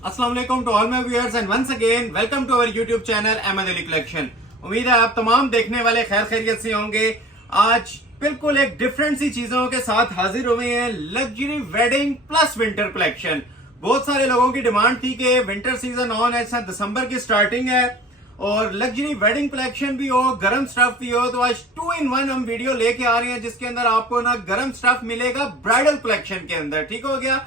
अस्सलाम वालेकुम to all my viewers and once again welcome to our YouTube channel Ahmad Ali collection. उम्मीद है आप तमाम देखने वाले खैर खैरियत से होंगे। आज बिल्कुल एक डिफरेंट सी चीजों के साथ हाजिर हुए हैं, luxury wedding plus winter collection. बहुत सारे लोगों की डिमांड थी कि विंटर सीजन ऑन है, दिसंबर की स्टार्टिंग है और लग्जरी वेडिंग कलेक्शन भी हो, गर्म स्टफ भी हो। तो आज 2 in 1 हम वीडियो लेके आ रहे हैं जिसके अंदर आपको ना गर्म स्टफ मिलेगा ब्राइडल कलेक्शन के अंदर। ठीक हो गया,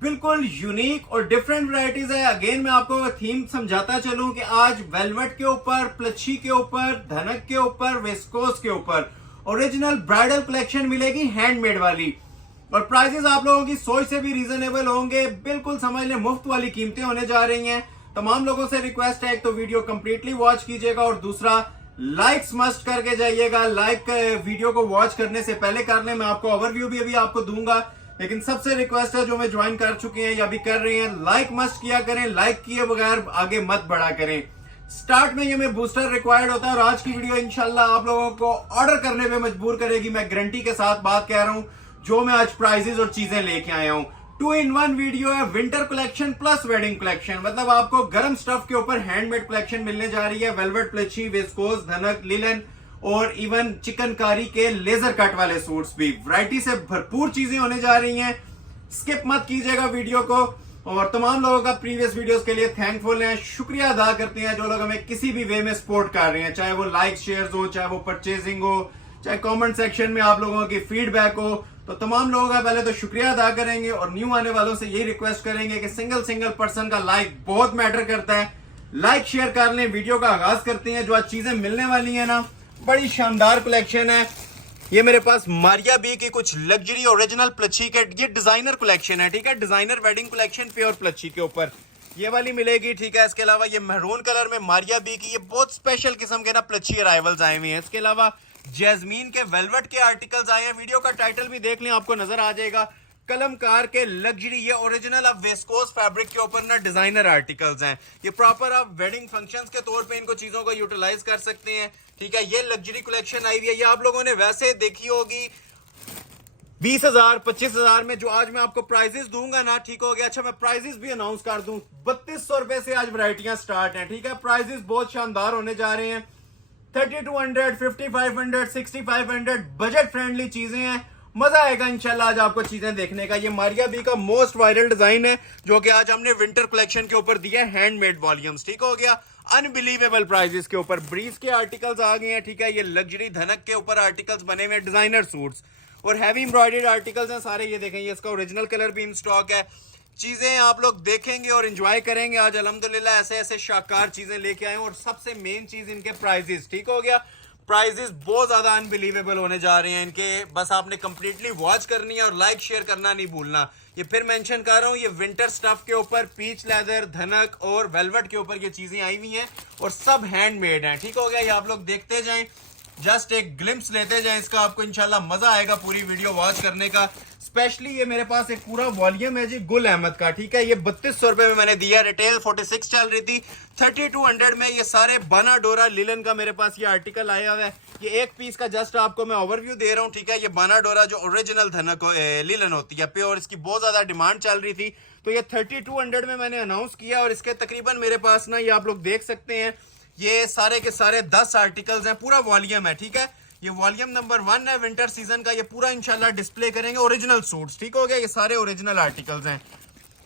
बिल्कुल यूनिक और डिफरेंट वैरायटीज है। अगेन मैं आपको थीम समझाता चलूं कि आज वेलवेट के ऊपर, प्लच्छी के ऊपर, धनक के ऊपर, वेस्कोस के ऊपर ओरिजिनल ब्राइडल कलेक्शन मिलेगी हैंडमेड वाली। और प्राइसेस आप लोगों की सोच से भी रीजनेबल होंगे, बिल्कुल समझ लें मुफ्त वाली कीमतें होने जा रही हैं। तमाम लोगों से रिक्वेस्ट है, एक तो वीडियो कंप्लीटली वॉच कीजिएगा और दूसरा लाइक्स मस्ट करके जाइएगा। लाइक वीडियो को वॉच करने से पहले कर लें, मैं आपको ओवरव्यू भी अभी आपको दूंगा, लेकिन सबसे रिक्वेस्ट है जो मैं ज्वाइन कर चुके हैं या भी कर रहे हैं, लाइक मस्ट किया करें। लाइक किए बगैर आगे मत बढ़ा करें। स्टार्ट में ये में बूस्टर रिक्वायर्ड होता है और आज की वीडियो इंशाल्लाह आप लोगों को ऑर्डर करने में मजबूर करेगी। मैं गारंटी के साथ बात कह रहा हूं, जो मैं आज प्राइजेस और चीजें लेके आया हूं। 2 in 1 वीडियो है, winter collection plus wedding collection. मतलब आपको गर्म स्टफ के ऊपर हैंडमेड कलेक्शन मिलने जा रही है। वेलवेट, प्लच्छी, वेस्कोस, धनक, लिलन और इवन चिकनकारी के लेजर कट वाले सूट्स भी। वैरायटी से भरपूर चीजें होने जा रही हैं। स्किप मत कीजिएगा वीडियो को। और तमाम लोगों का प्रीवियस वीडियोस के लिए थैंकफुल हैं, शुक्रिया अदा करते हैं जो लोग हमें किसी भी वे में सपोर्ट कर रहे हैं, चाहे वो लाइक शेयर हो, चाहे वो परचेजिंग हो, चाहे कमेंट सेक्शन में आप लोगों की फीडबैक हो। तो तमाम लोगों का पहले तो शुक्रिया अदा करेंगे और न्यू आने वालों से यही रिक्वेस्ट करेंगे कि सिंगल पर्सन का लाइक बहुत मैटर करता है। लाइक शेयर कर लें। वीडियो का आगाज करते हैं। जो आज चीजें मिलने वाली है ना, बड़ी शानदार कलेक्शन है। ये मेरे पास मारिया बी की कुछ लग्जरी ओरिजिनल प्लच्छी के, ये डिजाइनर कलेक्शन है। ठीक है, डिजाइनर वेडिंग कलेक्शन प्योर प्लच्छी के ऊपर ये वाली मिलेगी। ठीक है, इसके अलावा ये महरून कलर में मारिया बी की ये बहुत स्पेशल किस्म के ना प्लच्छी अराइवल्स आए हुए हैं। इसके अलावा जैस्मीन के वेलवेट के आर्टिकल्स आए हैं। वीडियो का टाइटल भी देख लें, आपको नजर आ जाएगा। कलमकार के लग्जरी ये ओरिजिनल अब वेस्कोस फैब्रिक के ऊपर ना डिजाइनर आर्टिकल्स हैं। ये प्रॉपर आप वेडिंग फंक्शंस के तौर पे इनको चीजों को यूटिलाइज कर सकते हैं। ठीक है, ये लग्जरी कलेक्शन आई हुई है। ये आप लोगों ने वैसे देखी होगी 20,000 25,000 में, जो आज मैं आपको प्राइजेस दूंगा ना। ठीक हो गया, अच्छा मैं प्राइजेस भी अनाउंस कर दूं। 3200 रुपए से आज वैरायटियां स्टार्ट हैं। ठीक है, प्राइजेस बहुत शानदार होने जा रहे हैं। 3200, 5500, 6500 बजट फ्रेंडली चीजें हैं। मजा आएगा इंशाल्लाह आज आपको चीजें देखने का। ये मारिया बी का मोस्ट वायरल डिजाइन है जो कि आज हमने विंटर कलेक्शन के ऊपर दिया है, हैंडमेड वॉल्यूम्स। ठीक हो गया, अनबिलीवेबल प्राइजेस के ऊपर ब्रीज के आर्टिकल्स आ गए हैं। ठीक है, ये लग्जरी धनक के ऊपर आर्टिकल्स बने हुए डिजाइनर सूट्स और हैवी एम्ब्रॉयडर्ड आर्टिकल्स हैं सारे। ये देखें, ये इसका ओरिजिनल कलर भी इन स्टॉक है। चीजें आप लोग देखेंगे और एंजॉय करेंगे। आज अल्हम्दुलिल्लाह ऐसे ऐसे शानदार चीजें लेके आए हैं और सबसे मेन चीज इनके प्राइजेस। ठीक हो गया, प्राइजेस बहुत ज्यादा अनबिलीवेबल होने जा रहे हैं इनके। बस आपने कंप्लीटली वॉच करनी है और लाइक शेयर करना नहीं भूलना। ये फिर मेंशन कर रहा हूँ, ये विंटर स्टफ के ऊपर पीच लेदर, धनक और वेलवेट के ऊपर ये चीजें आई हुई हैं और सब हैंडमेड हैं। ठीक हो गया, ये आप लोग देखते जाएं, जस्ट एक ग्लिम्स लेते जाएं इसका, आपको इंशाल्लाह मजा आएगा पूरी वीडियो वॉच करने का। स्पेशली ये मेरे पास एक पूरा वॉल्यूम है जी गुल अहमद का। ठीक है, ये 3200 रुपए में मैंने दिया। रिटेल 46 चल रही थी, 3200 में ये सारे बाना डोरा लिलन का मेरे पास ये आर्टिकल आया हुआ है। ये एक पीस का जस्ट आपको मैं ओवरव्यू दे रहा हूँ। ठीक है, ये बाना डोरा जो ओरिजिनल धनक लिलन होती है प्योर, इसकी बहुत ज्यादा डिमांड चल रही थी तो ये 3200 में मैंने अनाउंस किया। और इसके तकरीबन मेरे पास ना, ये आप लोग देख सकते हैं, ये सारे के सारे 10 आर्टिकल्स हैं, पूरा वॉल्यूम है। ठीक है, ये वॉल्यूम नंबर 1 है विंटर सीजन का। ये पूरा इंशाल्लाह डिस्प्ले करेंगे ओरिजिनल सूट्स। ठीक हो गया, ये सारे ओरिजिनल आर्टिकल्स हैं।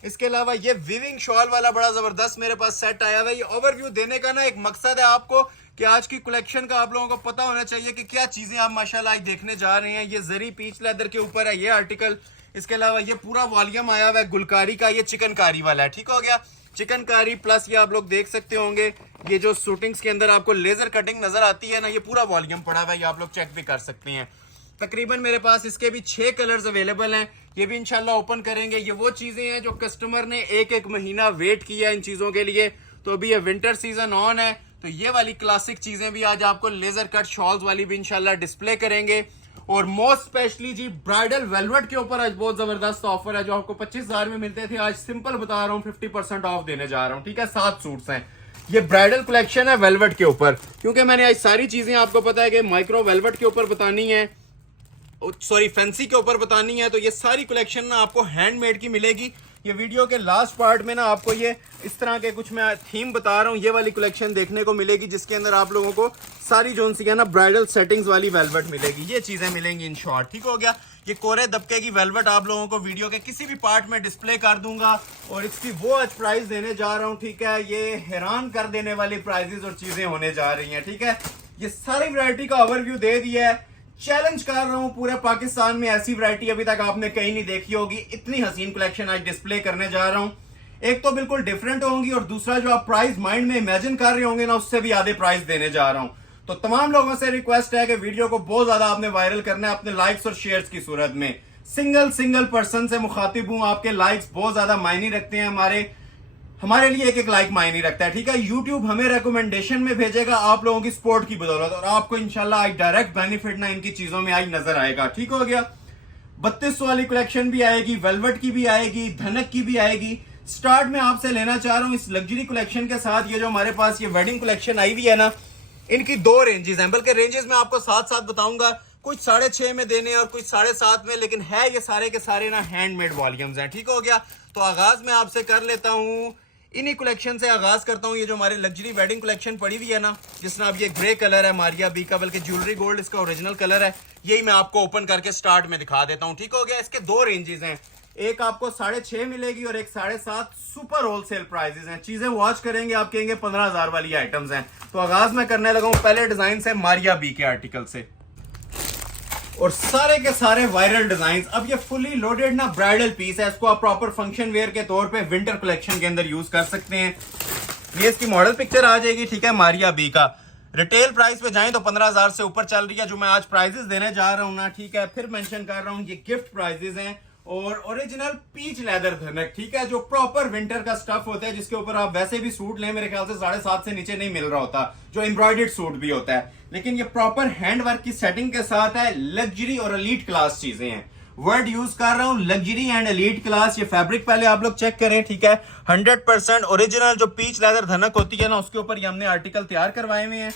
इसके अलावा ये विविंग शॉल वाला बड़ा जबरदस्त मेरे पास सेट आया हुआ है। ये ओवरव्यू देने का ना एक मकसद है आपको कि आज की कलेक्शन का आप लोगों को पता होना चाहिए कि क्या चीजें आप माशाल्लाह आज देखने जा रहे हैं। ये जरी पीच लेदर के ऊपर है ये आर्टिकल। इसके अलावा ये पूरा वॉल्यूम आया हुआ है गुलकारी का, ये चिकनकारी वाला है। ठीक हो गया, चिकनकारी प्लस ये आप लोग देख सकते होंगे, ये जो शूटिंग्स के अंदर आपको लेजर कटिंग नजर आती है ना, ये पूरा वॉल्यूम पड़ा हुआ है, ये आप लोग चेक भी कर सकते हैं। तकरीबन मेरे पास इसके भी 6 कलर्स अवेलेबल हैं। ये भी इंशाल्लाह ओपन करेंगे। ये वो चीजें हैं जो कस्टमर ने एक महीना वेट किया इन चीजों के लिए। तो अभी ये विंटर सीजन ऑन है तो ये वाली क्लासिक चीजें भी आज आपको लेजर कट शॉल्स वाली भी इंशाल्लाह डिस्प्ले करेंगे। और मोस्ट स्पेशली जी ब्राइडल वेलवेट के ऊपर आज बहुत जबरदस्त ऑफर है। जो आपको 25,000 में मिलते थे, आज सिंपल बता रहा हूँ 50% ऑफ देने जा रहा हूँ। ठीक है, 7 सूट्स हैं। ये ब्राइडल कलेक्शन है वेलवेट के ऊपर, क्योंकि मैंने आज सारी चीजें आपको पता है कि माइक्रो वेलवेट के ऊपर बतानी है, सॉरी फैंसी के ऊपर बतानी है। तो ये सारी कलेक्शन ना आपको हैंडमेड की मिलेगी। ये वीडियो के लास्ट पार्ट में ना आपको ये इस तरह के कुछ मैं थीम बता रहा हूँ, ये वाली कलेक्शन देखने को मिलेगी जिसके अंदर आप लोगों को सारी जो सी है ना ब्राइडल सेटिंग्स वाली वेलवेट मिलेगी, ये चीजें मिलेंगी इन शॉर्ट। ठीक हो गया। ये कोरे दबके की वेलवेट आप लोगों को वीडियो के किसी भी पार्ट में डिस्प्ले कर दूंगा और इसकी वो आज प्राइस देने जा रहा हूँ। ठीक है, ये हैरान कर देने वाली प्राइजेस और चीजें होने जा रही हैं। ठीक है, ये सारी वैरायटी का ओवरव्यू दे दिया है। चैलेंज कर रहा हूं, पूरे पाकिस्तान में ऐसी वैरायटी अभी तक आपने कहीं नहीं देखी होगी। इतनी हसीन कलेक्शन आज डिस्प्ले करने जा रहा हूं। एक तो बिल्कुल डिफरेंट होंगी और दूसरा जो आप प्राइस माइंड में इमेजिन कर रहे होंगे ना, उससे भी आधे प्राइस देने जा रहा हूं। तो तमाम लोगों से रिक्वेस्ट है कि वीडियो को बहुत ज्यादा आपने वायरल करना है अपने लाइक्स और शेयर्स की सूरत में। सिंगल पर्सन से मुखातिब हूं, आपके लाइक्स बहुत ज्यादा मायने रखते हैं, हमारे लिए एक एक लाइक मायने रखता है। ठीक है, यूट्यूब हमें रिकमेंडेशन में भेजेगा आप लोगों की सपोर्ट की बदौलत, और आपको इंशाल्लाह आज डायरेक्ट बेनिफिट ना इनकी चीजों में आज नजर आएगा। ठीक हो गया। 3200 वाली कलेक्शन भी आएगी, वेलवेट की भी आएगी, धनक की भी आएगी। स्टार्ट में आपसे लेना चाह रहा हूं इस लग्जरी कलेक्शन के साथ। ये जो हमारे पास ये वेडिंग कलेक्शन आई हुई है ना, इनकी 2 रेंजेस हैं, बल्कि रेंजेस में आपको साथ साथ बताऊंगा। कुछ 6.5 में देने और कुछ 7.5 में, लेकिन है ये सारे के सारे ना हैंडमेड वॉल्यूम्स हैं। ठीक हो गया। तो आगाज में आपसे कर लेता हूं, इन्हीं कलेक्शन से आगाज करता हूं। ये जो हमारे लग्जरी वेडिंग कलेक्शन पड़ी हुई है ना, जिसमें अब ये ग्रे कलर है मारिया बी का, बल्कि ज्वेलरी गोल्ड इसका ओरिजिनल कलर है, यही मैं आपको ओपन करके स्टार्ट में दिखा देता हूं। ठीक हो गया। इसके 2 रेंजेस हैं, एक आपको 6.5 मिलेगी और एक 7.5 सुपर होलसेल प्राइजेस हैं। चीजें वॉच करेंगे आप कहेंगे 15,000 वाली आइटम्स हैं। तो आगाज मैं करने लगा हूं पहले डिजाइन से, मारिया बी के आर्टिकल से, और सारे के सारे वायरल डिजाइन। अब ये फुली लोडेड ना ब्राइडल पीस है, इसको आप प्रॉपर फंक्शन वेयर के तौर पे विंटर कलेक्शन के अंदर यूज कर सकते हैं। ये इसकी मॉडल पिक्चर आ जाएगी। ठीक है, मारिया बी का रिटेल प्राइस पे जाएं तो 15,000 से ऊपर चल रही है, जो मैं आज प्राइजेस देने जा रहा हूं ना। ठीक है, फिर मेंशन कर रहा हूं ये गिफ्ट प्राइजेस हैं और ओरिजिनल पीच लेदर धनक। ठीक है, जो प्रॉपर विंटर का स्टफ होता है, जिसके ऊपर आप वैसे भी सूट लें, मेरे ख्याल से 7.5 से नीचे नहीं मिल रहा होता, जो एम्ब्रॉयडर्ड सूट भी होता है, लेकिन ये प्रॉपर हैंड वर्क की सेटिंग के साथ है। लग्जरी और एलीट क्लास चीजें हैं, वर्ड यूज कर रहा हूं, लग्जरी एंड एलीट क्लास। ये फैब्रिक पहले आप लोग चेक करें। ठीक है, 100% ओरिजिनल जो पीच लेदर धनक होती है ना, उसके ऊपर ये हमने आर्टिकल तैयार करवाए हुए हैं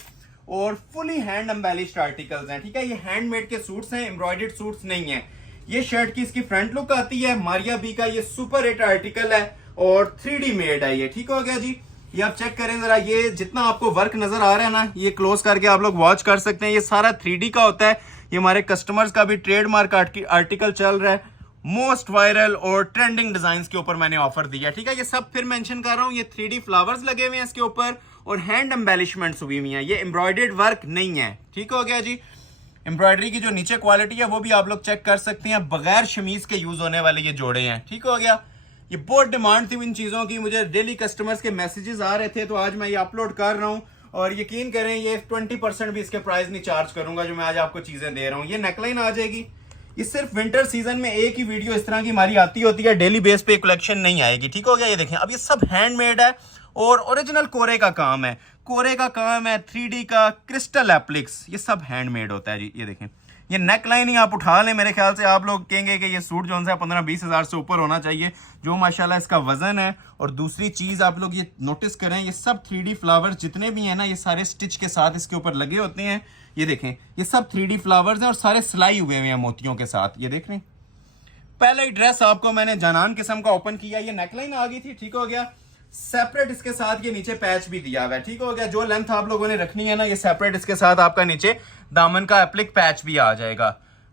और फुली हैंड एम्बेलिश्ड आर्टिकल्स हैं। ठीक है, ये हैंडमेड के सूट्स हैं, एम्ब्रॉयडर्ड सूट्स नहीं है। ये शर्ट की इसकी फ्रंट लुक आती है। मारिया बी का ये सुपर हिट आर्टिकल है और 3D मेड है ये। ठीक हो गया जी। ये आप चेक करें जरा, ये जितना आपको वर्क नजर आ रहा है ना, ये क्लोज करके आप लोग वॉच कर सकते हैं। ये सारा 3D का होता है। ये हमारे कस्टमर्स का भी ट्रेडमार्क आर्टिकल चल रहा है। मोस्ट वायरल और ट्रेंडिंग डिजाइन के ऊपर मैंने ऑफर दिया। ठीक है, ये सब फिर मेंशन कर रहा हूँ। ये 3D फ्लावर्स लगे हुए हैं इसके ऊपर और हैंड एम्बेलिशमेंट्स हुई हुई हैं। ये एम्ब्रॉयडर्ड वर्क नहीं है। ठीक हो गया जी। एम्ब्रॉयडरी की जो नीचे क्वालिटी है वो भी आप लोग चेक कर सकते हैं। बगैर शमीज के यूज होने वाले ये जोड़े हैं। ठीक हो गया। ये बहुत डिमांड थी इन चीजों की, मुझे डेली कस्टमर्स के मैसेजेस आ रहे थे, तो आज मैं ये अपलोड कर रहा हूँ। और यकीन करें ये 20% भी इसके प्राइस नहीं चार्ज करूंगा जो मैं आज आपको चीजें दे रहा हूँ। ये नेकलाइन आ जाएगी। ये सिर्फ विंटर सीजन में एक ही वीडियो इस तरह की हमारी आती होती है, डेली बेस पे कलेक्शन नहीं आएगी। ठीक हो गया। ये देखें, अब ये सब हैंडमेड है और ओरिजिनल कोरे का काम है। कोरे का काम है, 3D का, क्रिस्टल एप्लिक्स, ये सब हैंडमेड होता है जी। ये देखें, ये नेक लाइन ही आप उठा लें, मेरे ख्याल से आप लोग कहेंगे कि ये सूट जो है 15-20 हज़ार से ऊपर होना चाहिए, जो माशाल्लाह इसका वजन है। और दूसरी चीज आप लोग ये नोटिस करें, ये सब 3D फ्लावर्स जितने भी हैं ना, ये सारे स्टिच के साथ इसके ऊपर लगे होते हैं। ये देखें, ये सब 3D फ्लावर्स हैं और सारे सिलाई हुए हुए हैं मोतियों के साथ। ये देख रहे हैं, पहले ही ड्रेस आपको मैंने जानन किस्म का ओपन किया, ये नेकलाइन आ गई थी। ठीक हो गया। सेपरेट इसके साथ ये नीचे पैच भी दिया हुआ है। ठीक हो गया। जो लेंथ आप लोगों ने रखनी है ना, ये सेपरेट इसके साथ आपका नीचे दामन का एप्लिक पैच भी आ जाएगा।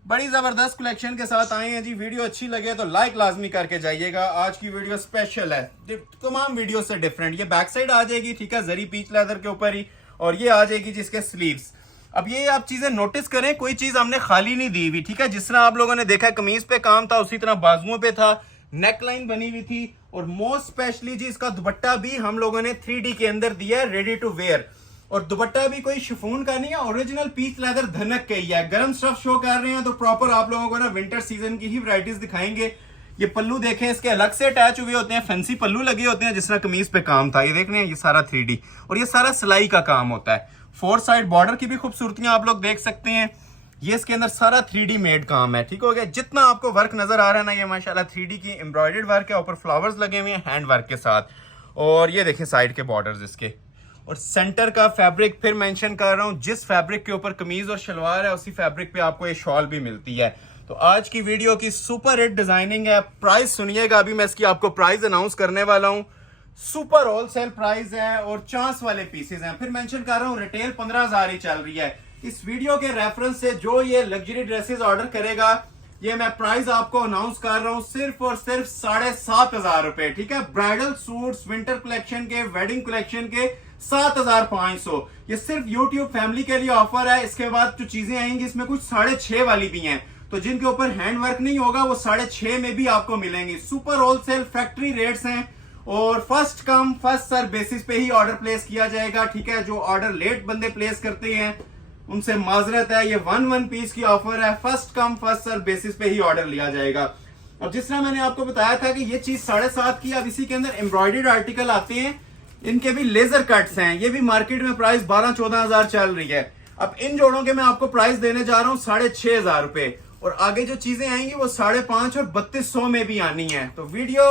बड़ी जबरदस्त कलेक्शन के साथ आए हैं जी। वीडियो अच्छी लगे तो लाइक लाजमी करके जाइएगा। आज की वीडियो स्पेशल है, तमाम वीडियो से डिफरेंट। ये बैक साइड आ जाएगी। ठीक है, जरी पीच लेदर के ऊपर ही, और ये आ जाएगी जिसके स्लीव्स। अब ये आप चीजें नोटिस करें, कोई चीज हमने खाली नहीं दी हुई। ठीक है, जिस तरह आप लोगों ने देखा कमीज पे काम था, उसी तरह बाजुओं पे था, नेकलाइन बनी हुई थी। और मोस्ट स्पेशली जी, इसका दुपट्टा भी हम लोगों ने 3D के अंदर दिया है, रेडी टू वेयर। और दुपट्टा भी कोई शिफॉन का नहीं है, ओरिजिनल पीच लेदर धनक का ही है। गर्म स्टफ शो कर रहे हैं तो प्रॉपर आप लोगों को ना विंटर सीजन की ही वैरायटीज दिखाएंगे। ये पल्लू देखें, इसके अलग से अटैच हुए होते हैं, फैंसी पल्लू लगे होते हैं, जिस तरह कमीज पे काम था। ये देख रहे हैं, ये सारा 3D और ये सारा सिलाई का काम होता है। 4 साइड बॉर्डर की भी खूबसूरतियां आप लोग देख सकते हैं। ये इसके अंदर सारा 3D मेड काम है। ठीक हो गया। जितना आपको वर्क नजर आ रहा है ना, ये माशाल्लाह 3D की एम्ब्रॉयडर्ड वर्क है, ऊपर फ्लावर्स लगे हुए हैं हैंड वर्क के साथ। और ये देखें साइड के बॉर्डर्स इसके, और सेंटर का फैब्रिक फिर मेंशन कर रहा हूं, जिस फैब्रिक के ऊपर कमीज और शलवार है उसी फैब्रिक पे आपको ये शॉल भी मिलती है। तो आज की वीडियो की सुपर हिट डिजाइनिंग है। प्राइस सुनिएगा, अभी मैं इसकी आपको प्राइस अनाउंस करने वाला हूं। सुपर होलसेल प्राइस है और चांस वाले पीसेज हैं। फिर मेंशन कर रहा हूं रिटेल 15,000 ही चल रही है। इस वीडियो के रेफरेंस से जो ये लग्जरी ड्रेसेस ऑर्डर करेगा, ये मैं प्राइस आपको अनाउंस कर रहा हूं सिर्फ और सिर्फ 7,500 रुपए। ठीक है, ब्राइडल सूट्स विंटर कलेक्शन के, वेडिंग कलेक्शन के 7,500। ये सिर्फ यूट्यूब फैमिली के लिए ऑफर है। इसके बाद जो चीजें आएंगी इसमें कुछ 6.5 वाली भी हैं, तो जिनके ऊपर हैंड वर्क नहीं होगा वो 6.5 में भी आपको मिलेंगी। सुपर होलसेल फैक्ट्री रेट्स हैं और first come first serve basis पे ही ऑर्डर प्लेस किया जाएगा। ठीक है, जो ऑर्डर लेट बंदे प्लेस करते हैं उनसे माजरत है। ये 1 पीस की ऑफर है, first come first serve basis पे ही ऑर्डर लिया जाएगा। और जिस तरह मैंने आपको बताया था कि ये चीज 7.5 की, अब इसी के अंदर एम्ब्रॉयडर्ड आर्टिकल आते हैं, इनके भी लेजर कट्स हैं। ये भी मार्केट में प्राइस 12-14 हजार चल रही है। अब इन जोड़ों के मैं आपको प्राइस देने जा रहा हूं 6,500 रुपए, और आगे जो चीजें आएंगी वो 5.5 और 3200 में भी आनी है। तो वीडियो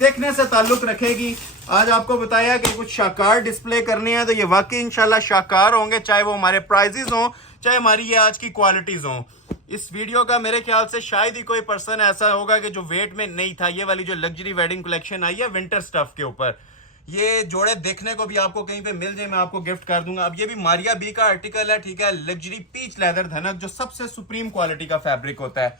देखने से ताल्लुक रखेगी। आज आपको बताया कि कुछ शाकार डिस्प्ले करने हैं, तो ये वाकई इंशाल्लाह शाकार होंगे, चाहे वो हमारे प्राइजेस हों, चाहे हमारी ये आज की क्वालिटीज हों। इस वीडियो का मेरे ख्याल से शायद ही कोई पर्सन ऐसा होगा कि जो वेट में नहीं था। ये वाली जो लग्जरी वेडिंग कलेक्शन आई है विंटर स्टफ के ऊपर, ये जोड़े देखने को भी आपको कहीं पे मिल जाए, मैं आपको गिफ्ट कर दूंगा। अब ये भी मारिया बी का आर्टिकल है। ठीक है, लग्जरी पीच लेदर धनक, जो सबसे सुप्रीम क्वालिटी का फैब्रिक होता है।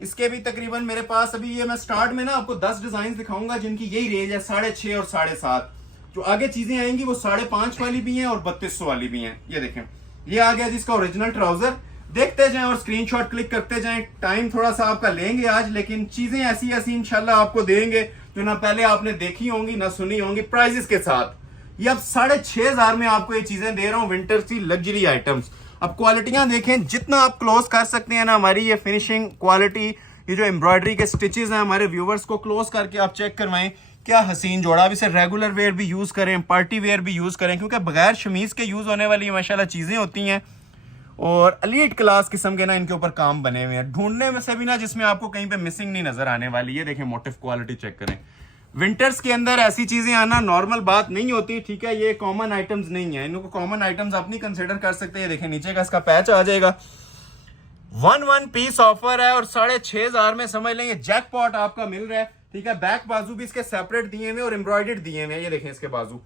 इसके भी तकरीबन मेरे पास अभी ये मैं स्टार्ट में ना आपको 10 डिजाइन दिखाऊंगा जिनकी यही रेंज है 6.5 और 7.5। जो आगे चीजें आएंगी वो 5.5 वाली भी हैं और 3200 वाली भी हैं। ये देखें, ये आ गया जिसका ओरिजिनल ट्राउजर। देखते जाएं और स्क्रीनशॉट क्लिक करते जाएं। टाइम थोड़ा सा आपका लेंगे आज, लेकिन चीजें ऐसी ऐसी इंशाल्लाह आपको देंगे जो ना पहले आपने देखी होंगी ना सुनी होंगी, प्राइजेस के साथ। ये अब 6,500 में आपको ये चीजें दे रहा हूं, विंटर की लग्जरी आइटम्स। अब क्वालिटियां देखें, जितना आप क्लोज कर सकते हैं ना हमारी ये फिनिशिंग क्वालिटी, ये जो एम्ब्रॉयडरी के स्टिचेस हैं, हमारे व्यूवर्स को क्लोज करके आप चेक करवाएं। क्या हसीन जोड़ा। अब इसे रेगुलर वेयर भी यूज करें, पार्टी वेयर भी यूज करें, क्योंकि बगैर शमीज के यूज होने वाली माशाल्लाह चीजें होती हैं और एलीट क्लास किस्म के ना इनके ऊपर काम बने हुए हैं। ढूंढने में से भी ना जिसमें आपको कहीं पे मिसिंग नहीं नजर आने वाली। ये देखें, मोटिव क्वालिटी चेक करें। विंटर्स के अंदर ऐसी चीजें आना नॉर्मल बात नहीं होती। ठीक है, ये कॉमन आइटम्स नहीं है, इनको कॉमन आइटम्स आप नहीं कंसिडर कर सकते। ये देखें, नीचे का इसका पैच आ जाएगा। 1 पीस ऑफर है और 6,500 में समझ लेंगे जैकपॉट आपका मिल रहा है। ठीक है, बैक बाजू भी इसके सेपरेट दिए हुए और एम्ब्रॉयडर्ड दिए हुए हैं। ये देखें, इसके बाजू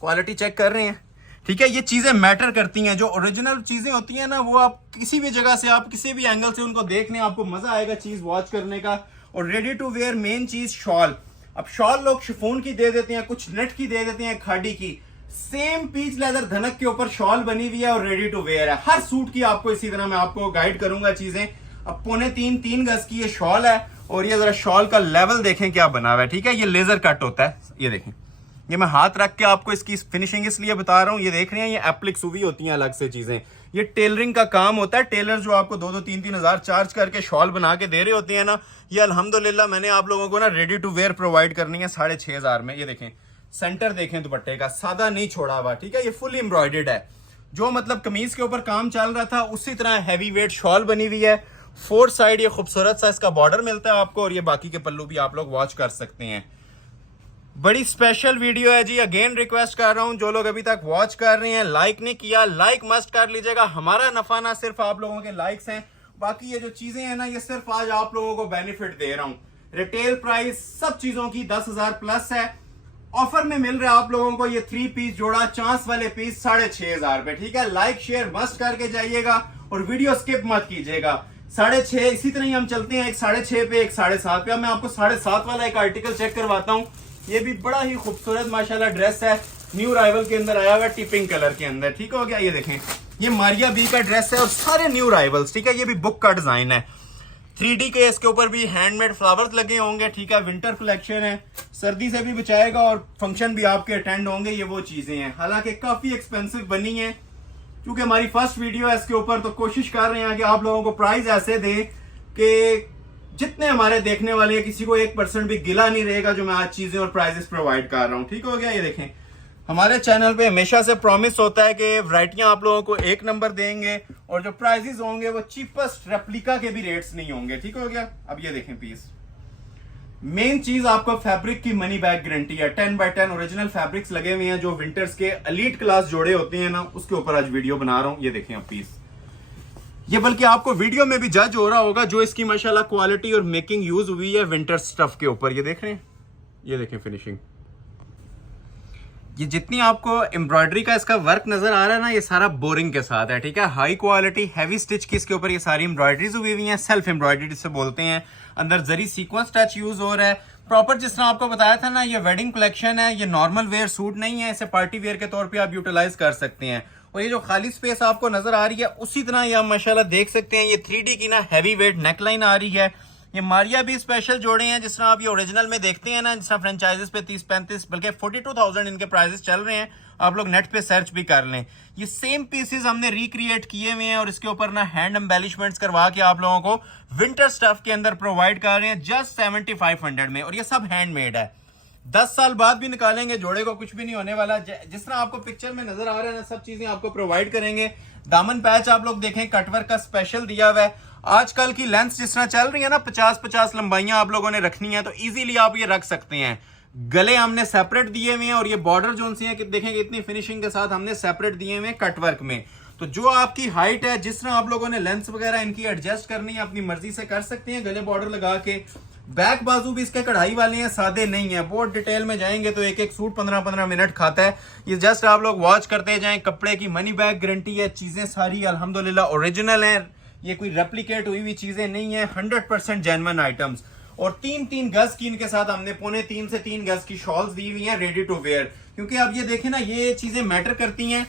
क्वालिटी चेक कर रहे हैं। ठीक है, ये चीजें मैटर करती हैं। जो ओरिजिनल चीजें होती हैं ना, वो आप किसी भी जगह से, आप किसी भी एंगल से उनको देखने आपको मजा आएगा चीज वॉच करने का। और रेडी टू वेयर मेन चीज शॉल। अब शॉल लोग शिफॉन की दे देते हैं, कुछ नेट की दे देते हैं, खाड़ी की। सेम पीच लेदर धनक के ऊपर शॉल बनी हुई है और रेडी टू वेयर है। हर सूट की आपको इसी तरह मैं आपको गाइड करूंगा चीजें। अब 2.25-3 गज की ये शॉल है और ये जरा शॉल का लेवल देखें क्या बना हुआ है। ठीक है, ये लेजर कट होता है। ये देखें, ये मैं हाथ रख के आपको इसकी फिनिशिंग इसलिए बता रहा हूं। ये देख रहे हैं, ये एप्लिक्स हुई होती हैं अलग से चीजें। ये टेलरिंग का काम होता है। टेलर जो आपको 2-3 हजार चार्ज करके शॉल बना के दे रहे होते हैं ना, ये अल्हम्दुलिल्लाह मैंने आप लोगों को ना रेडी टू वेयर प्रोवाइड करनी है 6,500 में। ये देखें, सेंटर देखें दुपट्टे का, सादा नहीं छोड़ा हुआ। ठीक है, ये फुल एम्ब्रॉयडर्ड है। जो मतलब कमीज के ऊपर काम चल रहा था उसी तरह हैवी वेट शॉल बनी हुई है। 4 साइड ये खूबसूरत सा इसका बॉर्डर मिलता है आपको, और ये बाकी के पल्लू भी आप लोग वॉच कर सकते हैं। बड़ी स्पेशल वीडियो है जी। अगेन रिक्वेस्ट कर रहा हूं, जो लोग अभी तक वॉच कर रहे हैं, लाइक नहीं किया, लाइक मस्ट कर लीजिएगा। हमारा नफा ना सिर्फ आप लोगों के लाइक्स हैं, बाकी ये जो चीजें हैं ना, ये सिर्फ आज आप लोगों को बेनिफिट दे रहा हूं। रिटेल प्राइस सब चीजों की 10,000 प्लस है। ऑफर में मिल रहा है आप लोगों को ये 3 पीस जोड़ा, चांस वाले पीस 6,500 पे। ठीक है, लाइक शेयर मस्ट करके जाइएगा और वीडियो स्किप मत कीजिएगा। 6.5 इसी तरह ही हम चलते हैं, एक 6.5 पे, एक 7.5 पे। अब मैं आपको 7.5 वाला एक आर्टिकल चेक करवाता हूँ। ये भी बड़ा ही खूबसूरत माशाल्लाह ड्रेस है, न्यू राइवल के अंदर आया हुआ है, टिपिंग कलर के अंदर। ठीक हो गया, ये देखें, ये मारिया बी का ड्रेस है और सारे न्यू राइवल्स। ठीक है, ये भी बुक का डिजाइन है, 3D के इसके ऊपर भी हैंडमेड फ्लावर्स लगे होंगे। ठीक है, विंटर कलेक्शन है, सर्दी से भी बचाएगा और फंक्शन भी आपके अटेंड होंगे। ये वो चीजें हैं, हालांकि काफी एक्सपेंसिव बनी है क्योंकि हमारी फर्स्ट वीडियो है इसके ऊपर, तो कोशिश कर रहे हैं कि आप लोगों को प्राइस ऐसे दें कि जितने हमारे देखने वाले हैं किसी को 1% भी गिला नहीं रहेगा जो मैं आज चीजें और प्राइजेस प्रोवाइड कर रहा हूं। ठीक हो गया, ये देखें, हमारे चैनल पे हमेशा से प्रॉमिस होता है कि वैरायटियां आप लोगों को 1 नंबर देंगे और जो प्राइजेस होंगे वो चीपेस्ट रेप्लिका के भी रेट्स नहीं होंगे। ठीक हो गया, अब ये देखें पीस। मेन चीज आपको फैब्रिक की मनी बैक गारंटी है। 10x10 ओरिजिनल फैब्रिक्स लगे हुए हैं, जो विंटर्स के एलीट क्लास जोड़े होते हैं ना, उसके ऊपर आज वीडियो बना रहा हूं। ये देखें आप पीस, ये बल्कि आपको वीडियो में भी जज हो रहा होगा जो इसकी माशाल्लाह क्वालिटी और मेकिंग यूज हुई है विंटर स्टफ के ऊपर। ये देख रहे हैं, ये देखें फिनिशिंग। ये जितनी आपको एम्ब्रॉयडरी का इसका वर्क नजर आ रहा है ना, ये सारा बोरिंग के साथ है, ठीक है। हाई क्वालिटी हैवी स्टिच की इसके ऊपर ये सारी एम्ब्रॉयडरीज हुई हुई हैं, सेल्फ एम्ब्रॉयडरी जिसे बोलते हैं। अंदर जरी सीक्वेंस टच यूज हो रहा है प्रॉपर, जिस तरह आपको बताया था ना, ये वेडिंग कलेक्शन है, ये नॉर्मल वेयर सूट नहीं है, इसे पार्टी वेयर के तौर पे आप यूटिलाइज कर सकते हैं। और ये जो खाली स्पेस आपको नजर आ रही है उसी तरह ये आप माशाल्लाह देख सकते हैं, ये 3D की ना हैवी वेट नेकलाइन आ रही है। ये मारिया भी स्पेशल जोड़े हैं, जिस तरह आप ये ओरिजिनल में देखते हैं ना, जिस तरह फ्रेंचाइजेस पे 30-35 बल्कि 42,000 इनके प्राइसेस चल रहे हैं। आप लोग नेट पे सर्च भी कर लें। ये सेम पीसेस हमने रिक्रिएट किए हुए हैं और इसके ऊपर ना हैंड एम्बेलिशमेंट्स करवा के आप लोगों को विंटर स्टफ के अंदर प्रोवाइड कर रहे हैं जस्ट 7500 में। और ये सब हैंडमेड है, 10 साल बाद भी निकालेंगे जोड़े को कुछ भी नहीं होने वाला। जिस तरह आपको पिक्चर में नजर आ रहा है ना, सब चीजें आपको प्रोवाइड करेंगे। दामन पैच आप लोग देखें कटवर्क का स्पेशल दिया हुआ है। आजकल की लेंथ जिस तरह चल रही है ना, 50-50 लंबाइयां आप लोगों ने रखनी है तो इजीली आप ये रख सकते हैं। गले हमने सेपरेट दिए हुए हैं और ये बॉर्डर जो सी है कि देखेंगे इतनी फिनिशिंग के साथ हमने सेपरेट दिए हुए हैं कटवर्क में। तो जो आपकी हाइट है, जिस तरह आप लोगों ने लेंथ वगैरह इनकी एडजस्ट करनी है अपनी मर्जी से कर सकते हैं, गले बॉर्डर लगा के। बैक बाजू भी इसके कढ़ाई वाले हैं, सादे नहीं है। बहुत डिटेल में जाएंगे तो एक एक सूट 15-15 मिनट खाता है। ये जस्ट आप लोग वॉच करते जाएं। कपड़े की मनी बैग गारंटी है, चीजें सारी अल्हम्दुलिल्लाह ओरिजिनल है, ये कोई रेप्लिकेट हुई हुई चीजें नहीं है, 100% जेन्युइन आइटम्स। और 3-3 गज की इनके साथ हमने 2.25 से 3 गज की शॉल्स दी हुई हैं रेडी टू वेयर। क्योंकि अब ये देखें ना, ये चीजें मैटर करती हैं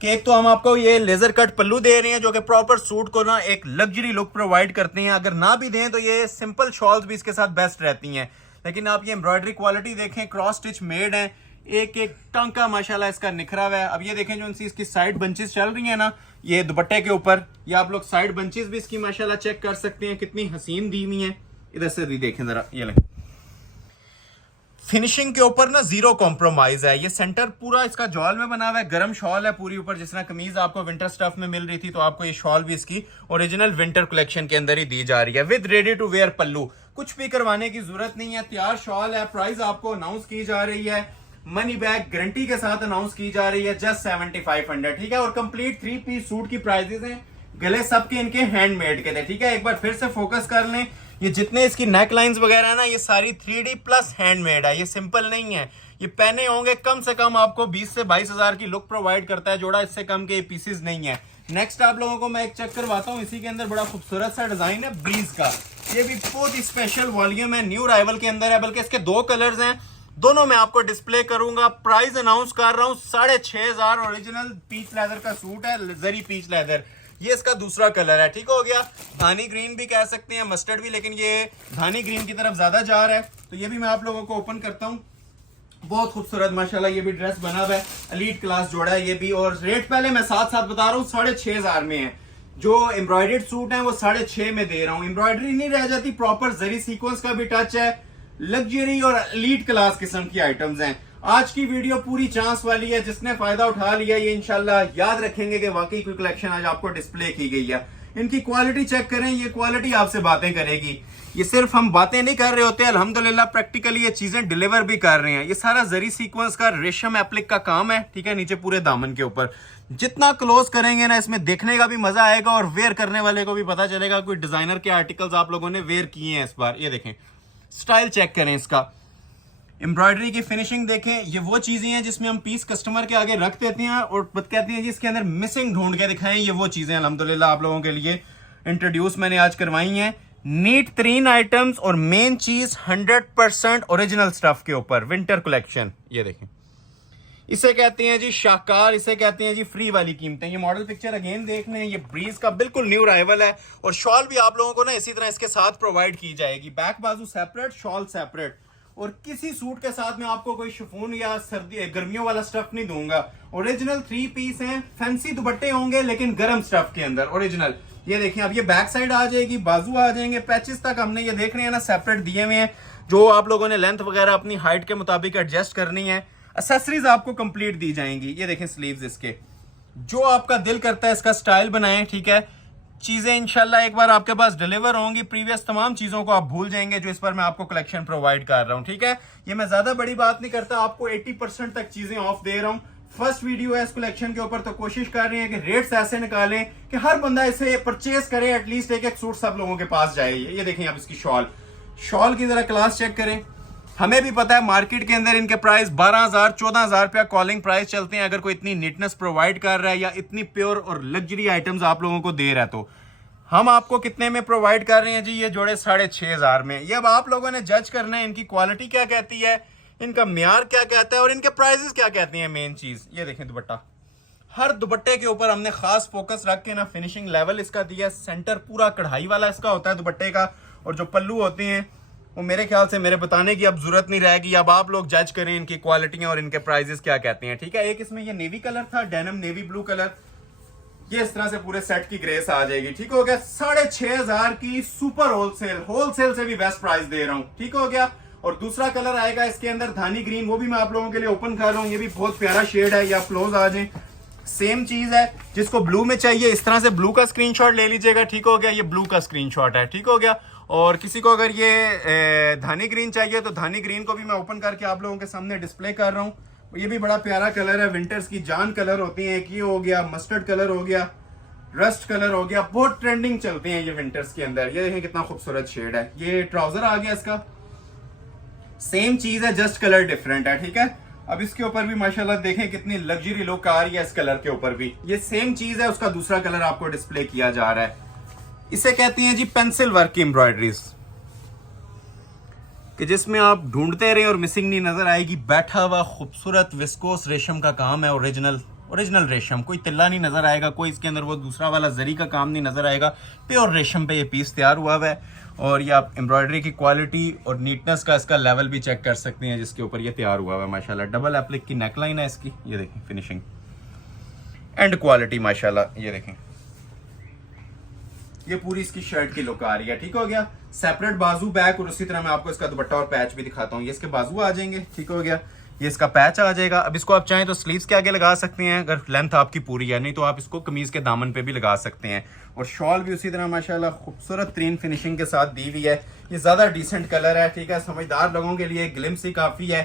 कि एक तो हम आपको ये लेजर कट पल्लू दे रहे हैं जो कि प्रॉपर सूट को ना एक लग्जरी लुक प्रोवाइड करते हैं। अगर ना भी दें तो ये सिंपल शॉल्स भी इसके साथ बेस्ट रहती हैं। लेकिन आप ये एम्ब्रॉयडरी क्वालिटी देखें, क्रॉस स्टिच मेड है, एक एक टांका माशाल्लाह इसका निखरा हुआ है। अब ये देखें जो इसकी साइड बंचेस चल रही है ना, ये दुपट्टे के ऊपर, ये आप लोग साइड बंचेस भी इसकी माशाल्लाह चेक कर सकते हैं, कितनी हसीन दी हुई है। इधर से भी देखें जरा, ये लें फिनिशिंग के ऊपर ना जीरो कॉम्प्रोमाइज है। ये सेंटर पूरा इसका जॉल में बना हुआ है, गरम शॉल है पूरी ऊपर। जिस तरह कमीज आपको विंटर स्टफ में मिल रही थी, तो आपको ये शॉल भी इसकी ओरिजिनल विंटर कलेक्शन के अंदर ही दी जा रही है विद रेडी टू वेयर पल्लू। कुछ भी करवाने की जरूरत नहीं है, तैयार शॉल है। प्राइस आपको अनाउंस की जा रही है, मनी बैग गारंटी के साथ अनाउंस की जा रही है जस्ट 7500, ठीक है। और कंप्लीट 3 पीस सूट की प्राइसेस हैं। गले सबके इनके हैंडमेड के थे, ठीक है। एक बार फिर से फोकस कर लें, ये जितने इसकी नेक लाइंस वगैरह है ना, ये सारी 3D प्लस हैंडमेड है, ये सिंपल नहीं है। ये पहने होंगे कम से कम आपको 20 से 22 हजार की लुक प्रोवाइड करता है जोड़ा, इससे कम के पीसेस नहीं है। नेक्स्ट आप लोगों को मैं एक चेक करवाता हूँ, इसी के अंदर बड़ा खूबसूरत सा डिजाइन है ब्रीज का। ये भी बहुत ही स्पेशल वॉल्यूम है, न्यू राइवल के अंदर है, बल्कि इसके 2 कलर्स हैं, दोनों मैं आपको डिस्प्ले करूंगा। प्राइस अनाउंस कर रहा हूँ 6500। ओरिजिनल पीच लेदर का सूट है, जरी पीच लेदर। ये इसका दूसरा कलर है, ठीक हो गया। धानी ग्रीन भी कह सकते हैं, मस्टर्ड भी, लेकिन ये धानी ग्रीन की तरफ ज्यादा जा रहा है। तो ये भी मैं आप लोगों को ओपन करता हूँ। बहुत खूबसूरत माशाल्लाह ये भी ड्रेस बना हुआ है, एलीट क्लास जोड़ा है ये भी। और रेट पहले मैं साथ साथ बता रहा हूँ 6500 में है। जो एम्ब्रॉयडर्ड सूट है वो 6.5 में दे रहा हूँ। एम्ब्रॉयडरी नहीं रह जाती, प्रॉपर जरी सीक्वेंस का भी टच है, लग्जरी और एलीट क्लास किस्म की आइटम्स हैं। आज की वीडियो पूरी चांस वाली है, जिसने फायदा उठा लिया ये इंशाल्लाह याद रखेंगे कि वाकई कोई कलेक्शन आज आपको डिस्प्ले की गई है। इनकी क्वालिटी चेक करें, ये क्वालिटी आपसे बातें करेगी। ये सिर्फ हम बातें नहीं कर रहे होते, अल्हम्दुलिल्लाह प्रैक्टिकली ये चीजें डिलीवर भी कर रहे हैं। ये सारा जरी सीक्वेंस का रेशम एप्लिक का काम है, ठीक है, नीचे पूरे दामन के ऊपर। जितना क्लोज करेंगे ना, इसमें देखने का भी मजा आएगा और वेयर करने वाले को भी पता चलेगा कोई डिजाइनर के आर्टिकल्स आप लोगों ने वेयर किए हैं इस बार। ये देखें, स्टाइल चेक करें इसका, एम्ब्रॉयडरी की फिनिशिंग देखें। ये वो चीजें हैं जिसमें हम पीस कस्टमर के आगे रख देते हैं और कहते हैं जी इसके अंदर मिसिंग ढूंढ के दिखाएं। ये वो चीजें अल्हम्दुलिल्लाह आप लोगों के लिए इंट्रोड्यूस मैंने आज करवाई हैं। नीट 3 आइटम्स और मेन चीज 100% ओरिजिनल स्टफ के ऊपर विंटर कलेक्शन। ये देखें, इसे कहते हैं जी शाहकार, इसे कहते हैं जी फ्री वाली कीमतें। ये मॉडल पिक्चर अगेन देख लें, ये ब्रीज का बिल्कुल न्यू राइवल है। और शॉल भी आप लोगों को ना इसी तरह इसके साथ प्रोवाइड की जाएगी, बैक बाजू सेपरेट, शॉल सेपरेट। और किसी सूट के साथ में आपको कोई शिफॉन या सर्दी गर्मियों वाला स्टफ नहीं दूंगा। ओरिजिनल 3 पीस हैं, फैंसी दुपट्टे होंगे लेकिन गर्म स्टफ के अंदर ओरिजिनल। ये देखिए, अब ये बैक साइड आ जाएगी, बाजू आ जाएंगे, पैचेस तक हमने ये देख रहे हैं ना सेपरेट दिए हुए हैं। जो आप लोगों ने लेंथ वगैरह अपनी हाइट के मुताबिक एडजस्ट करनी है। एक्सेसरीज आपको कंप्लीट दी जाएंगी। ये देखें स्लीव्स इसके, जो आपका दिल करता है इसका स्टाइल बनाएं, ठीक है। चीजें इंशाल्लाह एक बार आपके पास डिलीवर होंगी, प्रीवियस तमाम चीजों को आप भूल जाएंगे जो इस पर मैं आपको कलेक्शन प्रोवाइड कर रहा हूं, ठीक है। ये मैं ज्यादा बड़ी बात नहीं करता, आपको 80% तक चीजें ऑफ दे रहा हूं। फर्स्ट वीडियो है इस कलेक्शन के ऊपर, तो कोशिश कर रहे हैं कि रेट्स ऐसे निकालें कि हर बंदा इसे परचेज करे, एटलीस्ट एक एक सूट सब लोगों के पास जाए। ये देखें आप इसकी शॉल की जरा क्लास चेक करें। हमें भी पता है मार्केट के अंदर इनके प्राइस 12,000 14,000 रुपया कॉलिंग प्राइस चलते हैं। अगर कोई इतनी नीटनेस प्रोवाइड कर रहा है या इतनी प्योर और लग्जरी आइटम्स आप लोगों को दे रहा है, तो हम आपको कितने में प्रोवाइड कर रहे हैं जी? ये जोड़े 6,500 में। ये अब आप लोगों ने जज करना है इनकी क्वालिटी क्या कहती है, इनका म्यार क्या कहता है और इनके प्राइसेस क्या कहती हैं। मेन चीज ये देखें, दुपट्टा, हर दुपट्टे के ऊपर हमने खास फोकस रख के ना फिनिशिंग लेवल इसका दिया। सेंटर पूरा कढ़ाई वाला इसका होता है दुपट्टे का, और जो पल्लू होते हैं वो मेरे ख्याल से मेरे बताने की अब जरूरत नहीं रहेगी। अब आप लोग जज करें इनकी क्वालिटियां और इनके प्राइजेस क्या कहते हैं, ठीक है। एक इसमें ये नेवी कलर था, डेनिम नेवी ब्लू कलर, ये इस तरह से पूरे सेट की ग्रेस आ जाएगी, ठीक हो गया। 6,500 की सुपर होलसेल से भी बेस्ट प्राइस दे रहा हूं, ठीक हो गया। और दूसरा कलर आएगा इसके अंदर धानी ग्रीन, वो भी मैं आप लोगों के लिए ओपन कर रहा हूँ। ये भी बहुत प्यारा शेड है, या क्लोज आ जाए। सेम चीज है, जिसको ब्लू में चाहिए इस तरह से ब्लू का स्क्रीनशॉट ले लीजिएगा, ठीक हो गया। ये ब्लू का स्क्रीनशॉट है, ठीक हो गया। और किसी को अगर ये धानी ग्रीन चाहिए तो धानी ग्रीन को भी मैं ओपन करके आप लोगों के सामने डिस्प्ले कर रहा हूँ। ये भी बड़ा प्यारा कलर है, विंटर्स की जान कलर होती है। एक ये हो गया, मस्टर्ड कलर हो गया, रस्ट कलर हो गया, बहुत ट्रेंडिंग चलते हैं ये विंटर्स के अंदर। ये देखें कितना खूबसूरत शेड है। ये ट्राउजर आ गया इसका, सेम चीज है, जस्ट कलर डिफरेंट है, ठीक है। अब इसके ऊपर भी माशाल्लाह देखें कितनी लग्जरी लुक आ रही है इस कलर के ऊपर भी। ये सेम चीज है, उसका दूसरा कलर आपको डिस्प्ले किया जा रहा है। इसे कहती हैं जी पेंसिल वर्क की एम्ब्रॉयडरीज, कि जिसमें आप ढूंढते रहे और मिसिंग नहीं नजर आएगी। बैठा हुआ खूबसूरत विस्कोस रेशम का काम है, ओरिजिनल रेशम, कोई तिल्ला नहीं नजर आएगा, कोई इसके अंदर वो दूसरा वाला जरी का काम नहीं नजर आएगा। प्योर रेशम पे ये पीस तैयार हुआ है। और ये आप एम्ब्रॉयडरी की क्वालिटी और नीटनेस का इसका लेवल भी चेक कर सकते हैं जिसके ऊपर ये तैयार हुआ है माशाल्लाह। डबल एप्लिक की नेकलाइन है इसकी, ये देखें फिनिशिंग एंड क्वालिटी माशाल्लाह। ये देखें, ये पूरी इसकी शर्ट की लुक आ रही है, ठीक हो गया। सेपरेट बाजू बैक, और उसी तरह मैं आपको इसका दुपट्टा और पैच भी दिखाता हूँ। ये इसके बाजू आ जाएंगे, ठीक हो गया। ये इसका पैच आ जाएगा। अब इसको आप चाहें तो स्लीव्स के आगे लगा सकते हैं अगर लेंथ आपकी पूरी है, नहीं तो आप इसको कमीज के दामन पे भी लगा सकते हैं। और शॉल भी उसी तरह माशाल्लाह खूबसूरत तरीन फिनिशिंग के साथ दी हुई है। ये ज्यादा डिसेंट कलर है, ठीक है। समझदार लोगों के लिए ग्लिम्स ही काफी है।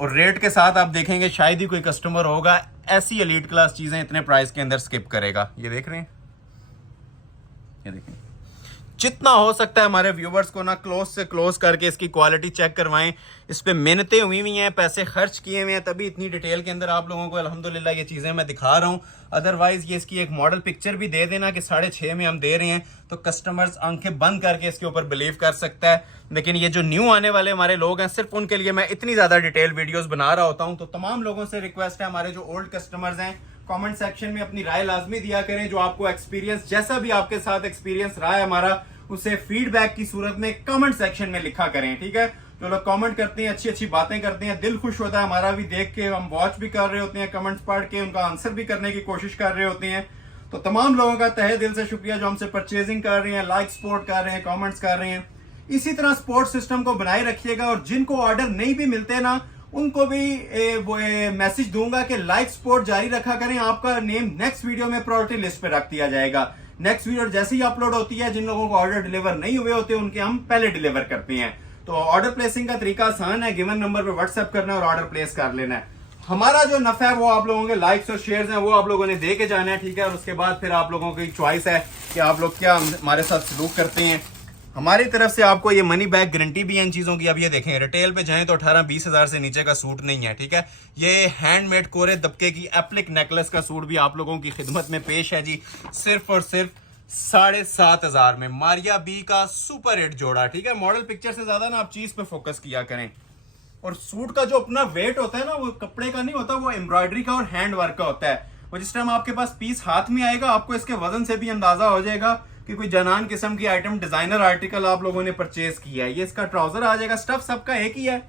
और रेट के साथ आप देखेंगे शायद ही कोई कस्टमर होगा ऐसी एलीट क्लास चीजें इतने प्राइस के अंदर स्किप करेगा। ये देख रहे हैं, ये देखें, जितना हो सकता है हमारे व्यूवर्स को ना क्लोज से क्लोज करके इसकी क्वालिटी चेक करवाएं। इस पे मेहनतें हुई हुई हैं, पैसे खर्च किए हुए हैं, तभी इतनी डिटेल के अंदर आप लोगों को अल्हम्दुलिल्लाह ये चीज़ें मैं दिखा रहा हूँ। अदरवाइज ये इसकी एक मॉडल पिक्चर भी दे देना कि 6.5 में हम दे रहे हैं, तो कस्टमर्स आंखें बंद करके इसके ऊपर बिलीव कर सकता है। लेकिन ये जो न्यू आने वाले हमारे लोग हैं, सिर्फ उनके लिए मैं इतनी ज़्यादा डिटेल वीडियोज़ बना रहा होता हूँ। तो तमाम लोगों से रिक्वेस्ट है, हमारे जो ओल्ड कस्टमर्स हैं, कमेंट सेक्शन में अपनी राय लाजमी दिया करें। जो आपको एक्सपीरियंस, जैसा भी आपके साथ एक्सपीरियंस रहा है हमारा, उसे फीडबैक की सूरत में कमेंट सेक्शन में लिखा करें, ठीक है। जो लोग कमेंट करते हैं, अच्छी अच्छी बातें करते हैं, दिल खुश होता है हमारा भी देख के। हम वॉच भी कर रहे होते हैं, कमेंट्स पढ़ के उनका आंसर भी करने की कोशिश कर रहे होते हैं। तो तमाम लोगों का तहे दिल से शुक्रिया जो हमसे परचेजिंग कर रहे हैं, लाइक सपोर्ट कर रहे हैं, कमेंट्स कर रहे हैं। इसी तरह सपोर्ट सिस्टम को बनाए रखिएगा। और जिनको ऑर्डर नहीं भी मिलते ना, उनको भी मैसेज दूंगा कि लाइक सपोर्ट जारी रखा करें। आपका नेम नेक्स्ट वीडियो में प्रायोरिटी लिस्ट पे रख दिया जाएगा। नेक्स्ट वीडियो जैसे ही अपलोड होती है, जिन लोगों को ऑर्डर डिलीवर नहीं हुए होते उनके हम पहले डिलीवर करते हैं। तो ऑर्डर प्लेसिंग का तरीका आसान है, गिवन नंबर पे व्हाट्सएप करना है और ऑर्डर प्लेस कर लेना है। हमारा जो नफा है वो आप लोगों के लाइक्स और शेयर्स हैं, वो आप लोगों ने दे के जाना है, ठीक है। और उसके बाद फिर आप लोगों की चॉइस है कि आप लोग क्या हमारे साथ सलूक करते हैं। हमारी तरफ से आपको ये मनी बैक गारंटी भी है इन चीजों की। अब ये देखें, रिटेल पे जाएं तो 18-20 हजार से नीचे का सूट नहीं है, ठीक है। ये हैंडमेड कोरे दबके की एप्लिक नेकलेस का सूट भी आप लोगों की खिदमत में पेश है जी, सिर्फ और सिर्फ 7,500 में। मारिया बी का सुपर हिट जोड़ा, ठीक है। मॉडल पिक्चर से ज्यादा ना आप चीज पे फोकस किया करें। और सूट का जो अपना वेट होता है ना, वो कपड़े का नहीं होता, वो एम्ब्रॉयडरी का और हैंड वर्क का होता है। और जिस टाइम आपके पास पीस हाथ में आएगा, आपको इसके वजन से भी अंदाजा हो जाएगा कि कोई जनान किस्म की आइटम, डिजाइनर आर्टिकल आप लोगों ने परचेज किया है। ये इसका ट्राउजर आ जाएगा। स्टफ सबका एक ही है।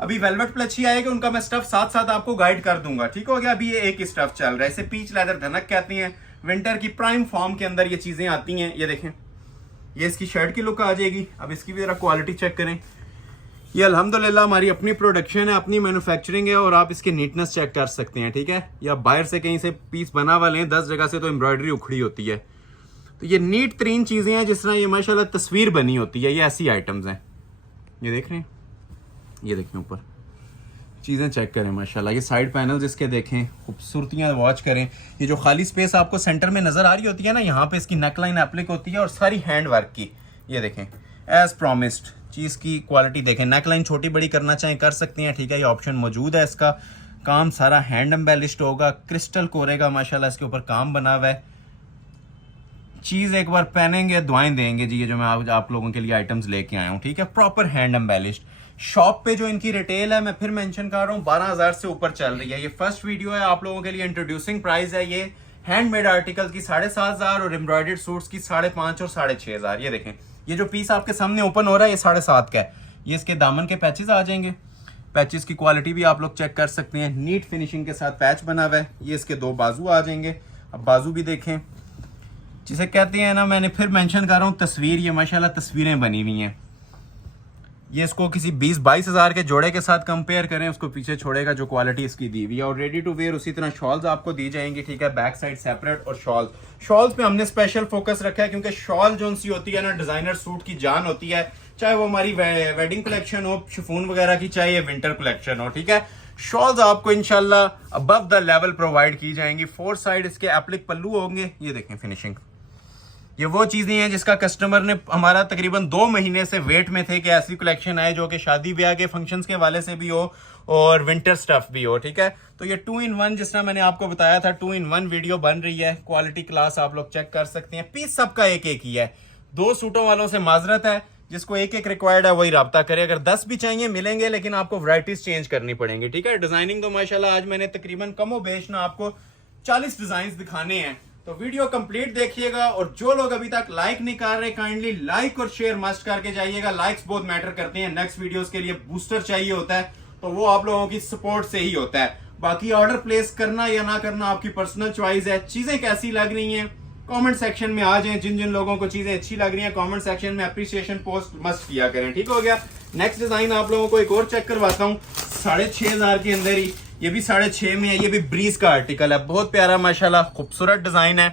अभी वेलवेट प्लच ही आएगा, उनका मैं स्टफ साथ साथ आपको गाइड कर दूंगा, ठीक हो गया। अभी ये एक ही स्टफ चल रहा है, इसे पीच लेदर धनक कहती हैं। विंटर की प्राइम फॉर्म के अंदर ये चीजें आती हैं। ये देखें, ये इसकी शर्ट की लुक आ जाएगी। अब इसकी भी जरा क्वालिटी चेक करें। ये अल्हम्दुलिल्लाह हमारी अपनी प्रोडक्शन है, अपनी मैन्युफैक्चरिंग है, और आप इसकी नीटनेस चेक कर सकते हैं, ठीक है। या बाहर से कहीं से पीस बना हुआ लें, 10 जगह से तो एम्ब्रॉयडरी उखड़ी होती है। तो ये नीट तरीन चीजें हैं, जिस तरह ये माशाल्लाह तस्वीर बनी होती है, ये ऐसी आइटम्स हैं। ये देख रहे हैं, ये देखें ऊपर चीज़ें चेक करें माशाल्लाह। ये साइड पैनल्स इसके देखें, खूबसूरतियाँ वॉच करें। ये जो खाली स्पेस आपको सेंटर में नज़र आ रही होती है ना, यहाँ पे इसकी नेक लाइन एप्लिक होती है और सारी हैंड वर्क की। ये देखें एज प्रॉमिस्ड चीज़ की क्वालिटी देखें। नेक लाइन छोटी बड़ी करना चाहें कर सकती हैं, ठीक है, ये ऑप्शन मौजूद है। इसका काम सारा हैंड एम्बेलिश्ड होगा, क्रिस्टल कोरेगा माशाल्लाह, इसके ऊपर काम बना हुआ है। चीज़ एक बार पहनेंगे दुआएं देंगे जी। ये जो मैं आप लोगों के लिए आइटम्स लेके आया हूँ, ठीक है, प्रॉपर हैंड एम्बेलिश्ड। शॉप पे जो इनकी रिटेल है, मैं फिर मेंशन कर रहा हूँ, 12,000 से ऊपर चल रही है। ये फर्स्ट वीडियो है आप लोगों के लिए, इंट्रोड्यूसिंग प्राइस है। ये हैंडमेड आर्टिकल की 7,500 और एम्ब्रॉयडर्ड सूट्स की 5,500 और 6,500। ये देखें, ये जो पीस आपके सामने ओपन हो रहा है ये 7.5 का है। ये इसके दामन के पैचेस आ जाएंगे। पैचेस की क्वालिटी भी आप लोग चेक कर सकते हैं, नीट फिनिशिंग के साथ पैच बना हुआ है। ये इसके 2 बाजू आ जाएंगे। अब बाजू भी देखें, जिसे कहते हैं ना, मैंने फिर मेंशन कर रहा हूँ तस्वीर, ये माशाल्लाह तस्वीरें बनी हुई हैं। ये इसको किसी 20-22 हज़ार के जोड़े के साथ कंपेयर करें, उसको पीछे छोड़ेगा जो क्वालिटी इसकी दी हुई है। और रेडी टू वेयर उसी तरह शॉल्स आपको दी जाएंगी, ठीक है, बैक साइड सेपरेट। और शॉल्स पे हमने स्पेशल फोकस रखा है, क्योंकि शॉल जो सी होती है ना, डिजाइनर सूट की जान होती है। चाहे वो हमारी वेडिंग कलेक्शन हो, शिफॉन वगैरह की, चाहे ये विंटर कलेक्शन हो, ठीक है, शॉल्स आपको इंशाल्लाह अबव द लेवल प्रोवाइड की जाएंगी। 4 साइड इसके एप्लिक पल्लू होंगे। ये देखें फिनिशिंग, ये वो चीजें हैं जिसका कस्टमर ने हमारा तकरीबन 2 महीने से वेट में थे कि ऐसी कलेक्शन आए जो कि शादी ब्याह के फंक्शंस के हवाले से भी हो और विंटर स्टफ भी हो, ठीक है। तो ये 2 in 1, जिस तरह मैंने आपको बताया था, 2 in 1 वीडियो बन रही है। क्वालिटी क्लास आप लोग चेक कर सकते हैं। पीस सबका एक ही है। 2 सूटों वालों से माजरत है, जिसको एक रिक्वायर्ड है वही राब्ता करे। अगर 10 भी चाहिए मिलेंगे, लेकिन आपको वैरायटीज चेंज करनी पड़ेंगी, ठीक है। डिजाइनिंग तो माशाल्लाह आज मैंने तकरीबन कमो बेश ना आपको 40 डिजाइन दिखाने हैं, तो वीडियो कंप्लीट देखिएगा। और जो लोग अभी तक लाइक नहीं कर रहे, काइंडली लाइक और शेयर मस्ट करके जाइएगा। लाइक्स बहुत मैटर करते हैं। नेक्स्ट वीडियोस के लिए बूस्टर चाहिए होता है, तो वो आप लोगों की सपोर्ट से ही होता है। बाकी ऑर्डर प्लेस करना या ना करना आपकी पर्सनल चॉइस है। चीजें कैसी लग रही हैं कमेंट सेक्शन में आ जाएं। जिन जिन लोगों को चीजें अच्छी लग रही हैं कमेंट सेक्शन में अप्रिसिएशन पोस्ट मस्ट किया करें, ठीक हो गया। नेक्स्ट डिजाइन आप लोगों को एक और चेक करवाता हूँ, 6,500 के अंदर ही। ये भी 6.5 में है। ये भी ब्रीज का आर्टिकल है, बहुत प्यारा माशाल्लाह खूबसूरत डिजाइन है।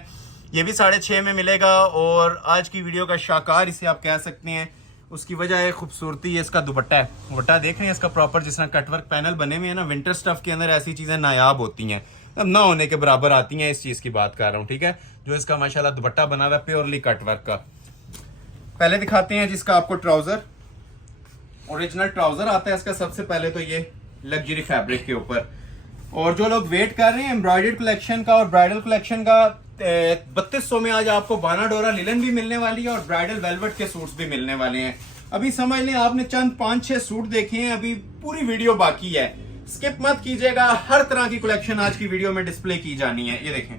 ये भी 6.5 में मिलेगा। और आज की वीडियो का शाकार इसे आप कह सकते हैं, उसकी वजह है खूबसूरती। ये इसका दुपट्टा है, दुपट्टा देख रहे हैं इसका प्रॉपर, जिस तरह कटवर्क पैनल बने हुए हैं ना, विंटर स्टफ के अंदर ऐसी चीजें नायाब होती हैं, अब ना होने के बराबर आती हैं। इस चीज की बात कर रहा हूँ, ठीक है। जो इसका माशाल्लाह दुपट्टा बना हुआ है प्योरली कटवर्क का। पहले दिखाते हैं जिसका आपको ट्राउजर, ओरिजिनल ट्राउजर आता है इसका। सबसे पहले तो ये लग्जरी फैब्रिक के ऊपर। और जो लोग वेट कर रहे हैं एम्ब्रॉयडर्ड कलेक्शन का और ब्राइडल कलेक्शन का, 3200 में आज आपको 12 डोरा लिलन भी मिलने वाली है और ब्राइडल वेलवेट के सूट्स भी मिलने वाले हैं। अभी समझ लें आपने चंद 5-6 सूट देखे हैं, अभी पूरी वीडियो बाकी है। स्किप मत कीजिएगा, हर तरह की कलेक्शन आज की वीडियो में डिस्प्ले की जानी है। ये देखें,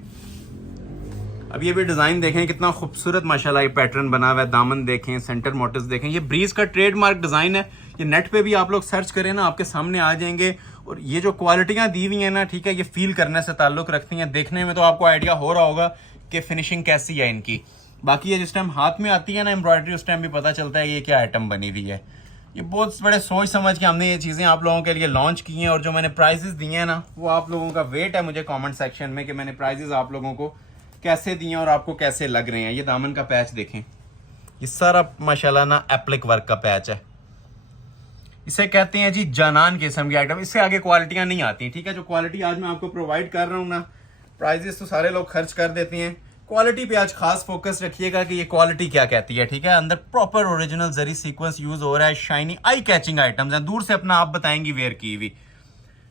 अब ये भी डिजाइन देखें कितना खूबसूरत माशाल्लाह ये पैटर्न बना हुआ है। दामन देखें, सेंटर मोटिव्स देखें। ये ब्रीज का ट्रेडमार्क डिजाइन है। ये नेट पे भी आप लोग सर्च करें ना, आपके सामने आ जाएंगे। और ये जो क्वालिटियां दी हुई है ना, ठीक है, ये फील करने से ताल्लुक रखती हैं। देखने में तो आपको आइडिया हो रहा होगा कि फिनिशिंग कैसी है इनकी। बाकी ये जिस टाइम हाथ में आती है ना एम्ब्रॉयडरी, उस टाइम भी पता चलता है ये क्या आइटम बनी हुई है। ये बहुत बड़े सोच समझ के हमने ये चीज़ें आप लोगों के लिए लॉन्च की हैं। और जो मैंने प्राइजेस दिए हैं ना, वो आप लोगों का वेट है मुझे कमेंट सेक्शन में कि मैंने प्राइजेस आप लोगों को कैसे दिए और आपको कैसे लग रहे हैं। ये दामन का पैच देखें, ये सारा माशाल्लाह ना एप्लिक वर्क का पैच है। इसे कहते हैं जी जानान किस्म की आइटम। इससे आगे क्वालिटियां नहीं आती, ठीक है। जो क्वालिटी आज मैं आपको प्रोवाइड कर रहा हूँ ना, प्राइजेस तो सारे लोग खर्च कर देते हैं, क्वालिटी पे आज खास फोकस रखिएगा कि ये क्वालिटी क्या कहती है, ठीक है। अंदर प्रॉपर ओरिजिनल जरी सीक्वेंस यूज हो रहा है, शाइनी आई कैचिंग आइटम्स हैं। दूर से अपना आप बताएंगी वेयर की हुई।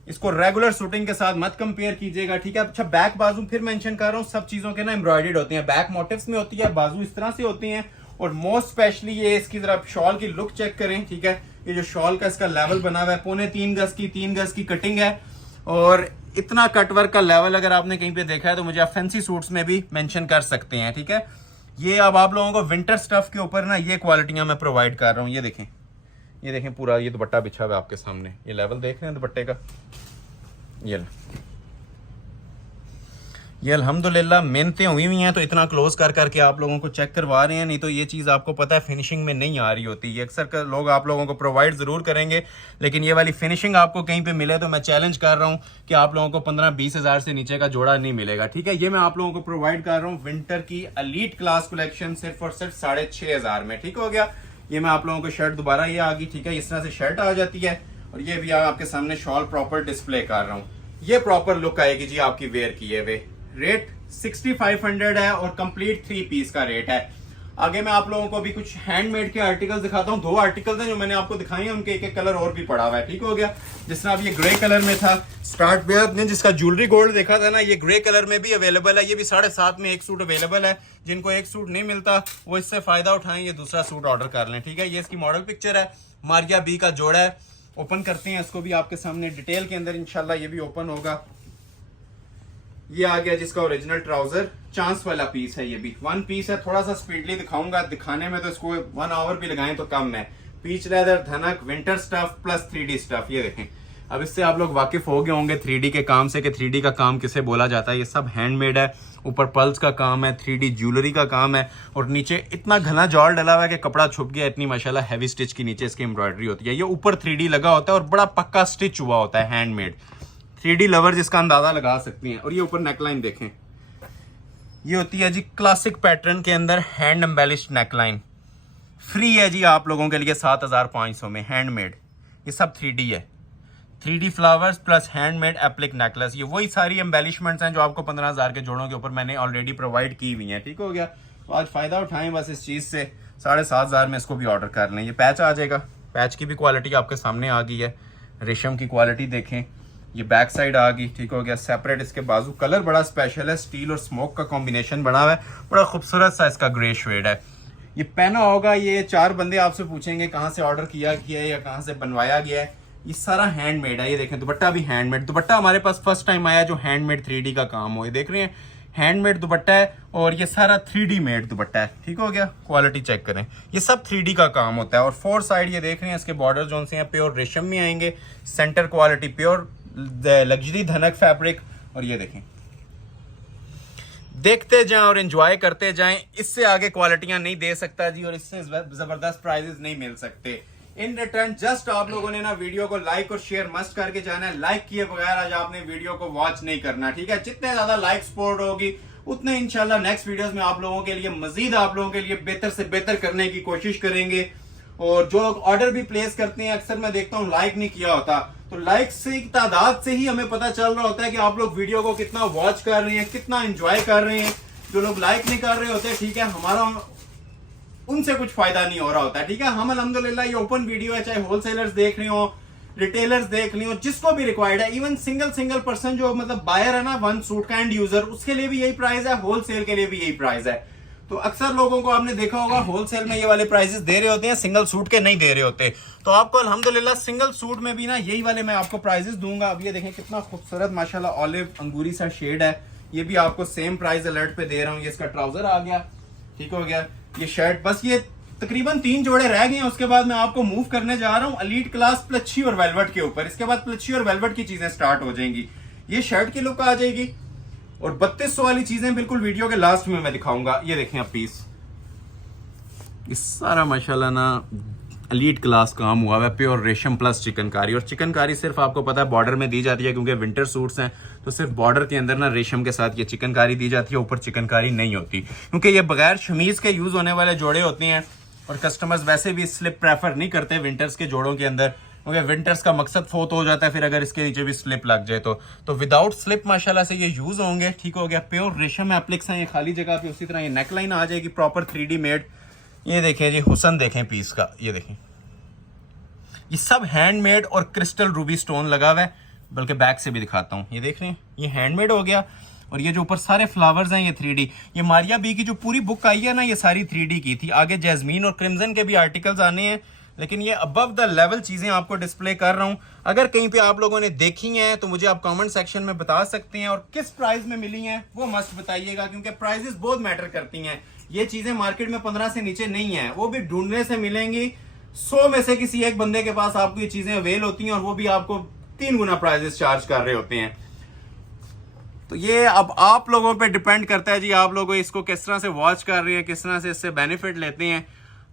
इसको रेगुलर शूटिंग के साथ मत कंपेयर कीजिएगा, ठीक है। अच्छा, बैक बाजू फिर मेंशन कर रहा हूँ, सब चीजों के ना एम्ब्रॉयडर्ड होते हैं। बैक मोटिव्स में होती है, बाजू इस तरह से होती हैं। और मोस्ट स्पेशली ये इसकी जरा शॉल की लुक चेक करें, ठीक है। ये जो शॉल का इसका लेवल बना हुआ है, 3.25 गज की 3 गज की कटिंग है। और इतना कटवर्क का लेवल अगर आपने कहीं पे देखा है तो मुझे आप फैंसी सूट्स में भी मेंशन कर सकते हैं, ठीक है। ये अब आप लोगों को विंटर स्टफ के ऊपर ना ये क्वालिटियां मैं प्रोवाइड कर रहा हूँ। ये देखें पूरा ये दुपट्टा बिछा हुआ है आपके सामने। ये लेवल देख रहे हैं दुपट्टे का। ये अल्हम्दुलिल्लाह मेहनतें हुई हुई हैं, तो इतना क्लोज कर करके आप लोगों को चेक करवा रहे हैं। नहीं तो ये चीज़ आपको पता है फिनिशिंग में नहीं आ रही होती। ये अक्सर लोग आप लोगों को प्रोवाइड ज़रूर करेंगे, लेकिन ये वाली फिनिशिंग आपको कहीं पे मिले तो मैं चैलेंज कर रहा हूँ कि आप लोगों को 15-20 हज़ार से नीचे का जोड़ा नहीं मिलेगा, ठीक है। ये मैं आप लोगों को प्रोवाइड कर रहा हूँ विंटर की एलीट क्लास कलेक्शन सिर्फ और सिर्फ 6,500 में, ठीक हो गया। ये मैं आप लोगों को शर्ट दोबारा ये आ गई, ठीक है। इस तरह से शर्ट आ जाती है और ये भी आपके सामने शॉल प्रॉपर डिस्प्ले कर रहा हूँ। ये प्रॉपर लुक आएगी जी आपकी वेयर किए हुए। रेट 6500 है और कंप्लीट 3 पीस का रेट है। आगे मैं आप लोगों को भी कुछ हैंडमेड के आर्टिकल्स दिखाता हूँ। 2 आर्टिकल्स हैं जो मैंने आपको दिखाए हैं, उनके एक कलर और भी पड़ा हुआ है। ठीक हो गया। जिस तरह अब ये ग्रे कलर में था स्टार्ट में आपने जिसका ज्वेलरी गोल्ड देखा था ना, ये ग्रे कलर में भी अवेलेबल है। ये भी 7.5 में एक सूट अवेलेबल है। जिनको एक सूट नहीं मिलता वो इससे फायदा उठाएं, ये दूसरा सूट ऑर्डर कर लें। ठीक है, ये इसकी मॉडल पिक्चर है, मारिया बी का जोड़ा है। ओपन करते हैं इसको भी आपके सामने डिटेल के अंदर, इंशाल्लाह ये भी ओपन होगा। ये आ गया जिसका ओरिजिनल ट्राउजर, चांस वाला पीस है। ये भी 1 पीस है। थोड़ा सा स्पीडली दिखाऊंगा, दिखाने में तो इसको 1 आवर भी लगाएं तो कम है। पीच लेदर, धनक, winter stuff plus 3D stuff. ये देखें, अब इससे आप लोग वाकिफ हो गए होंगे 3D के काम से कि 3D का काम किसे बोला जाता है। ये सब हैंडमेड है। ऊपर पल्स का काम है, 3D ज्वेलरी का काम है और नीचे इतना घना जॉल डला हुआ है कि कपड़ा छुप गया। इतनी माशाल्लाह हैवी स्टिच की नीचे इसकी एम्ब्रॉयडरी होती है। ये ऊपर 3D लगा होता है और बड़ा पक्का स्टिच हुआ होता है, हैंडमेड। 3D लवर जिसका अंदाजा लगा सकती हैं। और ये ऊपर नेकलाइन देखें, ये होती है जी क्लासिक पैटर्न के अंदर हैंड एम्बेलिश्ड नेकलाइन। फ्री है जी आप लोगों के लिए 7500 में, हैंडमेड। ये सब 3D है, 3D flowers plus handmade applique necklace. ये वही सारी एम्बेलिशमेंट्स हैं जो आपको 15000 के जोड़ों के ऊपर मैंने ऑलरेडी प्रोवाइड की हुई हैं। ठीक हो गया। तो आज फायदा उठाएं बस इस चीज से। 7500 में इसको भी ऑर्डर कर लें। ये पैच आ जाएगा, पैच की भी क्वालिटी आपके सामने आ गई है। रेशम की क्वालिटी देखें, ये बैक साइड आ गई। ठीक हो गया। सेपरेट इसके बाजू, कलर बड़ा स्पेशल है, स्टील और स्मोक का कॉम्बिनेशन बना हुआ है। बड़ा खूबसूरत सा इसका ग्रे शेड है। ये पहना होगा, ये 4 बंदे आपसे पूछेंगे कहाँ से ऑर्डर किया गया है या कहाँ से बनवाया गया है। ये सारा हैंडमेड है। ये देखें, दुपट्टा भी हैंडमेड। दुपट्टा हमारे पास फर्स्ट टाइम आया जो हैंडमेड 3D का काम हो। ये देख रहे हैं, हैंडमेड दुपट्टा है और ये सारा 3D मेड दुपट्टा है। ठीक हो गया। क्वालिटी चेक करें, ये सब 3D का काम होता है। और 4 साइड ये देख रहे हैं, इसके बॉर्डर जो से हैं प्योर रेशम में आएंगे। सेंटर क्वालिटी प्योर लग्जरी धनक फैब्रिक। और ये देखें, देखते जाएं और एंजॉय करते जाएं। इससे आगे क्वालिटियां नहीं दे सकता जी और इससे जबरदस्त प्राइजेस नहीं मिल सकते। इन रिटर्न जस्ट आप लोगों ने ना वीडियो को लाइक और शेयर मस्ट करके जाना है। लाइक किए बगैर आज आपने वीडियो को वॉच नहीं करना। ठीक है, जितने ज्यादा लाइक सपोर्ट होगी उतने इंशाल्लाह नेक्स्ट वीडियोस में आप लोगों के लिए मजीद आप लोगों के लिए बेहतर से बेहतर करने की कोशिश करेंगे। और जो ऑर्डर भी प्लेस करते हैं अक्सर मैं देखता हूँ लाइक नहीं किया होता, तो लाइक से तादाद से ही हमें पता चल रहा होता है कि आप लोग वीडियो को कितना वॉच कर रहे हैं, कितना एंजॉय कर रहे हैं। जो लोग लाइक नहीं कर रहे होते, ठीक है, हमारा उनसे कुछ फायदा नहीं हो रहा होता है। ठीक है, हम अल्हम्दुलिल्लाह ये ओपन वीडियो है, चाहे होलसेलर्स देख रहे हो, रिटेलर्स देख रहे हो, जिसको भी रिक्वायर्ड है, इवन सिंगल पर्सन जो मतलब बायर है ना, 1 सूट का एंड यूजर, उसके लिए भी यही प्राइस है, होलसेल के लिए भी यही प्राइस है। तो अक्सर लोगों को आपने देखा होगा होलसेल में ये वाले प्राइसेस दे रहे होते हैं, सिंगल सूट के नहीं दे रहे होते। तो आपको अल्हम्दुलिल्लाह सिंगल सूट में भी ना यही वाले मैं आपको प्राइसेस दूंगा। अब ये देखें कितना खूबसूरत माशाल्लाह ऑलिव अंगूरी सा शेड है। ये भी आपको सेम प्राइस अलर्ट पे दे रहा हूँ। ये इसका ट्राउजर आ गया। ठीक हो गया। ये शर्ट, बस ये तकरीबन 3 जोड़े रह गए हैं। उसके बाद मैं आपको मूव करने जा रहा हूँ एलीट क्लास प्लच्छी और वेलवेट के ऊपर। इसके बाद प्लच्छी और वेलवेट की चीजें स्टार्ट हो जाएंगी। ये शर्ट की लुक आ जाएगी और 3200 वाली चीजें बिल्कुल वीडियो के लास्ट में मैं दिखाऊंगा। ये देखें आप पीस, ये सारा माशाल्लाह ना एलीट क्लास काम हुआ है, प्योर रेशम प्लस चिकनकारी। और चिकनकारी सिर्फ आपको पता है बॉर्डर में दी जाती है क्योंकि विंटर सूट्स हैं, तो सिर्फ बॉर्डर के अंदर ना रेशम के साथ ये चिकनकारी दी जाती है, ऊपर चिकनकारी नहीं होती क्योंकि ये बगैर शमीज के यूज होने वाले जोड़े होते हैं। और कस्टमर्स वैसे भी स्लिप प्रेफर नहीं करते विंटर्स के जोड़ों के अंदर, क्योंकि विंटर्स का मकसद फोत हो जाता है फिर अगर इसके नीचे भी स्लिप लग जाए तो विदाउट स्लिप माशाल्लाह से ये यूज होंगे। ठीक हो गया। प्योर रेशम एप्लिक्स हैं ये खाली जगह पे। उसी तरह ये नेकलाइन आ जाएगी प्रॉपर 3D मेड। ये देखें जी, हुसन देखें पीस का, ये देखें, ये सब हैंडमेड और क्रिस्टल रूबी स्टोन लगा हुआ है। बल्कि बैक से भी दिखाता हूँ, ये देख रहे हैं, ये हैंडमेड हो गया। और ये जो ऊपर सारे फ्लावर्स हैं ये 3D। ये मारिया बी की जो पूरी बुक आई है ना, ये सारी 3D की थी। आगे जैस्मीन और क्रिम्सन के भी आर्टिकल्स आने हैं, लेकिन ये अबव द लेवल चीजें आपको डिस्प्ले कर रहा हूं। अगर कहीं पे आप लोगों ने देखी हैं तो मुझे आप कमेंट सेक्शन में बता सकते हैं, और किस प्राइस में मिली हैं वो मस्ट बताइएगा, क्योंकि प्राइसेस बहुत मैटर करती हैं। ये चीजें मार्केट में 15 से नीचे नहीं है, वो भी ढूंढने से मिलेंगी। 100 में से किसी एक बंदे के पास आपको ये चीजें अवेल होती हैं और वो भी आपको 3 गुना प्राइसेस चार्ज कर रहे होते हैं। तो ये अब आप लोगों पे डिपेंड करता है जी, आप लोग इसको किस तरह से वॉच कर रहे हैं, किस तरह से इससे बेनिफिट लेते हैं।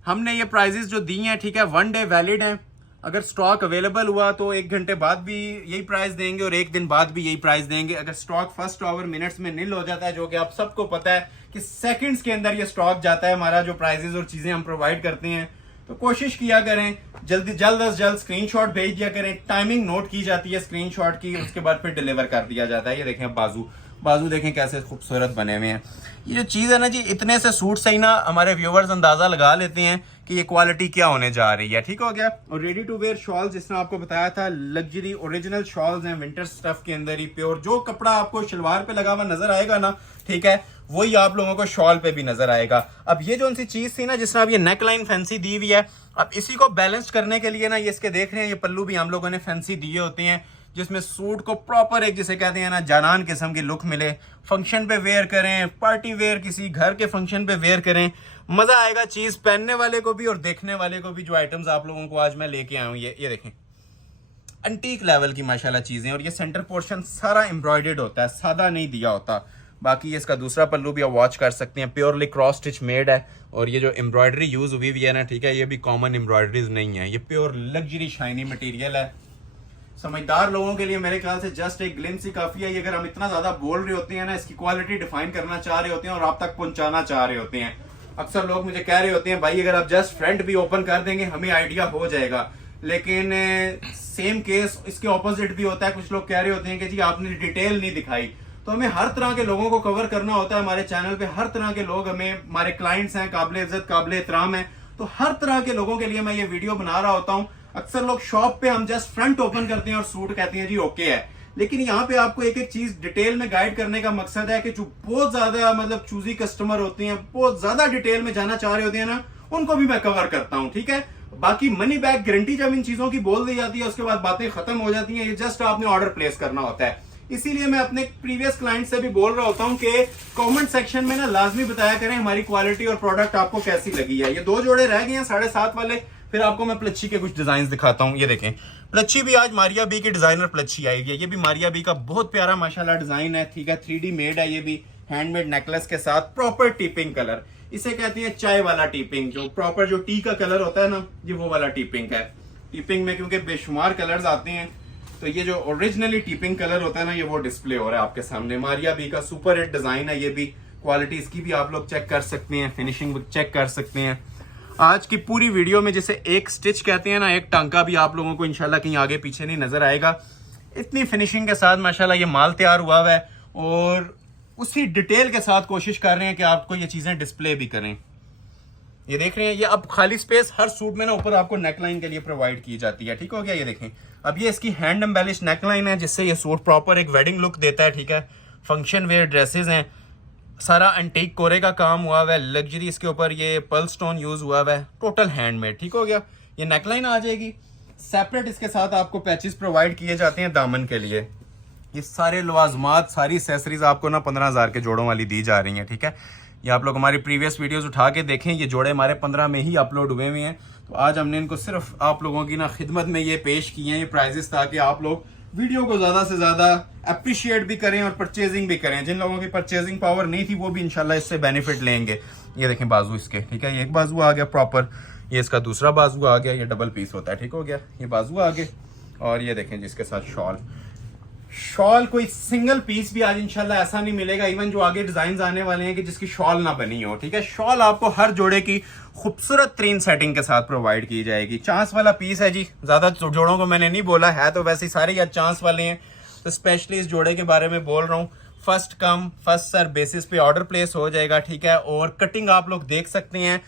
हमने ये प्राइजेस जो दी हैं, ठीक है, 1 डे वैलिड हैं। अगर स्टॉक अवेलेबल हुआ तो 1 घंटे बाद भी यही प्राइस देंगे और 1 दिन बाद भी यही प्राइस देंगे। अगर स्टॉक फर्स्ट आवर मिनट्स में नील हो जाता है, जो कि आप सबको पता है कि सेकंड्स के अंदर ये स्टॉक जाता है हमारा, जो प्राइजेस और चीजें हम प्रोवाइड करते हैं, तो कोशिश किया करें, जल्द अज जल्द स्क्रीनशॉट भेज दिया करें, टाइमिंग नोट की जाती है स्क्रीनशॉट की, उसके बाद फिर डिलीवर कर दिया जाता है। ये देखें बाजू देखें कैसे खूबसूरत बने हुए हैं। ये जो चीज़ है ना जी, इतने से सूट से ही ना हमारे व्यूवर्स अंदाजा लगा लेते हैं कि ये क्वालिटी क्या होने जा रही है। ठीक हो गया। और रेडी टू वेयर शॉल, जिसने आपको बताया था, लग्जरी ओरिजिनल शॉल्स हैं विंटर स्टफ के अंदर ही, प्योर। जो कपड़ा आपको शलवार पे लगा हुआ नजर आएगा ना, ठीक है, वही आप लोगों को शॉल पे भी नजर आएगा। अब ये जो उनसी चीज थी ना, जिसने अब ये नेक लाइन फैंसी दी हुई है, अब इसी को बैलेंस करने के लिए ना, ये इसके देख रहे हैं, ये पल्लू भी हम लोगों ने फैंसी दिए होते हैं, जिसमें सूट को प्रॉपर एक, जिसे कहते हैं ना, जानान किस्म की लुक मिले। फंक्शन पे वेयर करें, पार्टी वेयर, किसी घर के फंक्शन पे वेयर करें, मजा आएगा चीज पहनने वाले को भी और देखने वाले को भी। जो आइटम्स आप लोगों को आज मैं लेके आया हूँ, ये देखें, एंटीक लेवल की माशाल्लाह चीजें। और ये सेंटर पोर्शन सारा एम्ब्रॉयडर्ड होता है, सादा नहीं दिया होता। बाकी ये इसका दूसरा पल्लू भी आप वॉच कर सकते हैं, प्योरली क्रॉस स्टिच मेड है। और ये जो एम्ब्रॉयडरी यूज हुई है ना, ठीक है, ये भी कॉमन एम्ब्रॉयडरीज नहीं है, ये प्योर लग्जरी शाइनी मटेरियल है। समझदार लोगों के लिए मेरे ख्याल से जस्ट एक ग्लिम्स ही काफी है। अगर हम इतना ज्यादा बोल रहे होते हैं ना, इसकी क्वालिटी डिफाइन करना चाह रहे होते हैं और आप तक पहुंचाना चाह रहे होते हैं। अक्सर लोग मुझे कह रहे होते हैं, भाई अगर आप जस्ट फ्रंट भी ओपन कर देंगे हमें आइडिया हो जाएगा। लेकिन सेम केस इसके ऑपोजिट भी होता है। कुछ लोग कह रहे होते हैं कि जी आपने डिटेल नहीं दिखाई। तो हमें हर तरह के लोगों को कवर करना होता है। हमारे चैनल पे हर तरह के लोग, हमें हमारे क्लाइंट्स हैं, काबिल इज्जत काबिल एहतराम है। तो हर तरह के लोगों के लिए मैं ये वीडियो बना रहा होता हूँ। अक्सर लोग शॉप पे हम जस्ट फ्रंट ओपन करते हैं और सूट कहते हैं जी ओके है, लेकिन यहाँ पे आपको एक एक चीज डिटेल में गाइड करने का मकसद है कि जो बहुत ज्यादा मतलब चूजी कस्टमर होते हैं, बहुत ज्यादा डिटेल में जाना चाह रहे होते हैं ना, उनको भी मैं कवर करता हूँ। ठीक है, बाकी मनी बैक गारंटी जब इन चीजों की बोल दी जाती है, उसके बाद बातें खत्म हो जाती हैं। ये जस्ट आपने ऑर्डर प्लेस करना होता है। इसीलिए मैं अपने प्रीवियस क्लाइंट से भी बोल रहा होता हूँ कि कमेंट सेक्शन में ना लाजमी बताया करें हमारी क्वालिटी और प्रोडक्ट आपको कैसी लगी है। ये 2 जोड़े रह गए हैं 7.5 वाले, फिर आपको मैं प्लच्छी के कुछ डिजाइन दिखाता हूँ। ये देखें, प्लच्छी भी आज मारिया बी की डिजाइनर प्लच्छी आई है। ये भी मारिया बी का बहुत प्यारा माशाल्लाह डिजाइन है। ठीक है, 3D मेड है। ये भी हैंडमेड नेकलेस के साथ, प्रॉपर टिपिंग कलर, इसे कहते हैं चाय वाला टिपिंग। जो प्रॉपर जो टी का कलर होता है ना, ये वो वाला टिपिंग है। टिपिंग में क्योंकि बेशुमार कलर्स आते हैं, तो ये जो ओरिजिनली टिपिंग कलर होता है ना, ये वो डिस्प्ले हो रहा है आपके सामने। मारिया बी का सुपर हिट डिजाइन है। ये भी क्वालिटी इसकी भी आप लोग चेक कर सकते हैं, फिनिशिंग चेक कर सकते हैं। आज की पूरी वीडियो में जिसे एक स्टिच कहते हैं ना, एक टांका भी आप लोगों को इंशाल्लाह कहीं आगे पीछे नहीं नजर आएगा। इतनी फिनिशिंग के साथ माशाल्लाह ये माल तैयार हुआ है और उसी डिटेल के साथ कोशिश कर रहे हैं कि आपको ये चीजें डिस्प्ले भी करें। ये देख रहे हैं, ये अब खाली स्पेस हर सूट में ना ऊपर आपको नेकलाइन के लिए प्रोवाइड की जाती है। ठीक हो गया। ये देखें, अब ये इसकी हैंड एम्बेलिश नेकलाइन है, जिससे ये सूट प्रॉपर एक वेडिंग लुक देता है। ठीक है, फंक्शन वेयर ड्रेसेस हैं, सारा एंटीक कोरे का काम हुआ हुआ है, लग्जरी इसके ऊपर ये पर्ल स्टोन यूज हुआ हुआ है, टोटल हैंडमेड। ठीक हो गया। ये नेकलाइन आ जाएगी सेपरेट, इसके साथ आपको पैचेस प्रोवाइड किए जाते हैं दामन के लिए। ये सारे लवाजमात, सारी एक्सेसरीज आपको ना 15,000 के जोड़ों वाली दी जा रही हैं। ठीक है, ये आप लोग हमारी प्रीवियस वीडियोस उठा के देखें, ये जोड़े हमारे 15 में ही अपलोड हुए हुए हैं। तो आज हमने इनको सिर्फ आप लोगों की ना खिदमत में ये पेश किए हैं, ये प्राइजेस, ताकि आप लोग वीडियो को ज्यादा से ज्यादा अप्रिशिएट भी करें और परचेजिंग भी करें। जिन लोगों की परचेजिंग पावर नहीं थी वो भी इंशाल्लाह इससे बेनिफिट लेंगे। ये देखें बाजू इसके, ठीक है, ये एक बाजू आ गया प्रॉपर, ये इसका दूसरा बाजू आ गया, ये डबल पीस होता है। ठीक हो गया, ये बाजू आ गए। और ये देखें जिसके साथ शॉल कोई सिंगल पीस भी आज इंशाल्लाह ऐसा नहीं मिलेगा, इवन जो आगे डिजाइन आने वाले हैं, कि जिसकी शॉल ना बनी हो। ठीक है, शॉल आपको हर जोड़े की खूबसूरत तरीन सेटिंग के साथ प्रोवाइड की जाएगी। चांस वाला पीस है जी, ज्यादा जोड़ों को मैंने नहीं बोला है, तो वैसे सारे आज चांस वाले हैं, तो स्पेशली इस जोड़े के बारे में बोल रहा हूँ। First come first serve basis पे ऑर्डर प्लेस हो जाएगा। ठीक है, और कटिंग आप लोग देख सकते हैं,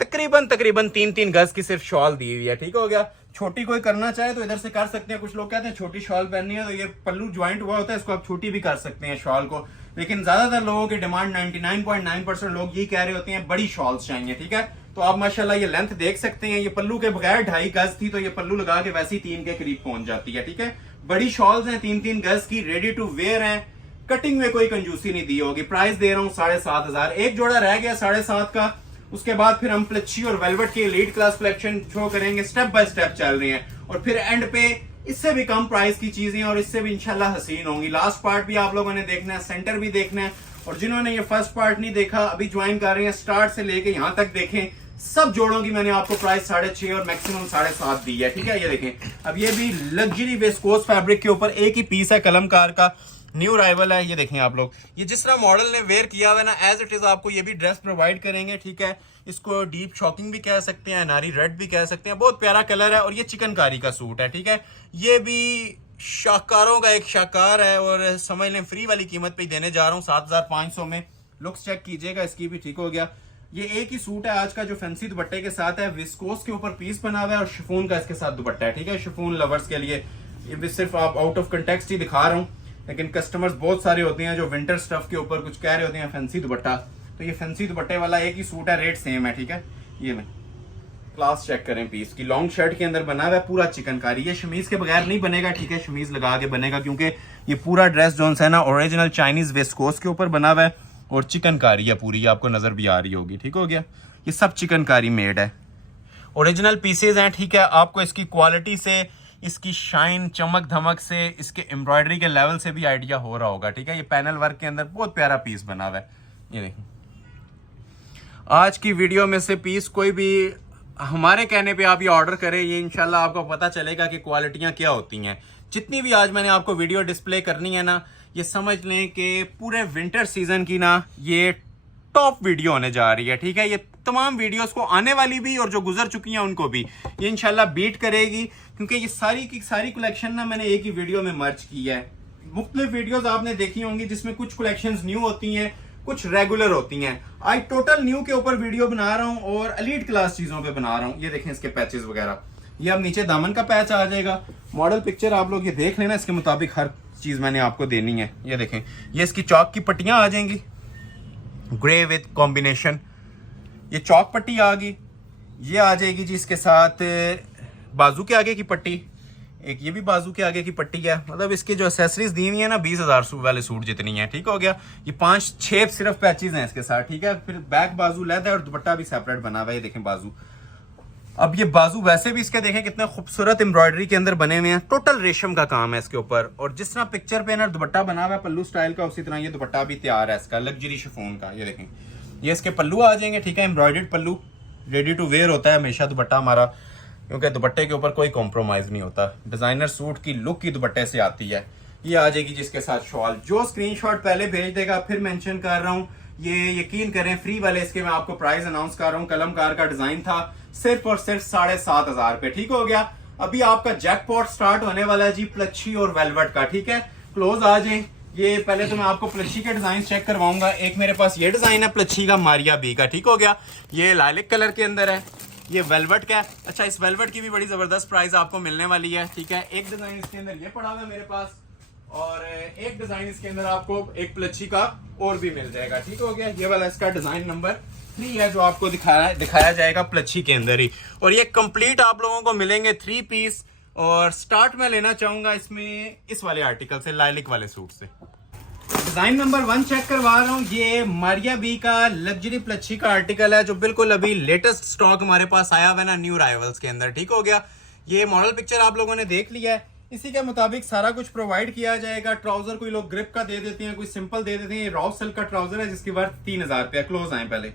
तकरीबन 3-3 गज की सिर्फ शॉल दी हुई है। ठीक हो गया। छोटी कोई करना चाहे तो इधर से कर सकते हैं। कुछ लोग कहते हैं छोटी शॉल पहननी है, तो ये पल्लू ज्वाइंट हुआ होता है, इसको आप छोटी भी कर सकते हैं शॉल को। लेकिन ज्यादातर लोगों की डिमांड 99.9% लोग ये कह रहे होते हैं बड़ी शॉल्स चाहिए। ठीक है, तो आप माशाल्लाह ये लेंथ देख सकते हैं, ये पल्लू के बगैर 2.5 गज थी, तो ये पल्लू लगा के वैसे ही 3 के करीब पहुंच जाती है। ठीक है, बड़ी शॉल्स हैं, 3-3 गज की, रेडी टू वेयर है। कटिंग में कोई कंजूसी नहीं दी होगी। प्राइस दे रहा हूँ 7,500। एक जोड़ा रह गया 7.5 का, उसके बाद फिर हम प्लच्छी और वेलवेट की एलीट क्लास कलेक्शन शो करेंगे। स्टेप बाय स्टेप चल रहे हैं, और फिर एंड पे इससे भी कम प्राइस की चीजें और इससे भी इंशाल्लाह हसीन होंगी। लास्ट पार्ट भी आप लोगों ने देखना है, सेंटर भी देखना है, और जिन्होंने ये फर्स्ट पार्ट नहीं देखा, अभी ज्वाइन कर रहे हैं, स्टार्ट से लेके यहाँ तक देखें। सब जोड़ों की मैंने आपको प्राइस 6.5 और मैक्सिमम 7.5 दी है। ठीक है, ये देखें, अब ये भी लग्जरी वेस्कोस फैब्रिक के ऊपर एक ही पीस है कलमकार का, न्यू अराइवल है। ये देखें आप लोग, ये जिस तरह मॉडल ने वेयर किया हुआ है ना, एज इट इज आपको ये भी ड्रेस प्रोवाइड करेंगे, ठीक है। इसको डीप शॉकिंग भी कह सकते हैं, नारी रेड भी कह सकते हैं, बहुत प्यारा कलर है। और ये चिकनकारी का सूट है, ठीक है। ये भी शाहकारों का एक शाहकार है और समझ लें फ्री वाली कीमत पे ही देने जा रहा हूँ 7500 में। लुक्स चेक कीजिएगा इसकी भी, ठीक हो गया। ये एक ही सूट है आज का जो फैंसी दुपट्टे के साथ है, विस्कोस के ऊपर पीस बना हुआ है और शिफॉन का इसके साथ दुपट्टा है, ठीक है। शिफॉन लवर्स के लिए ये भी सिर्फ आप आउट ऑफ कंटेक्स्ट ही दिखा रहा हूँ, लेकिन कस्टमर्स बहुत सारे होते हैं जो विंटर स्टफ के ऊपर कुछ कह रहे होते हैं फैंसी दुपट्टा, तो ये फैंसी दुपट्टे वाला एक ही सूट है, रेट सेम है, ठीक है। ये में क्लास चेक करें पीस की, लॉन्ग शर्ट के अंदर बना हुआ है, पूरा चिकनकारी। ये शमीज के बगैर नहीं बनेगा, ठीक है, शमीज लगा के बनेगा, क्योंकि ये पूरा ड्रेस जो है ना ओरिजिनल चाइनीज वेस्कोस के ऊपर बना हुआ है और चिकनकारी है पूरी, आपको नजर भी आ रही होगी, ठीक हो गया। ये सब चिकनकारी मेड है, ओरिजिनल पीसेज हैं, ठीक है। आपको इसकी क्वालिटी से, इसकी शाइन, चमक धमक से, इसके एम्ब्रॉयडरी के लेवल से भी आइडिया हो रहा होगा, ठीक है। ये पैनल वर्क के अंदर बहुत प्यारा पीस बना हुआ है। ये देखिए, आज की वीडियो में से पीस कोई भी हमारे कहने पे आप ये ऑर्डर करें, ये इंशाल्लाह आपको पता चलेगा कि क्वालिटियां क्या होती हैं। जितनी भी आज मैंने आपको वीडियो डिस्प्ले करनी है ना, ये समझ लें कि पूरे विंटर सीजन की ना ये टॉप वीडियो होने जा रही है, ठीक है। ये तमाम वीडियोस को आने वाली भी और जो गुजर चुकी हैं उनको भी ये इंशाल्लाह बीट करेगी, क्योंकि ये सारी की सारी कलेक्शन ना मैंने एक ही वीडियो में मर्ज की है। मुख्तलिफ वीडियोस आपने देखी होंगी जिसमें कुछ कलेक्शंस न्यू होती हैं, कुछ रेगुलर होती हैं। आज टोटल न्यू के ऊपर वीडियो बना रहा हूं और एलीट क्लास चीजों पे बना रहा हूं। ये देखें इसके पैचेस वगैरह, ये अब नीचे दामन का पैच आ जाएगा। मॉडल पिक्चर आप लोग ये देख लेना, इसके मुताबिक हर चीज मैंने आपको देनी है। ये देखें, ये इसकी चौक की पट्टियां आ जाएंगी ग्रे विद कॉम्बिनेशन, ये चौक पट्टी आ गई। ये आ जाएगी जी इसके साथ बाजू के आगे की पट्टी, एक ये भी बाजू के आगे की पट्टी है। मतलब इसकी जो एसेसरीज दी हुई है ना 20,000 वाले सूट जितनी है, ठीक हो गया। ये 5-6 सिर्फ पैचेज हैं इसके साथ, ठीक है। फिर बैक बाजू लेदा है और दुपट्टा भी सेपरेट बना हुआ है, ये देखें बाजू। अब ये बाजू वैसे भी इसके देखें कितने खूबसूरत एम्ब्रॉयडरी के अंदर बने हुए हैं, टोटल रेशम का काम है इसके ऊपर। और जिस तरह पिक्चर पे ना दुपट्टा बना हुआ है पल्लू स्टाइल का, उसी तरह ये दुपट्टा भी तैयार है इसका, लग्जरी शिफॉन का। ये देखें, ये इसके पल्लू आ जाएंगे, ठीक है, embroidered pallu, ready to wear होता है हमेशा दुपट्टा हमारा, क्योंकि दुपट्टे के ऊपर कोई कॉम्प्रोमाइज नहीं होता। डिजाइनर सूट की लुक ही दुपट्टे से आती है। ये आ जाएगी जिसके साथ शॉल। जो स्क्रीनशॉट पहले भेज देगा, फिर मेंशन कर रहा हूँ, ये यकीन करें फ्री वाले इसके मैं आपको प्राइस अनाउंस कर रहा हूँ। कलमकार का डिजाइन था, सिर्फ और सिर्फ 7,500 पे, ठीक हो गया। अभी आपका जैकपॉट स्टार्ट होने वाला है जी प्लच्छी और वेलवेट का, ठीक है। क्लोज आ जाए। ये पहले तो मैं आपको प्लच्छी के डिजाइन चेक करवाऊंगा। एक मेरे पास ये डिजाइन है प्लच्छी का, मारिया बी का, ठीक हो गया। ये लाइलिक कलर के अंदर है, ये वेलवेट का है। अच्छा, इस वेलवेट की भी बड़ी जबरदस्त प्राइस आपको मिलने वाली है, ठीक है। एक डिजाइन इसके अंदर ये पड़ा हुआ है मेरे पास, और एक डिजाइन इसके अंदर आपको एक प्लच्छी का और भी मिल जाएगा, ठीक हो गया। ये वाला इसका डिजाइन नंबर 3 है जो आपको दिखाया जाएगा प्लच्छी के अंदर ही। और ये कंप्लीट आप लोगों को मिलेंगे 3 पीस। और स्टार्ट मैं लेना चाहूंगा इसमें इस वाले आर्टिकल से, लाइलिक वाले सूट से। डिजाइन नंबर 1 चेक करवा रहा हूँ। ये मारिया बी का लग्जरी प्लच्छी का आर्टिकल है जो बिल्कुल अभी लेटेस्ट स्टॉक हमारे पास आया हुआ है ना, न्यू अराइवल्स के अंदर, ठीक हो गया। ये मॉडल पिक्चर आप लोगों ने देख लिया है, इसी के मुताबिक सारा कुछ प्रोवाइड किया जाएगा। ट्राउजर कोई लोग ग्रिप का दे देते हैं, कोई सिंपल दे देते हैं। रॉ सिल्क का ट्राउजर है जिसकी वर्थ 3,000 रुपया। क्लोज आए पहले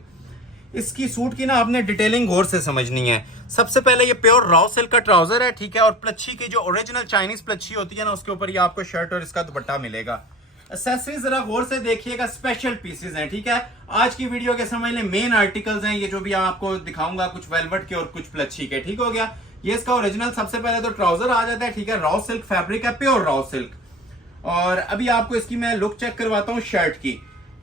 इसकी सूट की ना आपने डिटेलिंग गौर से समझनी है। सबसे पहले ये प्योर रॉ सिल्क का ट्राउजर है, ठीक है। और प्लच्छी की जो ओरिजिनल चाइनीज प्लच्छी होती है ना, उसके ऊपर ये आपको शर्ट और इसका दुपट्टा मिलेगा। एक्सेसरीज जरा गौर से देखिएगा, स्पेशल पीसेस हैं, ठीक है। आज की वीडियो के समझ लें मेन आर्टिकल्स हैं ये जो भी आपको दिखाऊंगा, कुछ वेलवेट के और कुछ प्लच्छी के, ठीक हो गया। ये इसका ओरिजिनल सबसे पहले तो ट्राउजर आ जाता है, ठीक है। रॉ सिल्क फैब्रिक है, प्योर रॉ सिल्क। और अभी आपको इसकी मैं लुक चेक करवाता हूँ शर्ट की।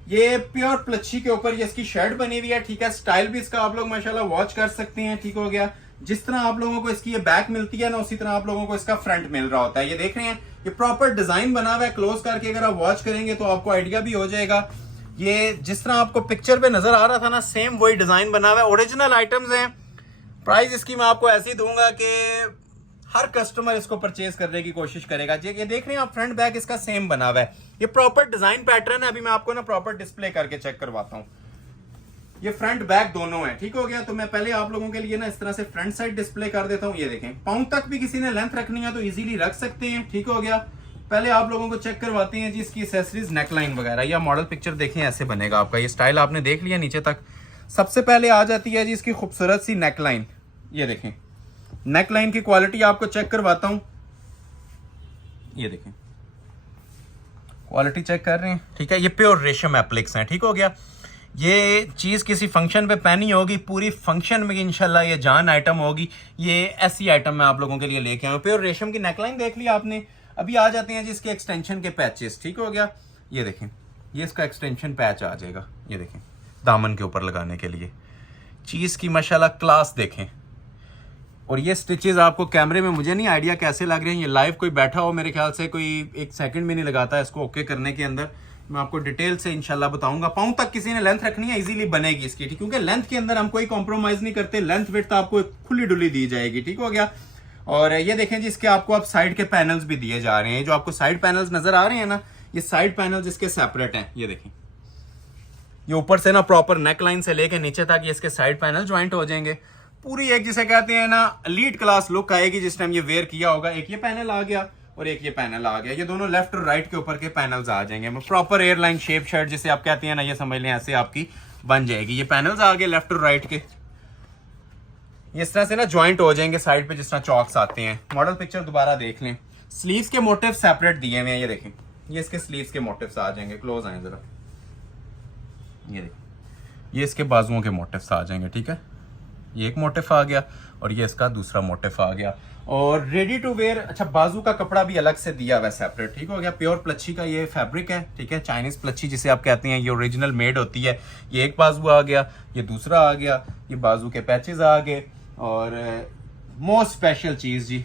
ये प्योर प्लच्छी के ऊपर ये इसकी शर्ट बनी हुई है, ठीक है। स्टाइल भी इसका आप लोग माशाल्लाह वॉच कर सकते हैं, ठीक हो गया। जिस तरह आप लोगों को इसकी ये बैक मिलती है ना, उसी तरह आप लोगों को इसका फ्रंट मिल रहा होता है। ये देख रहे हैं, ये प्रॉपर डिजाइन बना हुआ है। क्लोज करके अगर आप वॉच करेंगे तो आपको आइडिया भी हो जाएगा। ये जिस तरह आपको पिक्चर पे नजर आ रहा था ना, सेम वही डिजाइन बना हुआ है। ओरिजिनल आइटम्स हैं। प्राइस इसकी मैं आपको ऐसी दूंगा कि हर कस्टमर इसको परचेज करने की कोशिश करेगा। ये देख रहे हैं आप, फ्रंट बैक इसका सेम बना हुआ है। ये प्रॉपर डिजाइन पैटर्न है। अभी मैं आपको ना प्रॉपर डिस्प्ले करके चेक करवाता हूँ। ये फ्रंट बैक दोनों है, ठीक हो गया। तो मैं पहले आप लोगों के लिए ना इस तरह से फ्रंट साइड डिस्प्ले कर देता हूँ। ये देखें, पाउंड तक भी किसी ने लेंथ रखनी है तो इजीली रख सकते हैं, ठीक हो गया। पहले आप लोगों को चेक करवाते हैं जी इसकी एक्सेसरीज, नेकलाइन वगैरह। या मॉडल पिक्चर देखें, ऐसे बनेगा आपका। ये स्टाइल आपने देख लिया नीचे तक। सबसे पहले आ जाती है जी इसकी खूबसूरत सी नेकलाइन। ये देखें, नेकलाइन की क्वालिटी आपको चेक करवाता हूं। ये देखें, क्वालिटी चेक कर रहे हैं, ठीक है। ये प्योर रेशम एप्लिक्स हैं, ठीक हो गया। ये चीज़ किसी फंक्शन पे पहनी होगी, पूरी फंक्शन में इंशाल्लाह ये जान आइटम होगी। ये ऐसी आइटम मैं आप लोगों के लिए लेके आया हूँ। प्योर रेशम की नेकलाइन देख लिया आपने। अभी आ जाते हैं जिसके एक्सटेंशन के पैचेस, ठीक हो गया। ये देखें, ये इसका एक्सटेंशन पैच आ जाएगा, ये देखें, दामन के ऊपर लगाने के लिए। चीज़ की माशाल्लाह क्लास देखें। और ये स्टिचेस आपको कैमरे में मुझे नहीं आइडिया कैसे लग रहे हैं। ये लाइव कोई बैठा हो, मेरे ख्याल से कोई 1 सेकंड भी नहीं लगाता है इसको ओके करने के अंदर। मैं आपको डिटेल से इंशाल्लाह बताऊंगा। पाँव तक किसी ने लेंथ रखनी है, इजीली बनेगी इसकी, ठीक, क्योंकि लेंथ के अंदर हम कोई कॉम्प्रोमाइज नहीं करते। लेंथ विड्थ आपको खुली डुली दी जाएगी, ठीक हो गया। और ये देखें जी, इसके आपको अब साइड के पैनल्स भी दिए जा रहे हैं। जो आपको साइड पैनल्स नजर आ रहे हैं ना, ये साइड पैनल्स इसके सेपरेट हैं। ये देखें, ये ऊपर से ना प्रॉपर नेक लाइन से लेके नीचे तक ये इसके साइड पैनल ज्वाइंट हो जाएंगे। पूरी एक जिसे कहते हैं ना एलीट क्लास लुक आएगी जिस टाइम ये वेयर किया होगा। एक ये पैनल आ गया और एक ये पैनल आ गया। ये दोनों लेफ्ट और राइट के ऊपर के पैनल्स आ जाएंगे। प्रॉपर एयरलाइन शेप शर्ट जिसे आप कहते हैं ना, ये समझ लें ऐसे आपकी बन जाएगी। ये पैनल्स आ गए लेफ्ट और राइट के, इस तरह से ना ज्वाइंट हो जाएंगे साइड पे जिस तरह चॉक्स आते हैं। मॉडल पिक्चर दोबारा देख लें। स्लीव्स के मोटिव सेपरेट दिए हुए हैं, ये देखें, ये इसके स्लीव्स के मोटिव्स आ जाएंगे। क्लोज आए जरा, ये देखें, ये इसके बाजुओं के मोटिव्स आ जाएंगे, ठीक है। ये एक मोटिफ आ गया और ये इसका दूसरा मोटिफ आ गया। और रेडी टू वेयर, अच्छा, बाजू का कपड़ा भी अलग से दिया हुआ है सेपरेट, ठीक हो गया। प्योर प्लच्छी का ये फैब्रिक है, ठीक है। चाइनीज प्लच्छी जिसे आप कहते हैं, ये ओरिजिनल मेड होती है। ये एक बाजू आ गया, ये दूसरा आ गया, ये बाजू के पैचेस आ गए। और मोस्ट स्पेशल चीज जी,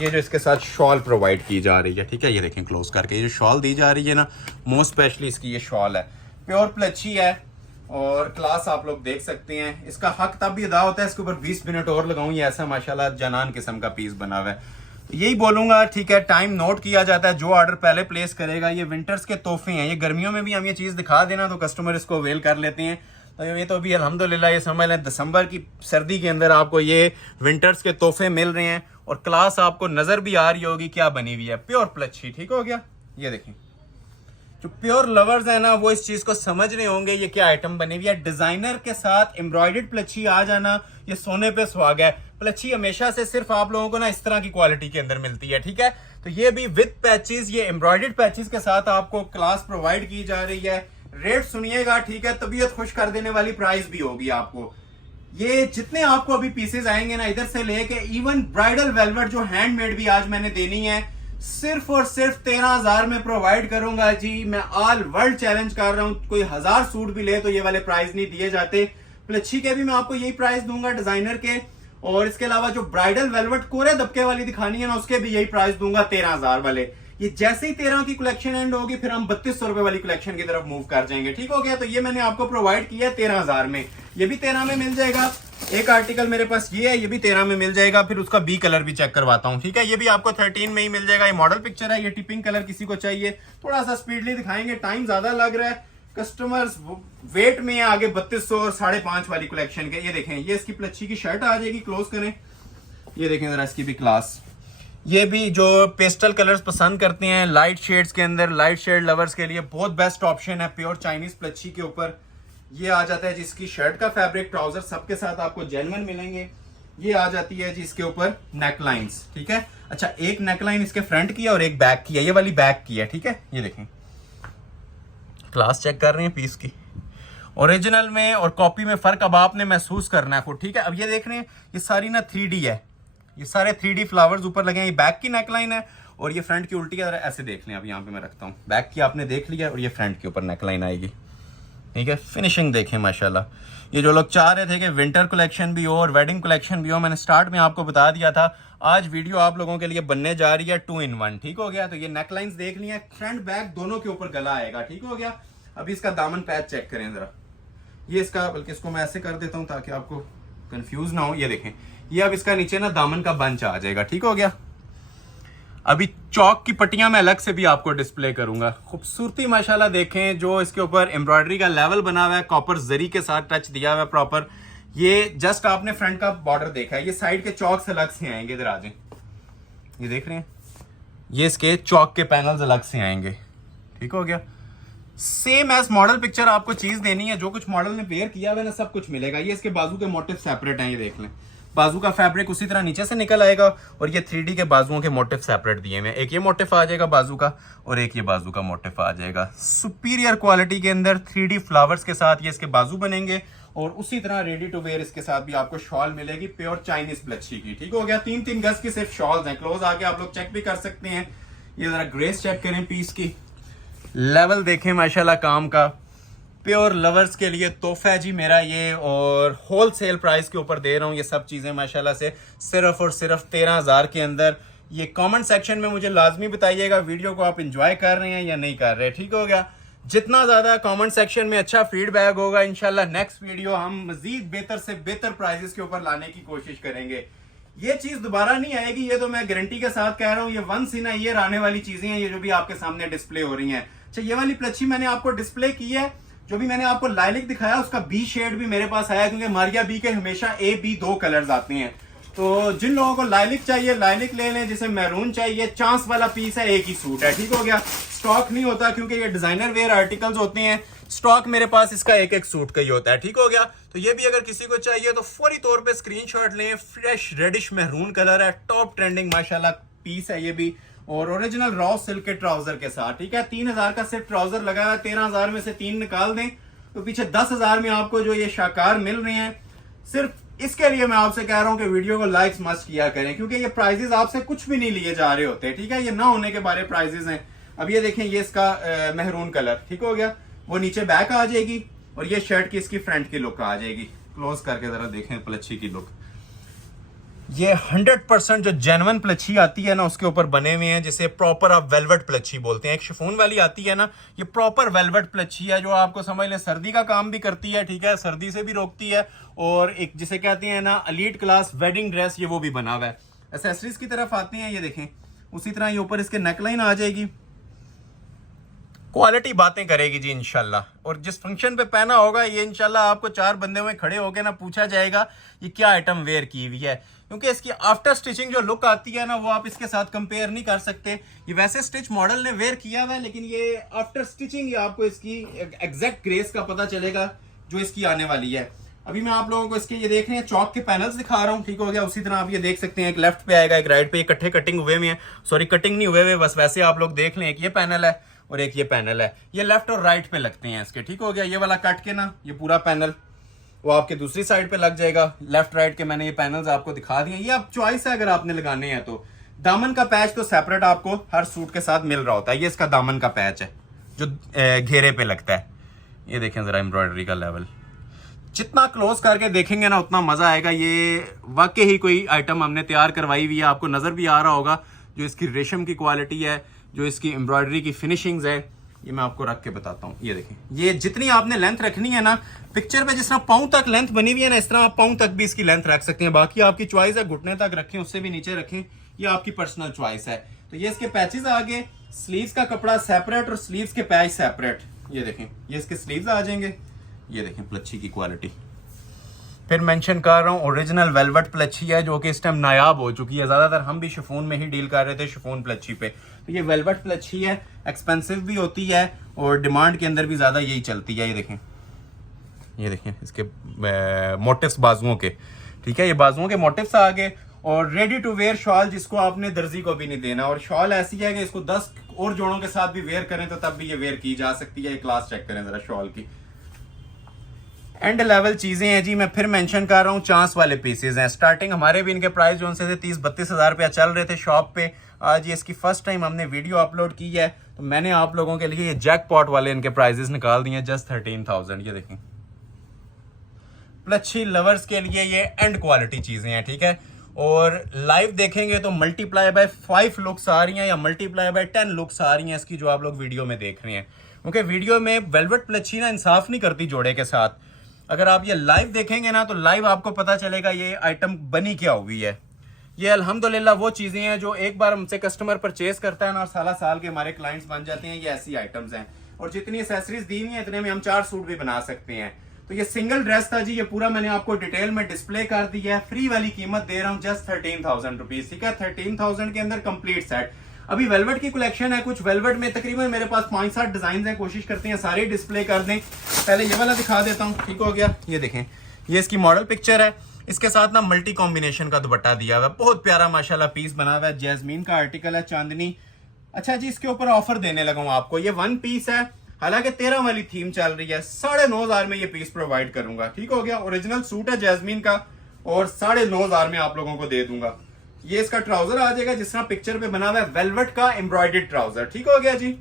ये जो इसके साथ शॉल प्रोवाइड की जा रही है, ठीक है। ये देखें क्लोज करके, ये जो शॉल दी जा रही है ना, मोस्ट स्पेशली इसकी ये शॉल है, प्योर प्लच्छी है। और क्लास आप लोग देख सकते हैं। इसका हक तब भी अदा होता है इसके ऊपर 20 मिनट और लगाऊं। ये ऐसा माशाल्लाह जनान किस्म का पीस बना हुआ है। यही बोलूंगा, ठीक है। टाइम नोट किया जाता है, जो ऑर्डर पहले प्लेस करेगा। ये विंटर्स के तोहफे हैं, ये गर्मियों में भी हम ये चीज दिखा देना तो कस्टमर इसको अवेल कर लेते हैं। तो ये तो अभी अल्हम्दुलिल्लाह ये समझ लें दिसंबर की सर्दी के अंदर आपको ये विंटर्स के तोहफे मिल रहे हैं। और क्लास आपको नजर भी आ रही होगी क्या बनी हुई है, प्योर प्लच्छी, ठीक हो गया। ये देखें, जो प्योर लवर्स है ना वो इस चीज को समझ रहे होंगे ये क्या आइटम बनी हुई है। डिजाइनर के साथ एम्ब्रॉयडर्ड प्लच्छी आ जाना, ये सोने पे सुहागा है। प्लच्छी हमेशा से सिर्फ आप लोगों को ना इस तरह की क्वालिटी के अंदर मिलती है, ठीक है। तो ये भी विद पैचेस, ये एम्ब्रॉयडर्ड पैचेस के साथ आपको क्लास प्रोवाइड की जा रही है। रेट सुनिएगा, ठीक है, तबीयत खुश कर देने वाली प्राइस भी होगी आपको। ये जितने आपको अभी पीसेस आएंगे ना, इधर से लेके इवन ब्राइडल वेलवेट जो हैंडमेड भी आज मैंने देनी है, सिर्फ और सिर्फ 13,000 में प्रोवाइड करूंगा जी। मैं ऑल वर्ल्ड चैलेंज कर रहा हूं, कोई 1000 सूट भी ले तो ये वाले प्राइस नहीं दिए जाते। प्लच्छी के भी मैं आपको यही प्राइस दूंगा, डिजाइनर के। और इसके अलावा जो ब्राइडल वेलवेट कोरे दबके वाली दिखानी है ना, उसके भी यही प्राइस दूंगा, 13,000 वाले। ये जैसे ही 13 की कलेक्शन एंड होगी, फिर हम 3200 रुपए वाली कलेक्शन की तरफ मूव कर जाएंगे, ठीक हो गया। तो ये मैंने आपको प्रोवाइड किया 13,000 में, ये भी 13 में मिल जाएगा। एक आर्टिकल मेरे पास ये है, ये भी 13 में मिल जाएगा। फिर उसका बी कलर भी चेक करवाता हूँ, ठीक है। ये भी आपको 13 में ही मिल जाएगा। ये मॉडल पिक्चर है, ये टिपिंग कलर किसी को चाहिए, थोड़ा सा स्पीडली दिखाएंगे, टाइम ज्यादा लग रहा है, कस्टमर्स वेट में है आगे 3200 और 5.5 वाली कलेक्शन के। ये देखें, ये इसकी प्लच्छी की शर्ट आ जाएगी, क्लोज करें, ये देखें जरा इसकी भी क्लास। ये भी जो पेस्टल कलर्स पसंद करते हैं लाइट शेड्स के अंदर, लाइट शेड लवर्स के लिए बहुत बेस्ट ऑप्शन है। प्योर चाइनीज प्लच्छी के ऊपर ये आ जाता है जिसकी शर्ट का फैब्रिक, ट्राउजर सबके साथ आपको जेन्युइन मिलेंगे। ये आ जाती है जी इसके ऊपर नेक लाइन्स, ठीक है। अच्छा, एक नेक लाइन इसके फ्रंट की है और एक बैक की है, ये वाली बैक की है, ठीक है। ये देखें, क्लास चेक कर रहे हैं पीस की। ओरिजिनल में और कॉपी में फर्क अब आपने महसूस करना है खुद, ठीक है। अब ये देख रहे हैं, ये सारी ना 3D है, ये सारे 3D फ्लावर्स ऊपर लगे हैं। ये बैक की नेकलाइन है और ये फ्रंट की उल्टी है। ऐसे देख लें, अब यहाँ पे मैं रखता हूँ, बैक की आपने देख लिया और ये फ्रंट के ऊपर नेकलाइन आएगी, ठीक है। फिनिशिंग देखें माशाल्लाह। ये जो लोग चाह रहे थे कि विंटर कलेक्शन भी हो और वेडिंग कलेक्शन भी हो, मैंने स्टार्ट में आपको बता दिया था, आज वीडियो आप लोगों के लिए बनने जा रही है 2 in 1, ठीक हो गया। तो ये नेकलाइंस देख लिया, फ्रंट बैक दोनों के ऊपर गला आएगा, ठीक हो गया। अभी इसका दामन पैच चेक करें जरा, ये इसका, बल्कि इसको मैं ऐसे कर देता हूँ ताकि आपको कंफ्यूज ना हो। ये देखें, ये अब इसका नीचे ना दामन का बंच आ जाएगा, ठीक हो गया। अभी चौक की पट्टियां मैं अलग से भी आपको डिस्प्ले करूंगा। खूबसूरती माशाल्लाह देखें, जो इसके ऊपर एम्ब्रॉयडरी का लेवल बना हुआ है, कॉपर जरी के साथ टच दिया हुआ है प्रॉपर। ये जस्ट आपने फ्रंट का बॉर्डर देखा है, ये साइड के चौक से अलग से आएंगे। इधर आ जाए, ये देख रहे हैं, ये इसके चौक के पैनल्स अलग से आएंगे, ठीक हो गया। सेम एज मॉडल पिक्चर आपको चीज देनी है, जो कुछ मॉडल ने वेयर किया हुआ है ना, सब कुछ मिलेगा। ये इसके बाजू के मोटिव सेपरेट हैं, ये देख लें, बाजू का फैब्रिक उसी तरह नीचे से निकल आएगा और ये 3D के बाजुओं के मोटिव सेपरेट दिए हुए हैं। एक ये मोटिव आ जाएगा बाजू का और एक ये बाजू का मोटिव आ जाएगा। सुपीरियर क्वालिटी के अंदर 3D फ्लावर्स के साथ ये इसके बाजू बनेंगे और उसी तरह रेडी टू वेयर इसके साथ भी आपको शॉल मिलेगी प्योर चाइनीज प्लच्छी की। ठीक हो गया, 3-3 गज की सिर्फ शॉल्स हैं। क्लोज आके आप लोग चेक भी कर सकते हैं। ये जरा ग्रेस चेक करें पीस की, लेवल देखें माशाल्लाह काम का। प्योर लवर्स के लिए तोहफा है जी मेरा ये, और होलसेल प्राइस के ऊपर दे रहा हूँ ये सब चीज़ें माशाल्लाह से सिर्फ और सिर्फ 13,000 के अंदर। ये कमेंट सेक्शन में मुझे लाजमी बताइएगा वीडियो को आप एंजॉय कर रहे हैं या नहीं कर रहे। ठीक हो गया, जितना ज़्यादा कमेंट सेक्शन में अच्छा फीडबैक होगा इंशाल्लाह नेक्स्ट वीडियो हम मजीद बेहतर से बेहतर प्राइजेस के ऊपर लाने की कोशिश करेंगे। ये चीज़ दोबारा नहीं आएगी, ये तो मैं गारंटी के साथ कह रहा हूँ। ये वंस इन अ ईयर आने वाली चीज़ें हैं ये जो भी आपके सामने डिस्प्ले हो रही हैं। अच्छा, ये वाली प्लच्छी मैंने आपको डिस्प्ले की है। जो भी मैंने आपको लाइलिक दिखाया उसका बी शेड भी मेरे पास आया, क्योंकि मारिया बी के हमेशा A, B 2 कलर्स आते हैं। तो जिन लोगों को लाइलिक चाहिए लाइलिक ले लें, जिसे मैरून चाहिए चांस वाला पीस है, एक ही सूट है। ठीक हो गया, स्टॉक नहीं होता क्योंकि ये डिजाइनर वेयर आर्टिकल्स होते हैं। स्टॉक मेरे पास इसका एक एक सूट का ही होता है। ठीक हो गया, तो ये भी अगर किसी को चाहिए तो फौरी तौर पे स्क्रीनशॉट लें। फ्रेश रेडिश मैरून कलर है, टॉप ट्रेंडिंग माशाल्लाह पीस है ये भी, और ओरिजिनल रॉ सिल्क के ट्राउजर के साथ। ठीक है, 3,000 का सिर्फ ट्राउजर लगा है। 13,000 में से 3 निकाल दें तो पीछे 10,000 में आपको जो ये शाकार मिल रहे हैं। सिर्फ इसके लिए मैं आपसे कह रहा हूं कि वीडियो को लाइक्स मस्ट किया करें, क्योंकि ये प्राइजेस आपसे कुछ भी नहीं लिए जा रहे होते। ठीक है, ये ना होने के बारे प्राइजेस हैं। अब ये देखें, ये इसका मेहरून कलर, ठीक हो गया, वो नीचे बैक आ जाएगी और ये शर्ट की इसकी फ्रंट की लुक आ जाएगी। क्लोज करके जरा देखें प्लच्छी की लुक। ये 100% जो जेन्युइन प्लच्छी आती है ना उसके ऊपर बने हुए हैं, जिसे प्रॉपर आप वेलवेट प्लच्छी बोलते हैं। एक शिफॉन वाली आती है ना, ये प्रॉपर वेलवेट प्लच्छी है जो आपको समझ लें सर्दी का काम भी करती है। ठीक है, सर्दी से भी रोकती है, और एक जिसे कहते हैं ना एलीट क्लास वेडिंग ड्रेस, ये वो भी बना हुआ है। एक्सेसरीज की तरफ आते हैं, ये देखें उसी तरह ये ऊपर इसके नेकलाइन आ जाएगी। क्वालिटी बातें करेगी जी इंशाल्लाह, और जिस फंक्शन पे पहना होगा ये इंशाल्लाह आपको 4 बंदे में खड़े होकर ना पूछा जाएगा ये क्या आइटम वेयर की हुई है, क्योंकि इसकी आफ्टर स्टिचिंग जो लुक आती है ना वो आप इसके साथ कंपेयर नहीं कर सकते। ये वैसे स्टिच मॉडल ने वेयर किया हुआ है, लेकिन ये आफ्टर स्टिचिंग आपको इसकी एग्जैक्ट ग्रेस का पता चलेगा जो इसकी आने वाली है। अभी मैं आप लोगों को इसके ये देख रहे हैं चौक के पैनल्स दिखा रहा हूँ। ठीक हो गया, उसी तरह आप ये देख सकते हैं, एक लेफ्ट पे आएगा एक राइट पे, इकट्ठे कटिंग हुए हुए हैं, सॉरी कटिंग नहीं हुए हुए, बस वैसे आप लोग देख लें। एक ये पैनल है और एक ये पैनल है, ये लेफ्ट और राइट पे लगते हैं इसके। ठीक हो गया, ये वाला कट के ना ये पूरा पैनल वो आपके दूसरी साइड पे लग जाएगा। लेफ्ट राइट के मैंने ये पैनल्स आपको दिखा दिए, ये आप चॉइस है अगर आपने लगाने हैं तो। दामन का पैच तो सेपरेट आपको हर सूट के साथ मिल रहा होता है। ये इसका दामन का पैच है जो घेरे पे लगता है। ये देखें जरा एम्ब्रॉयडरी का लेवल, जितना क्लोज करके देखेंगे ना उतना मजा आएगा। ये वाकई ही कोई आइटम हमने तैयार करवाई हुई है, आपको नजर भी आ रहा होगा जो इसकी रेशम की क्वालिटी है, जो इसकी एम्ब्रॉयडरी की फिनिशिंग्स है। ये मैं आपको रख के बताता हूँ, ये देखें, ये जितनी आपने लेंथ रखनी है ना पिक्चर पे, जिस तरह पाँव तक लेंथ बनी हुई है ना इस तरह आप पाँव तक भी इसकी लेंथ रख सकते हैं। बाकी आपकी चॉइस है, घुटने तक रखें उससे भी नीचे रखें, ये आपकी पर्सनल चॉइस है। तो ये इसके पैचेस आगे, स्लीव्स का कपड़ा सेपरेट और स्लीव्स के पैच सेपरेट। ये देखें, ये इसके स्लीव्स आ जाएंगे। ये देखें प्लच्छी की क्वालिटी, फिर मेंशन कर रहा हूँ ओरिजिनल वेलवेट प्लच्छी है जो कि इस टाइम नायाब हो चुकी है। ज़्यादातर हम भी शिफॉन में ही डील कर रहे थे, शिफॉन प्लच्छी पे। तो ये वेलवेट प्लच्छी है, एक्सपेंसिव भी होती है और डिमांड के अंदर भी ज़्यादा यही चलती है। ये देखें इसके मोटिव्स बाजुओं के। ठीक है, ये बाजुओं के मोटिव्स आ गए, और रेडी टू वेयर शॉल जिसको आपने दर्जी को भी नहीं देना, और शॉल ऐसी है कि इसको 10 और जोड़ों के साथ भी वेयर करें तो तब भी ये वेयर की जा सकती है। ये क्लास चेक करें जरा शॉल की, एंड लेवल चीजें हैं जी। मैं फिर मेंशन कर रहा हूँ चांस वाले पीसेज हैं। स्टार्टिंग हमारे भी इनके प्राइस जो से 30-32 हज़ार रुपया चल रहे थे शॉप पे। आज ये इसकी फर्स्ट टाइम हमने वीडियो अपलोड की है, तो मैंने आप लोगों के लिए ये जैकपॉट वाले इनके प्राइजेस निकाल दिए, जस्ट 13,000। ये देखें, प्लच्छी लवर्स के लिए ये एंड क्वालिटी चीजें हैं। ठीक है, और लाइव देखेंगे तो मल्टीप्लाई बाय 5 लुक्स आ रही हैं या मल्टीप्लाई बाय 10 लुक्स आ रही हैं इसकी, जो आप लोग वीडियो में देख रहे हैं। क्योंकि वीडियो में वेलवेट प्लच्छी ना इंसाफ नहीं करती जोड़े के साथ। अगर आप ये लाइव देखेंगे ना तो लाइव आपको पता चलेगा ये आइटम बनी क्या हुई है। ये अल्हम्दुलिल्लाह वो चीजें हैं जो एक बार हमसे कस्टमर परचेज करता है ना और साला साल के हमारे क्लाइंट्स बन जाते हैं। ये ऐसी आइटम्स हैं, और जितनी एक्सेसरीज दी हुई है इतने में हम 4 सूट भी बना सकते हैं। तो ये सिंगल ड्रेस था जी, ये पूरा मैंने आपको डिटेल में डिस्प्ले कर दिया है। फ्री वाली कीमत दे रहा हूँ जस्ट 13,000 रुपीज। ठीक है, 13,000 के अंदर कंप्लीट सेट। अभी वेलवेट की कलेक्शन है, कुछ वेलवेट में तकरीबन मेरे पास 5-7 डिजाइन हैं, कोशिश करते हैं सारे डिस्प्ले कर दें। पहले ये वाला दिखा देता हूँ। ठीक हो गया, ये देखें, ये इसकी मॉडल पिक्चर है। इसके साथ ना मल्टी कॉम्बिनेशन का दुपट्टा दिया हुआ है, बहुत प्यारा माशाल्लाह पीस बना हुआ है। जैस्मीन का आर्टिकल है, चांदनी। अच्छा जी, इसके ऊपर ऑफर देने लगा हूं आपको। ये 1 पीस है, हालांकि 13 वाली थीम चल रही है। 9,500 में ये पीस प्रोवाइड करूंगा, ठीक हो गया। ओरिजिनल सूट है जैस्मीन का और 9,500 में आप लोगों को दे दूंगा। ये इसका ट्राउजर आ जाएगा जिस तरह पिक्चर पे बना हुआ है, वेलवेट का एम्ब्रॉयडर्ड ट्राउजर, ठीक हो गया जी।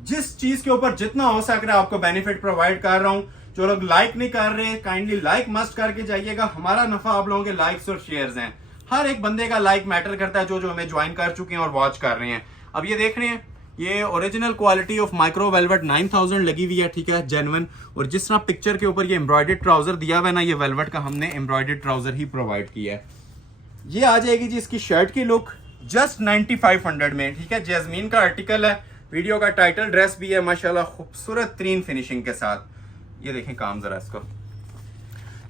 जिस चीज के ऊपर जितना हो सक रहा है आपको बेनिफिट प्रोवाइड कर रहा हूं। जो लोग लाइक नहीं कर रहे, काइंडली लाइक मस्ट करके जाइएगा। हमारा नफा आप लोगों के लाइक्स और शेयर्स हैं। हर एक बंदे का लाइक मैटर करता है, जो जो हमें ज्वाइन कर चुके हैं और वॉच कर रहे हैं। अब ये देख रहे हैं, ये original quality of micro velvet 9000 लगी हुई है, ठीक है, जेन्युइन। और जिस तरह पिक्चर के ऊपर ये एम्ब्रॉयडर्ड ट्राउजर दिया हुआ है ना, ये वेलवेट का हमने एम्ब्रॉयडर्ड ट्राउजर ही प्रोवाइड किया है। ये आ जाएगी जी इसकी शर्ट की लुक जस्ट 9500 में, ठीक है। जैस्मीन का आर्टिकल है, वीडियो का टाइटल ड्रेस भी है माशाल्लाह, खूबसूरत तरीन फिनिशिंग के साथ। ये देखें काम जरा इसको।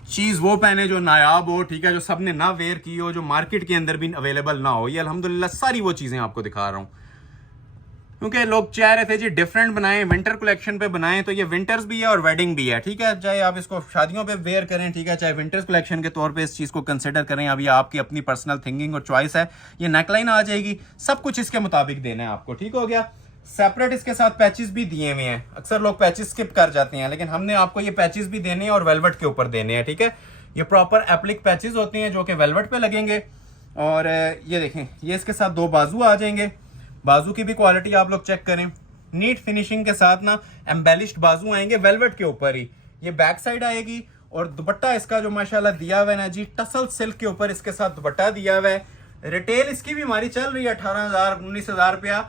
चीज वो पहने जो नायाब हो, ठीक है, जो सबने ना वेयर की हो, जो मार्केट के अंदर भी अवेलेबल ना हो। ये अल्हम्दुलिल्लाह सारी वो चीजें आपको दिखा रहा हूँ, क्योंकि लोग चाह रहे थे जी डिफरेंट बनाएं, विंटर कलेक्शन पे बनाएं। तो ये विंटर्स भी है और वेडिंग भी है, ठीक है। चाहे आप इसको शादियों पे वेयर करें, ठीक है, चाहे विंटर्स कलेक्शन के तौर पे इस चीज को कंसिडर करें। अभी आपकी अपनी पर्सनल थिंकिंग और चॉइस है। ये नेकलाइन आ जाएगी, सब कुछ इसके मुताबिक देना है आपको, ठीक हो गया। सेपरेट इसके साथ पैचेस भी दिए हुए हैं। अक्सर लोग पैचेस स्किप कर जाते हैं, लेकिन हमने आपको ये पैचेस भी देने हैं और वेलवेट के ऊपर देने हैं, ठीक है। ये प्रॉपर एप्लिक पैचेस होते हैं जो कि वेलवेट पे लगेंगे। और ये देखें, ये इसके साथ 2 बाजू आ जाएंगे। बाजू की भी क्वालिटी आप लोग चेक करें, नीट फिनिशिंग के साथ ना एम्बेलिश्ड बाजू आएंगे वेलवेट के ऊपर ही। ये बैक साइड आएगी और दुपट्टा इसका जो माशाल्लाह दिया हुआ है ना जी, टसल सिल्क के ऊपर इसके साथ दुपट्टा दिया हुआ है। रिटेल इसकी भी हमारी चल रही है 18,000 19,000 रुपया।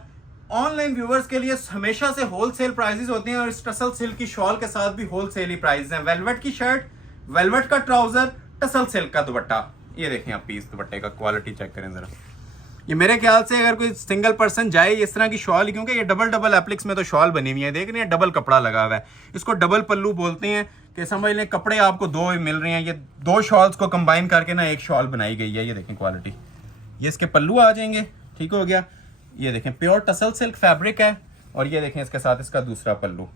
ऑनलाइन व्यूवर्स के लिए हमेशा से होलसेल प्राइसेस होते हैं और इस टसल सिल्क की शॉल के साथ भी होलसेल ही प्राइस हैं। वेलवेट की शर्ट, वेलवेट का ट्राउजर, टसल सिल्क का दुपट्टा। ये देखें आप पीस दुपट्टे का क्वालिटी चेक करें जरा। ये मेरे ख्याल से अगर कोई सिंगल पर्सन जाए इस तरह की शॉल, क्योंकि ये डबल एप्लिक्स में तो शॉल बनी हुई है, देख रहे हैं, डबल कपड़ा लगा हुआ है। इसको डबल पल्लू बोलते हैं कि समझ लें कपड़े आपको 2 मिल रहे हैं। ये 2 शॉल्स को कंबाइन करके ना एक शॉल बनाई गई है। ये देखें क्वालिटी, ये इसके पल्लू आ जाएंगे, ठीक हो गया। ये देखें प्योर टसल सिल्क फैब्रिक है और ये देखें इसके साथ इसका दूसरा पल्लू।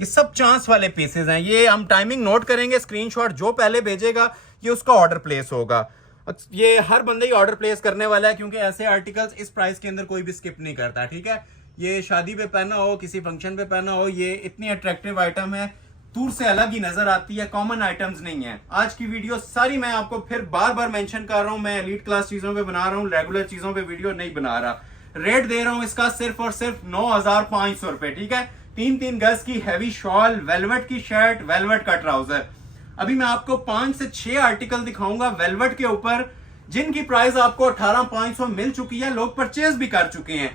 ये सब चांस वाले पीसेस हैं। ये हम टाइमिंग नोट करेंगे, स्क्रीनशॉट जो पहले भेजेगा ये उसका ऑर्डर प्लेस होगा। ये हर बंदे ही ऑर्डर प्लेस करने वाला है, क्योंकि ऐसे आर्टिकल्स इस प्राइस के अंदर कोई भी स्किप नहीं करता, ठीक है। ये शादी पे पहना हो, किसी फंक्शन पे पहना हो, ये इतनी अट्रैक्टिव आइटम है, दूर से अलग ही नजर आती है, कॉमन आइटम्स नहीं है। आज की वीडियो सारी मैं आपको फिर बार बार मेंशन कर रहा हूं, मैं एलीट क्लास चीजों पे बना रहा हूं, रेगुलर चीजों पे वीडियो नहीं बना रहा। रेट दे रहा हूं इसका सिर्फ और सिर्फ 9,500 रुपए, ठीक है। 3-3 गज की हैवी शॉल, वेलवेट की शर्ट, वेलवेट का ट्राउजर। अभी मैं आपको 5 से 6 आर्टिकल दिखाऊंगा वेलवेट के ऊपर, जिनकी प्राइस आपको 18,500 मिल चुकी है, लोग परचेज भी कर चुके हैं।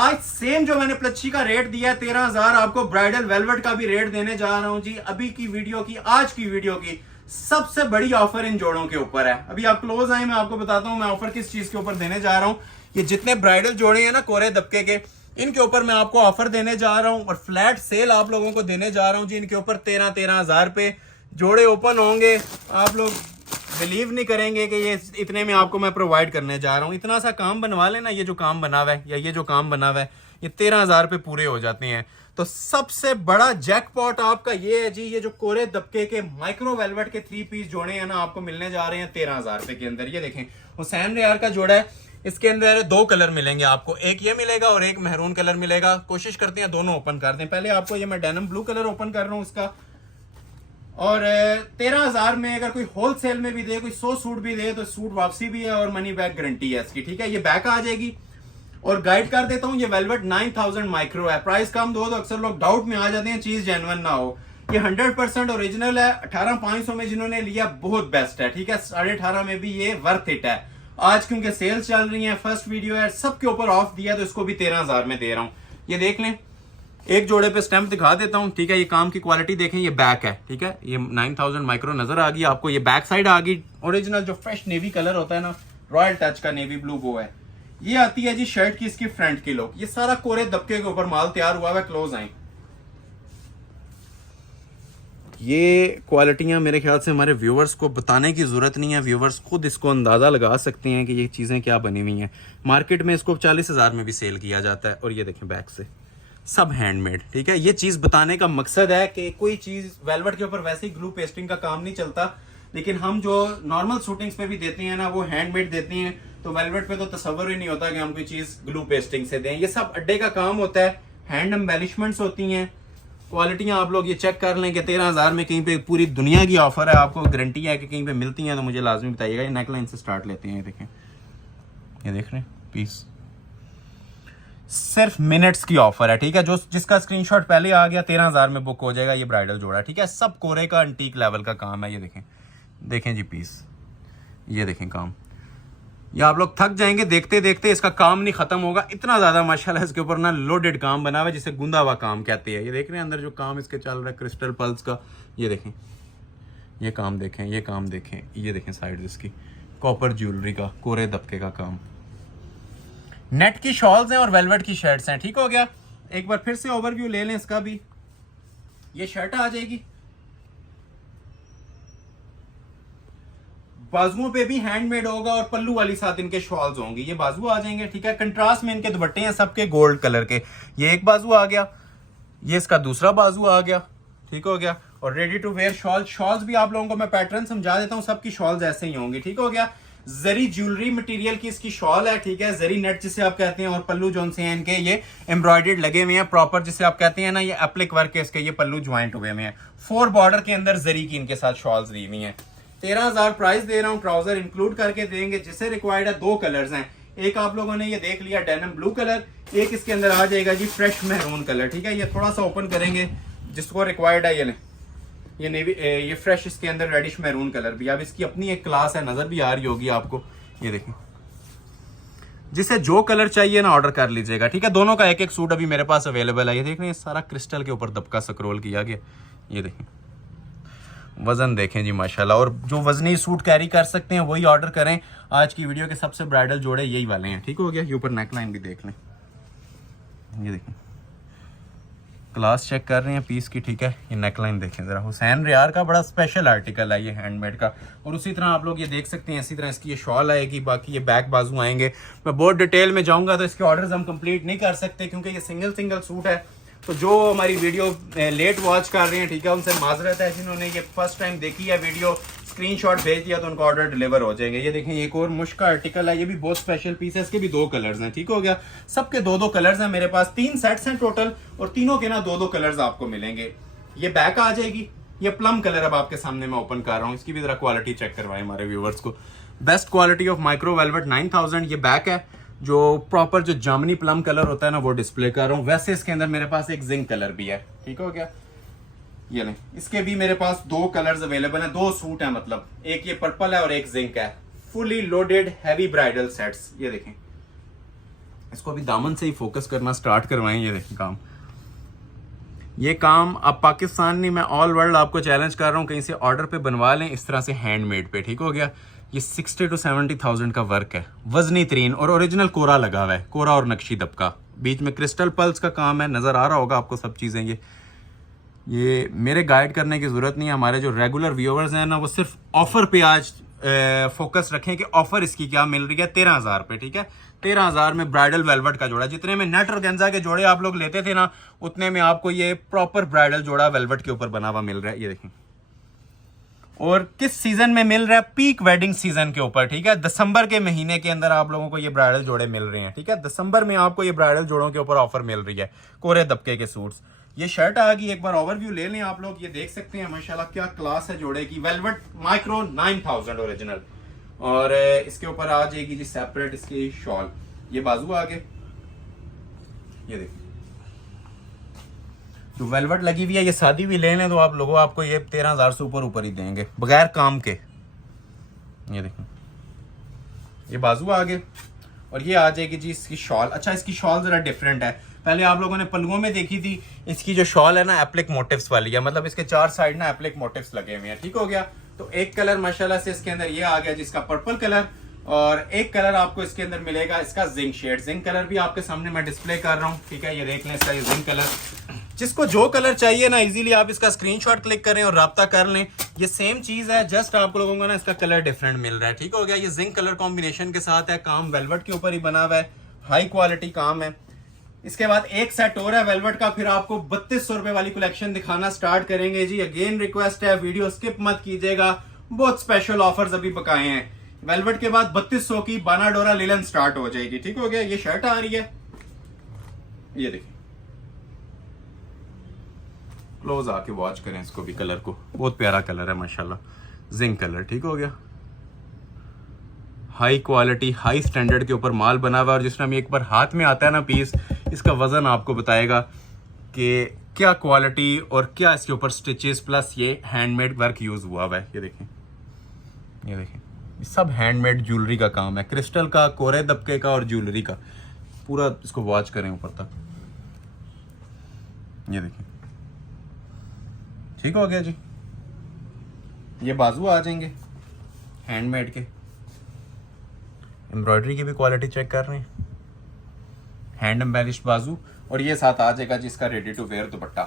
आज सेम जो मैंने प्लच्छी का रेट दिया 13,000, आपको ब्राइडल वेलवेट का भी रेट देने जा रहा हूं जी। अभी की वीडियो की, आज की वीडियो की सबसे बड़ी ऑफर इन जोड़ों के ऊपर है। अभी आप क्लोज आए, मैं आपको बताता हूं मैं ऑफर किस चीज के ऊपर देने जा रहा हूं। ये जितने ब्राइडल जोड़े हैं ना कोरे दबके के, इनके ऊपर मैं आपको ऑफर देने जा रहा हूं और फ्लैट सेल आप लोगों को देने जा रहा हूं जी। इनके ऊपर 13,000 रुपए जोड़े ओपन होंगे। आप लोग बिलीव नहीं करेंगे कि ये इतने में आपको मैं प्रोवाइड करने जा रहा हूं। इतना सा काम बनवा लेना, ये जो काम बना हुआ है या ये जो काम बना हुआ है, ये 13,000 रुपए पूरे हो जाते हैं। तो सबसे बड़ा जैकपॉट आपका ये है जी, ये जो कोरे दबके के माइक्रो वेलवेट के 3 पीस जोड़े हैं ना, आपको मिलने जा रहे हैं 13,000 रुपए के अंदर। ये देखें हुसैन रेयार का जोड़ा है, इसके अंदर 2 कलर मिलेंगे आपको, एक ये मिलेगा और एक मेहरून कलर मिलेगा। कोशिश करते हैं दोनों ओपन कर दें। पहले आपको ये मैं डेनिम ब्लू कलर ओपन कर रहा हूं इसका। और 13,000 में अगर कोई होलसेल में भी दे, कोई 100 सूट भी दे, तो सूट वापसी भी है और मनी बैक गारंटी है इसकी, ठीक है। ये बैक आ जाएगी और गाइड कर देता हूं, ये वेलवेट 9000 माइक्रो है। प्राइस कम दो तो अक्सर लोग डाउट में आ जाते हैं, चीज जेन्युइन ना हो। ये 100% ओरिजिनल है। 18,500 में जिन्होंने लिया बहुत बेस्ट है, ठीक है। 18,500 में भी ये वर्थ इट है। आज क्योंकि सेल्स चल रही है, फर्स्ट वीडियो है, सबके ऊपर ऑफ दिया, तो इसको भी 13,000 में दे रहा हूं। ये देख लें, एक जोड़े पे स्टैंप दिखा देता हूं, ठीक है। ये काम की क्वालिटी देखें, ये बैक है, ठीक है। ये 9000 माइक्रो नजर आ गई आपको। ये बैक साइड आ गई, ओरिजिनल जो फ्रेश नेवी कलर होता है ना, रॉयल टच का नेवी ब्लू वो है। ये आती है जी शर्ट की इसकी फ्रंट की लुक। ये सारा कोरे दबके के ऊपर माल तैयार हुआ है। क्लोज आए, ये क्वालिटियां मेरे ख्याल से हमारे व्यूवर्स को बताने की जरूरत नहीं है। व्यूवर्स खुद इसको अंदाजा लगा सकते हैं कि ये चीजें क्या बनी हुई हैं। मार्केट में इसको 40,000 में भी सेल किया जाता है। और ये देखें बैक से सब हैंडमेड, ठीक है। ये चीज बताने का मकसद है कि कोई चीज वेलवेट के ऊपर वैसे ही ग्लू पेस्टिंग का काम नहीं चलता। लेकिन हम जो नॉर्मल शूटिंग्स पे भी देते हैं ना वो हैंडमेड देते हैं, तो वेलवेट पे तो तस्वर ही नहीं होता कि हम कोई चीज ग्लू पेस्टिंग से दें। ये सब अड्डे का काम होता है, हैंड एम्बेलिशमेंट्स होती हैं। क्वालिटियां आप लोग ये चेक कर लें कि 13,000 में कहीं पे पूरी दुनिया की ऑफर है, आपको गारंटी है कि कहीं पे मिलती हैं तो मुझे लाजमी बताइएगा। ये नेकलाइन से स्टार्ट लेते हैं, ये देखें, ये देख रहे हैं पीस, सिर्फ मिनट्स की ऑफर है, ठीक है। जो जिसका स्क्रीनशॉट पहले आ गया 13,000 में बुक हो जाएगा। ये ब्राइडल जोड़ा, ठीक है, सब कोरे का एंटीक लेवल का काम है। ये देखें, देखें जी पीस, ये देखें काम। ये आप लोग थक जाएंगे देखते देखते, इसका काम नहीं खत्म होगा, इतना ज्यादा माशाल्लाह इसके ऊपर ना लोडेड काम बना हुआ है, जिसे गुंदा हुआ काम कहते हैं। ये देख रहे हैं अंदर जो काम इसके चल रहा है क्रिस्टल पल्स का। ये देखें, ये काम देखें, ये काम देखें, ये देखें साइड इसकी कॉपर ज्वेलरी का कोरे दबके का काम। नेट की शॉल्स हैं और वेलवेट की शर्ट्स हैं, ठीक हो गया। एक बार फिर से ओवरव्यू ले लें इसका भी। ये शर्ट आ जाएगी, बाजुओं पे भी हैंडमेड होगा और पल्लू वाली साथ इनके शॉल्स होंगी। ये बाजू आ जाएंगे, ठीक है। कंट्रास्ट में इनके दुपट्टे हैं सबके गोल्ड कलर के। ये एक बाजू आ गया, ये इसका दूसरा बाजू आ गया, ठीक हो गया। और रेडी टू वेयर शॉल्स भी आप लोगों को मैं पैटर्न समझा देता हूँ, सबकी शॉल्स ऐसे ही होंगी, ठीक हो गया। जरी ज्वेलरी मटेरियल की इसकी शॉल है, ठीक है, जरी नेट जिसे आप कहते हैं। और पल्लू जो से हैं इनके ये एम्ब्रॉयडर्ड लगे हुए हैं प्रॉपर, जिसे आप कहते हैं ना, ये एप्लिक वर्क के इसके ये पल्लू ज्वाइंट हुए हैं। 4 बॉर्डर के अंदर जरी की इनके साथ शॉल्स दी हुई हैं। 13,000 प्राइस दे रहा हूँ, ट्राउजर इंक्लूड करके देंगे। जिसे रिक्वायर्ड है 2 कलर्स हैं, एक आप लोगों ने ये देख लिया डेनिम ब्लू कलर, एक इसके अंदर आ जाएगा जी फ्रेश मैरून कलर, ठीक है। ये थोड़ा सा ओपन करेंगे, जिसको रिक्वायर्ड है ये नेवी, ये फ्रेश इसके अंदर रेडिश मैरून कलर भी। अब इसकी अपनी एक क्लास है, नजर भी आ रही होगी आपको। ये देखें, जिसे जो कलर चाहिए ना ऑर्डर कर लीजिएगा, ठीक है। दोनों का एक एक सूट अभी मेरे पास अवेलेबल है। ये देख रहे हैं सारा क्रिस्टल के ऊपर दबका स्क्रॉल किया गया। ये देखें, वजन देखें जी माशाल्लाह। और जो वजनी सूट कैरी कर सकते हैं वही ऑर्डर करें। आज की वीडियो के सबसे ब्राइडल जोड़े यही वाले हैं, ठीक हो गया। ये ऊपर नेकलाइन भी देख लें, ये देखें, क्लास चेक कर रहे हैं पीस की, ठीक है। ये नेकलाइन देखें जरा, हुसैन रियार का बड़ा स्पेशल आर्टिकल है ये, हैंडमेड का। और उसी तरह आप लोग ये देख सकते हैं, इसी तरह इसकी ये शॉल आएगी, बाकी ये बैक बाजू आएंगे। मैं बहुत डिटेल में जाऊंगा तो इसके ऑर्डर्स हम कंप्लीट नहीं कर सकते, क्योंकि ये सिंगल सूट है। तो जो हमारी वीडियो लेट वॉच कर रहे हैं, ठीक है, उनसे माजरत है। जिन्होंने ये फर्स्ट टाइम देखी है वीडियो, स्क्रीनशॉट भेज दिया तो उनका ऑर्डर डिलीवर हो जाएंगे। ये देखें, एक और मुश्क का आर्टिकल है, ये भी बहुत स्पेशल पीस है। इसके भी 2 कलर्स हैं, ठीक हो गया। सबके 2-2 कलर्स हैं मेरे पास। 3 सेट्स हैं टोटल, और तीनों के ना 2-2 कलर्स आपको मिलेंगे। ये बैक आ जाएगी, ये प्लम कलर अब आपके सामने मैं ओपन कर रहा हूँ। इसकी भी जरा क्वालिटी चेक करवाएं हमारे व्यूवर्स को। Best quality of micro velvet 9000। ये बैक है, जो प्रॉपर जो जामनी प्लम कलर होता है ना वो डिस्प्ले कर रहा हूँ। वैसे इसके अंदर मेरे पास एक जिंक कलर भी है, ठीक हो गया। ये नहीं, इसके भी मेरे पास 2 कलर्स अवेलेबल हैं, 2 सूट हैं, मतलब एक ये पर्पल है और एक जिंक है। Fully loaded heavy bridal sets. ये देखें, इसको भी दामन से ही फोकस करना स्टार्ट करवाएं। ये देखें काम, ये काम अब पाकिस्तान नहीं, मैं ऑल वर्ल्ड आपको चैलेंज कर रहा हूँ, कहीं से ऑर्डर पे बनवा लें इस तरह से हैंडमेड पे, ठीक हो गया। ये 60 to 70,000 का वर्क है, वजनी तरीन, और ओरिजिनल कोरा लगा हुआ है, कोरा और नक्शी दबका। बीच में क्रिस्टल पल्स का काम है, नजर आ रहा होगा आपको सब चीजें। ये मेरे गाइड करने की जरूरत नहीं है। हमारे जो रेगुलर व्यूअर्स हैं ना, वो सिर्फ ऑफर पे आज फोकस रखें कि ऑफर इसकी क्या मिल रही है। 13,000 पे, ठीक है। 13,000 में ब्राइडल वेलवेट का जोड़ा, जितने में नेट ऑर्गेन्जा के जोड़े आप लोग लेते थे ना, उतने में आपको ये प्रॉपर ब्राइडल जोड़ा वेलवेट के ऊपर बना हुआ मिल रहा है। ये देखें, और किस सीजन में मिल रहा है, पीक वेडिंग सीजन के ऊपर, ठीक है। दिसंबर के महीने के अंदर आप लोगों को ये ब्राइडल जोड़े मिल रहे हैं, ठीक है। दिसंबर में आपको ये ब्राइडल जोड़ों के ऊपर ऑफर मिल रही है, कोरे दबके के सूट्स। ये शर्ट आ गई, एक बार ओवरव्यू ले लें आप लोग। ये देख सकते हैं माशाल्लाह क्या क्लास है जोड़े की। वेलवेट माइक्रो 9000 ओरिजिनल, और इसके ऊपर आ जाएगी जी सेपरेट इसकी शॉल। ये बाजू आगे, ये देखिए जो वेलवेट लगी हुई है, ये शादी भी ले लें तो आप लोगों आपको ये 13,000 से ऊपर ही देंगे बगैर काम के। ये देखिए, ये बाजू आगे, और ये आ जाएगी जी इसकी शॉल। अच्छा, इसकी शॉल जरा डिफरेंट है। पहले आप लोगों ने पल्लुओं में देखी थी, इसकी जो शॉल है ना एप्लिक मोटिव्स वाली है, मतलब इसके 4 साइड ना एप्लिक मोटिव्स लगे हुए हैं, ठीक हो गया। तो एक कलर माशाल्लाह से इसके अंदर ये आ गया जिसका पर्पल कलर, और एक कलर आपको इसके अंदर मिलेगा इसका जिंक शेड। जिंक कलर भी आपके सामने मैं डिस्प्ले कर रहा हूँ, ठीक है। ये देख लें इसका ये जिंक कलर। जिसको जो कलर चाहिए ना, इजीली आप इसका स्क्रीनशॉट क्लिक करें और राब्ता कर लें। ये सेम चीज है, जस्ट आप लोगों को ना इसका कलर डिफरेंट मिल रहा है, ठीक हो गया। ये जिंक कलर कॉम्बिनेशन के साथ है, काम वेलवेट के ऊपर ही बना हुआ है, हाई क्वालिटी काम है। इसके बाद एक सेट और है वेलवेट का, फिर आपको 3200 रुपए वाली कलेक्शन दिखाना स्टार्ट करेंगे जी। अगेन रिक्वेस्ट है, वीडियो स्किप मत कीजिएगा, बहुत स्पेशल ऑफर्स अभी बकाए हैं। वेलवेट के बाद 3200 की बानाडोरा लिलन स्टार्ट हो जाएगी। ठीक हो गया। ये शर्ट आ रही है, ये देखिए, क्लोज आके वॉच करें इसको भी, कलर को, बहुत प्यारा कलर है माशाल्लाह, जिंक कलर। ठीक हो गया। हाई क्वालिटी हाई स्टैंडर्ड के ऊपर माल बना हुआ है, और जिस टाइम एक बार हाथ में आता है ना पीस, इसका वजन आपको बताएगा कि क्या क्वालिटी और क्या इसके ऊपर स्टिचेस प्लस ये हैंडमेड वर्क यूज हुआ है। ये देखें, ये देखें, सब हैंडमेड ज्वेलरी का काम है, क्रिस्टल का, कोरे दबके का और ज्वेलरी का। पूरा इसको वॉच करें ऊपर तक, ये देखें। ठीक हो गया जी। ये बाजू आ जाएंगे हैंडमेड के, एम्ब्रॉयडरी की भी क्वालिटी चेक कर रहे हैं, हैंड एम्बेलिश्ड बाजू, और ये साथ आ जाएगा जिसका ready to wear dupatta.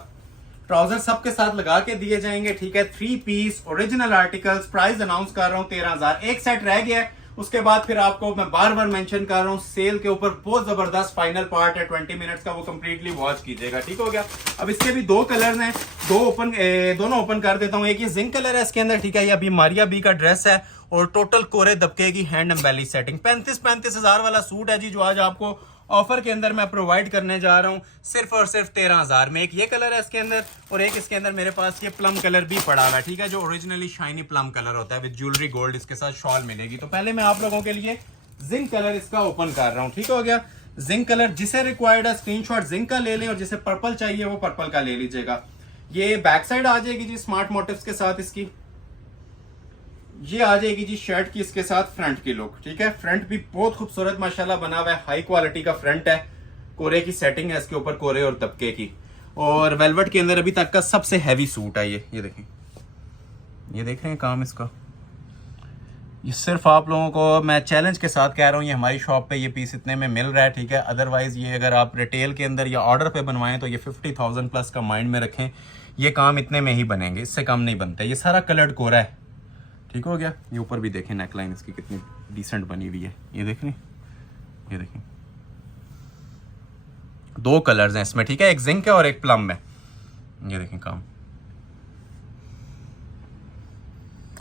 Trouser सबके साथ लगा के दिए जाएंगे। ठीक है, 3 piece original articles. Price announce कर रहा हूँ 13,000। एक सेट रह गया है, उसके बाद फिर आपको मैं बार बार मेंशन कर रहा हूँ, सेल के ऊपर बहुत जबरदस्त फाइनल पार्ट है 20 मिनट्स का, वो कंप्लीटली वॉच कीजिएगा। ठीक हो गया। अब इसके भी 2 कलर्स हैं, दोनों ओपन कर देता हूँ। एक ये जिंक कलर है इसके अंदर। ठीक है, ये अभी मारिया बी का ड्रेस है, और टोटल कोरे दबके की हैंड एम्बेली सेटिंग। 35 हजार वाला सूट है जी, जो आज आपको ऑफर के अंदर मैं प्रोवाइड करने जा रहा हूं सिर्फ और सिर्फ 13,000 में। एक ये कलर है इसके अंदर, और एक इसके अंदर मेरे पास ये प्लम कलर भी पड़ा हुआ है। ठीक है, जो ओरिजिनली शाइनी प्लम कलर होता है विद ज्वेलरी गोल्ड, इसके साथ शॉल मिलेगी। तो पहले मैं आप लोगों के लिए जिंक कलर इसका ओपन कर रहा हूं। ठीक हो गया। जिंक कलर जिसे रिक्वायर्ड है स्क्रीनशॉट जिंक का ले लें, और जिसे पर्पल चाहिए वो पर्पल का ले लीजिएगा। ये बैक साइड आ जाएगी जी स्मार्ट मोटिव्स के साथ इसकी। ये आ जाएगी जी शर्ट की इसके साथ फ्रंट की लुक। ठीक है, फ्रंट भी बहुत खूबसूरत माशाल्लाह बना हुआ है, हाई क्वालिटी का फ्रंट है, कोरे की सेटिंग है इसके ऊपर, कोरे और दबके की, और वेलवेट के अंदर अभी तक का सबसे हैवी सूट है ये देखें, ये देख रहे हैं काम इसका। ये सिर्फ आप लोगों को मैं चैलेंज के साथ कह रहा हूँ, ये हमारी शॉप पे ये पीस इतने में मिल रहा है। ठीक है, अदरवाइज ये अगर आप रिटेल के अंदर या ऑर्डर पे बनवाएं तो ये 50,000 प्लस का माइंड में रखें, ये काम इतने में ही बनेंगे, इससे कम नहीं बनते। ये सारा कलर्ड कोरा है। ठीक हो गया। ये ऊपर भी देखें नेकलाइन इसकी कितनी डिसेंट बनी हुई है, ये देख रहे हैं, ये देखें। 2 कलर्स हैं इसमें। ठीक है, एक जिंक है और एक प्लम है। ये देखें काम,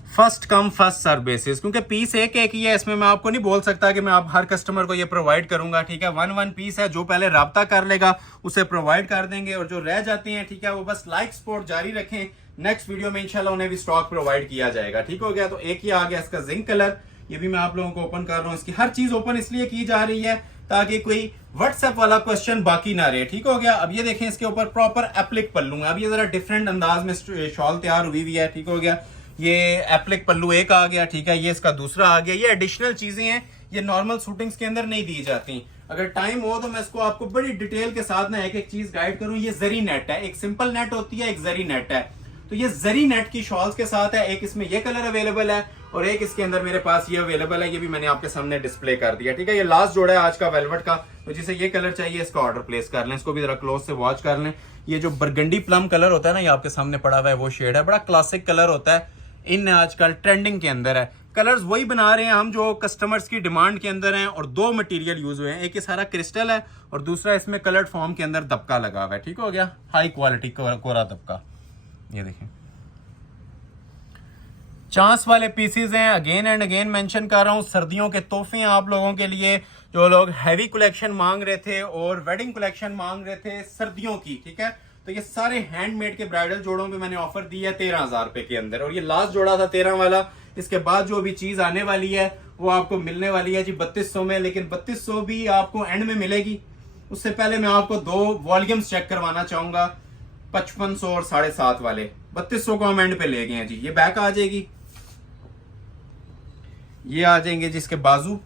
first come first serve basis, क्योंकि पीस एक ही है, इसमें मैं आपको नहीं बोल सकता कि मैं आप हर कस्टमर को ये प्रोवाइड करूंगा। ठीक है, 1 पीस है, जो पहले राब्ता कर लेगा उसे प्रोवाइड कर देंगे, और जो रह जाती हैं ठीक है वो बस लाइक सपोर्ट जारी रखें, नेक्स्ट वीडियो में इंशाल्लाह उन्हें भी स्टॉक प्रोवाइड किया जाएगा। ठीक हो गया। तो एक ही आ गया इसका जिंक कलर, ये भी मैं आप लोगों को ओपन कर रहा हूँ। इसकी हर चीज ओपन इसलिए की जा रही है ताकि कोई व्हाट्सएप वाला क्वेश्चन बाकी ना रहे। ठीक हो गया। अब ये देखें इसके ऊपर प्रॉपर एप्लिक पल्लू है। अब ये जरा डिफरेंट अंदाज में शॉल तैयार हुई हुई है। ठीक हो गया। ये एप्लिक पल्लू एक आ गया। ठीक है, ये इसका दूसरा आ गया। ये एडिशनल चीजें हैं, ये नॉर्मल शूटिंग्स के अंदर नहीं दी जाती। अगर टाइम हो तो मैं इसको आपको बड़ी डिटेल के साथ ना एक एक चीज गाइड करूं। ये जरी नेट है, एक सिंपल नेट होती है, एक जरी नेट है। तो ये जरी नेट की शॉल्स के साथ है। एक इसमें ये कलर अवेलेबल है और एक इसके अंदर मेरे पास ये अवेलेबल है। ये भी मैंने आपके सामने डिस्प्ले कर दिया। ठीक है, ये लास्ट जोड़ा है आज का वेलवेट का। तो जिसे ये कलर चाहिए इसका ऑर्डर प्लेस कर लें। इसको भी जरा क्लोज से वॉच कर लें। ये जो बरगंडी प्लम कलर होता है ना, ये आपके सामने पड़ा हुआ है, वो शेड है। बड़ा क्लासिक कलर होता है, इन आजकल ट्रेंडिंग के अंदर है। कलर्स वही बना रहे हैं हम जो कस्टमर्स की डिमांड के अंदर हैं। और 2 मटेरियल यूज हुए हैं, एक ये सारा क्रिस्टल है और दूसरा इसमें कलर्ड फॉर्म के अंदर दबका लगा हुआ है। ठीक हो गया, हाई क्वालिटी कोरा दबका। ये देखें, चांस वाले पीसीज हैं। अगेन एंड अगेन मेंशन कर रहा हूं, सर्दियों के तोहफे हैं आप लोगों के लिए। जो लोग हैवी कलेक्शन मांग रहे थे और वेडिंग कलेक्शन मांग रहे थे सर्दियों की, ठीक है, तो ये सारे हैंडमेड के ब्राइडल जोड़ों पे मैंने ऑफर दी है 13,000 रुपए के अंदर। और ये लास्ट जोड़ा था 13 वाला। इसके बाद जो भी चीज आने वाली है वो आपको मिलने वाली है जी 3200 में। लेकिन 3200 भी आपको एंड में मिलेगी। उससे पहले मैं आपको 2 वॉल्यूम्स चेक करवाना चाहूंगा, 5500 और 7.5 वाले। 3200 को हम एंड पे ले गए हैं जी। ये बैक आ जाएगी, ये आ जाएंगे जिसके बाजू।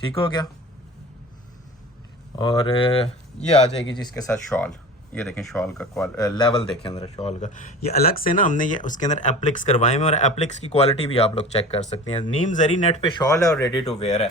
ठीक हो गया। और ये आ जाएगी जिसके साथ शॉल। ये देखें शॉल का लेवल देखें अंदर शॉल का। ये अलग से ना हमने ये उसके अंदर एप्लिक्स करवाए हैं और एप्लिक्स की क्वालिटी भी आप लोग चेक कर सकते हैं। नीम जरी नेट पे शॉल है और रेडी टू वेयर है।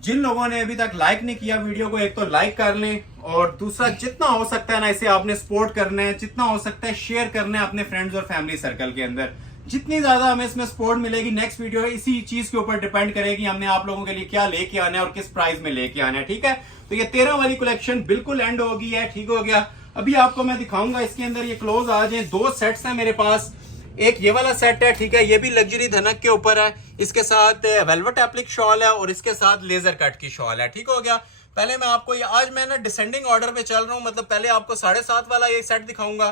जिन लोगों ने अभी तक लाइक नहीं किया वीडियो को, एक तो लाइक कर लें, और दूसरा जितना हो सकता है ना इसे आपने सपोर्ट करना है, जितना हो सकता है शेयर करना है अपने फ्रेंड्स और फैमिली सर्कल के अंदर। जितनी ज्यादा हमें इसमें सपोर्ट मिलेगी, नेक्स्ट वीडियो इसी चीज के ऊपर डिपेंड करेगी हमने आप लोगों के लिए क्या लेके आना है और किस प्राइस में लेके आना है। ठीक है, तो ये 13 वाली कलेक्शन बिल्कुल एंड होगी है। ठीक हो गया। अभी आपको मैं दिखाऊंगा इसके अंदर, ये क्लोज आ जाए, 2 सेट्स हैं मेरे पास। एक ये वाला सेट है, ठीक है, ये भी लग्जरी धनक के ऊपर है, इसके साथ वेलवेट एप्लिक शॉल है और इसके साथ लेजर कट की शॉल है, ठीक हो गया। पहले मैं आपको आज मैं ना डिसेंडिंग ऑर्डर पे चल रहा हूँ, मतलब पहले आपको 7.5 वाला ये सेट दिखाऊंगा,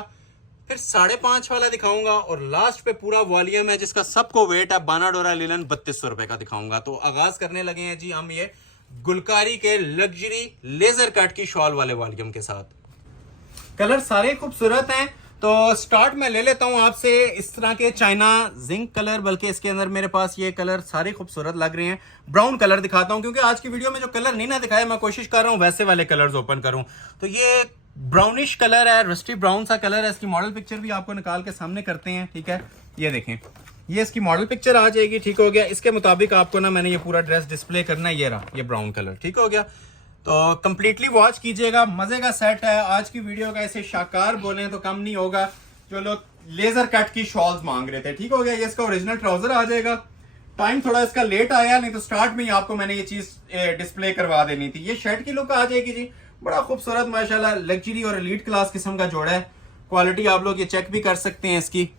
फिर 5.5 वाला दिखाऊंगा और लास्ट पे पूरा वॉल्यूम है जिसका सबको वेट है बानाडोरा लिनन 3200 रुपए का दिखाऊंगा। तो आगाज करने लगे हैं जी हम ये गुलकारी के लग्जरी लेजर कट की शॉल वाले वॉल्यूम के साथ। कलर सारे खूबसूरत हैं, तो स्टार्ट में ले लेता हूं आपसे इस तरह के चाइना जिंक कलर, बल्कि इसके अंदर मेरे पास ये कलर सारे खूबसूरत लग रहे हैं। ब्राउन कलर दिखाता हूं क्योंकि आज की वीडियो में जो कलर नहीं ना दिखाया, मैं कोशिश कर रहा हूं वैसे वाले कलर्स ओपन करूं। तो ये ब्राउनिश कलर है, रस्टी ब्राउन सा कलर है। इसकी मॉडल पिक्चर भी आपको निकाल के सामने करते हैं, ठीक है, ये देखें, ये इसकी मॉडल पिक्चर आ जाएगी, ठीक हो गया। इसके मुताबिक आपको ना मैंने ये पूरा ड्रेस डिस्प्ले करना है, ये रहा ये ब्राउन कलर, ठीक हो गया। तो कंप्लीटली वॉच कीजिएगा, मजे का सेट है आज की वीडियो का, इसे शाकार बोले तो कम नहीं होगा जो लोग लेजर कट की शॉल्स मांग रहे थे, ठीक हो गया। ये इसका ओरिजिनल ट्राउजर आ जाएगा। टाइम थोड़ा इसका लेट आया, नहीं तो स्टार्ट में ही आपको मैंने ये चीज डिस्प्ले करवा देनी थी। ये शर्ट की लुक आ जाएगी जी, बड़ा खूबसूरत माशाल्लाह लग्जरी और एलीट क्लास किस्म का जोड़ा है। क्वालिटी आप लोग ये चेक भी कर सकते हैं, इसकी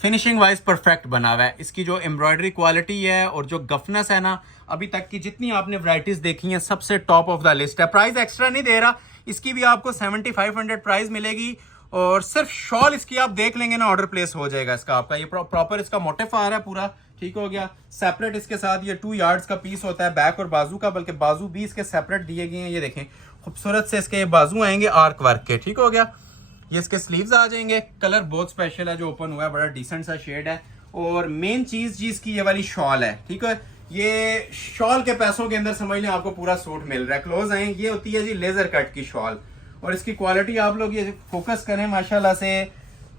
फिनिशिंग वाइज परफेक्ट बना हुआ है। इसकी जो एम्ब्रॉयडरी क्वालिटी है और जो गफनेस है ना, अभी तक की जितनी आपने वैरायटीज देखी हैं सबसे टॉप ऑफ द लिस्ट है। प्राइस एक्स्ट्रा नहीं दे रहा, इसकी भी आपको 7500 प्राइस मिलेगी और सिर्फ शॉल इसकी आप देख लेंगे ना, ऑर्डर प्लेस हो जाएगा इसका आपका। ये प्रॉपर इसका मोटिफ आ रहा है पूरा, ठीक हो गया। सेपरेट इसके साथ ये 2 यार्ड्स का पीस होता है बैक और बाजू का, बल्कि बाजू भी इसके सेपरेट दिए गए हैं। ये देखें खूबसूरत से इसके बाजू आएंगे आर्क वर्क के, ठीक हो गया। ये इसके स्लीव्स आ जाएंगे। कलर बहुत स्पेशल है जो ओपन हुआ है, बड़ा डिसेंट सा शेड है। और मेन चीज जी इसकी ये वाली शॉल है, ठीक है। ये शॉल के पैसों के अंदर समझ लें आपको पूरा सूट मिल रहा है। क्लोज आए, ये होती है जी लेजर कट की शॉल और इसकी क्वालिटी आप लोग ये फोकस करें माशाल्लाह से,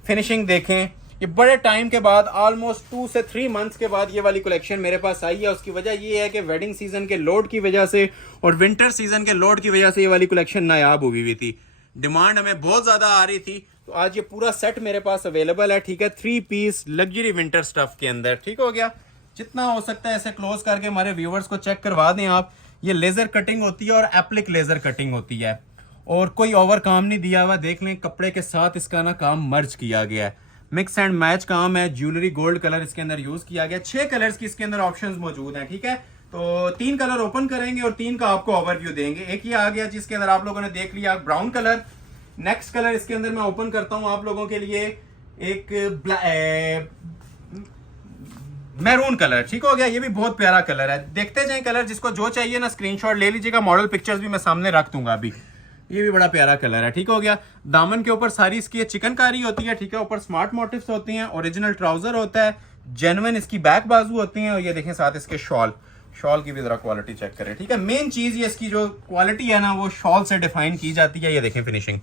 फिनिशिंग देखें। ये बड़े टाइम के बाद ऑलमोस्ट 2 से 3 मंथ्स के बाद ये वाली कलेक्शन मेरे पास आई है। उसकी वजह ये है कि वेडिंग सीजन के लोड की वजह से और विंटर सीजन के लोड की वजह से ये वाली कलेक्शन नायाब हुई हुई थी। डिमांड हमें बहुत ज्यादा आ रही थी, तो आज ये पूरा सेट मेरे पास अवेलेबल है, ठीक है। 3 पीस लग्जरी विंटर स्टफ के अंदर, ठीक हो गया। जितना हो सकता है ऐसे क्लोज करके हमारे व्यूवर्स को चेक करवा दें आप। ये लेजर कटिंग होती है और एप्लिक लेजर कटिंग होती है और कोई ओवर काम नहीं दिया हुआ। देख लें कपड़े के साथ इसका ना काम मर्ज किया गया है, मिक्स एंड मैच काम है। ज्वेलरी गोल्ड कलर इसके अंदर यूज किया गया। 6 कलर्स की इसके अंदर ऑप्शंस मौजूद हैं, ठीक है। तो 3 कलर ओपन करेंगे और 3 का आपको ओवरव्यू देंगे। एक ये आ गया जिसके अंदर आप लोगों ने देख लिया ब्राउन कलर। नेक्स्ट कलर इसके अंदर मैं ओपन करता हूं आप लोगों के लिए, एक मैरून कलर, ठीक हो गया। ये भी बहुत प्यारा कलर है। देखते जाएं कलर, जिसको जो चाहिए ना स्क्रीनशॉट ले लीजिएगा। मॉडल पिक्चर्स भी मैं सामने रख दूंगा अभी। ये भी बड़ा प्यारा कलर है, ठीक हो गया। दामन के ऊपर सारी इसकी चिकनकारी होती है, ठीक है। ऊपर स्मार्ट मोटिव्स होती हैं, ओरिजिनल ट्राउजर होता है, जेन्युइन इसकी बैक बाजू होती हैं और ये देखें साथ इसके शॉल की भी जरा क्वालिटी चेक करें, ठीक है। मेन चीज ये इसकी जो क्वालिटी है ना वो शॉल से डिफाइन की जाती है। ये देखें फिनिशिंग,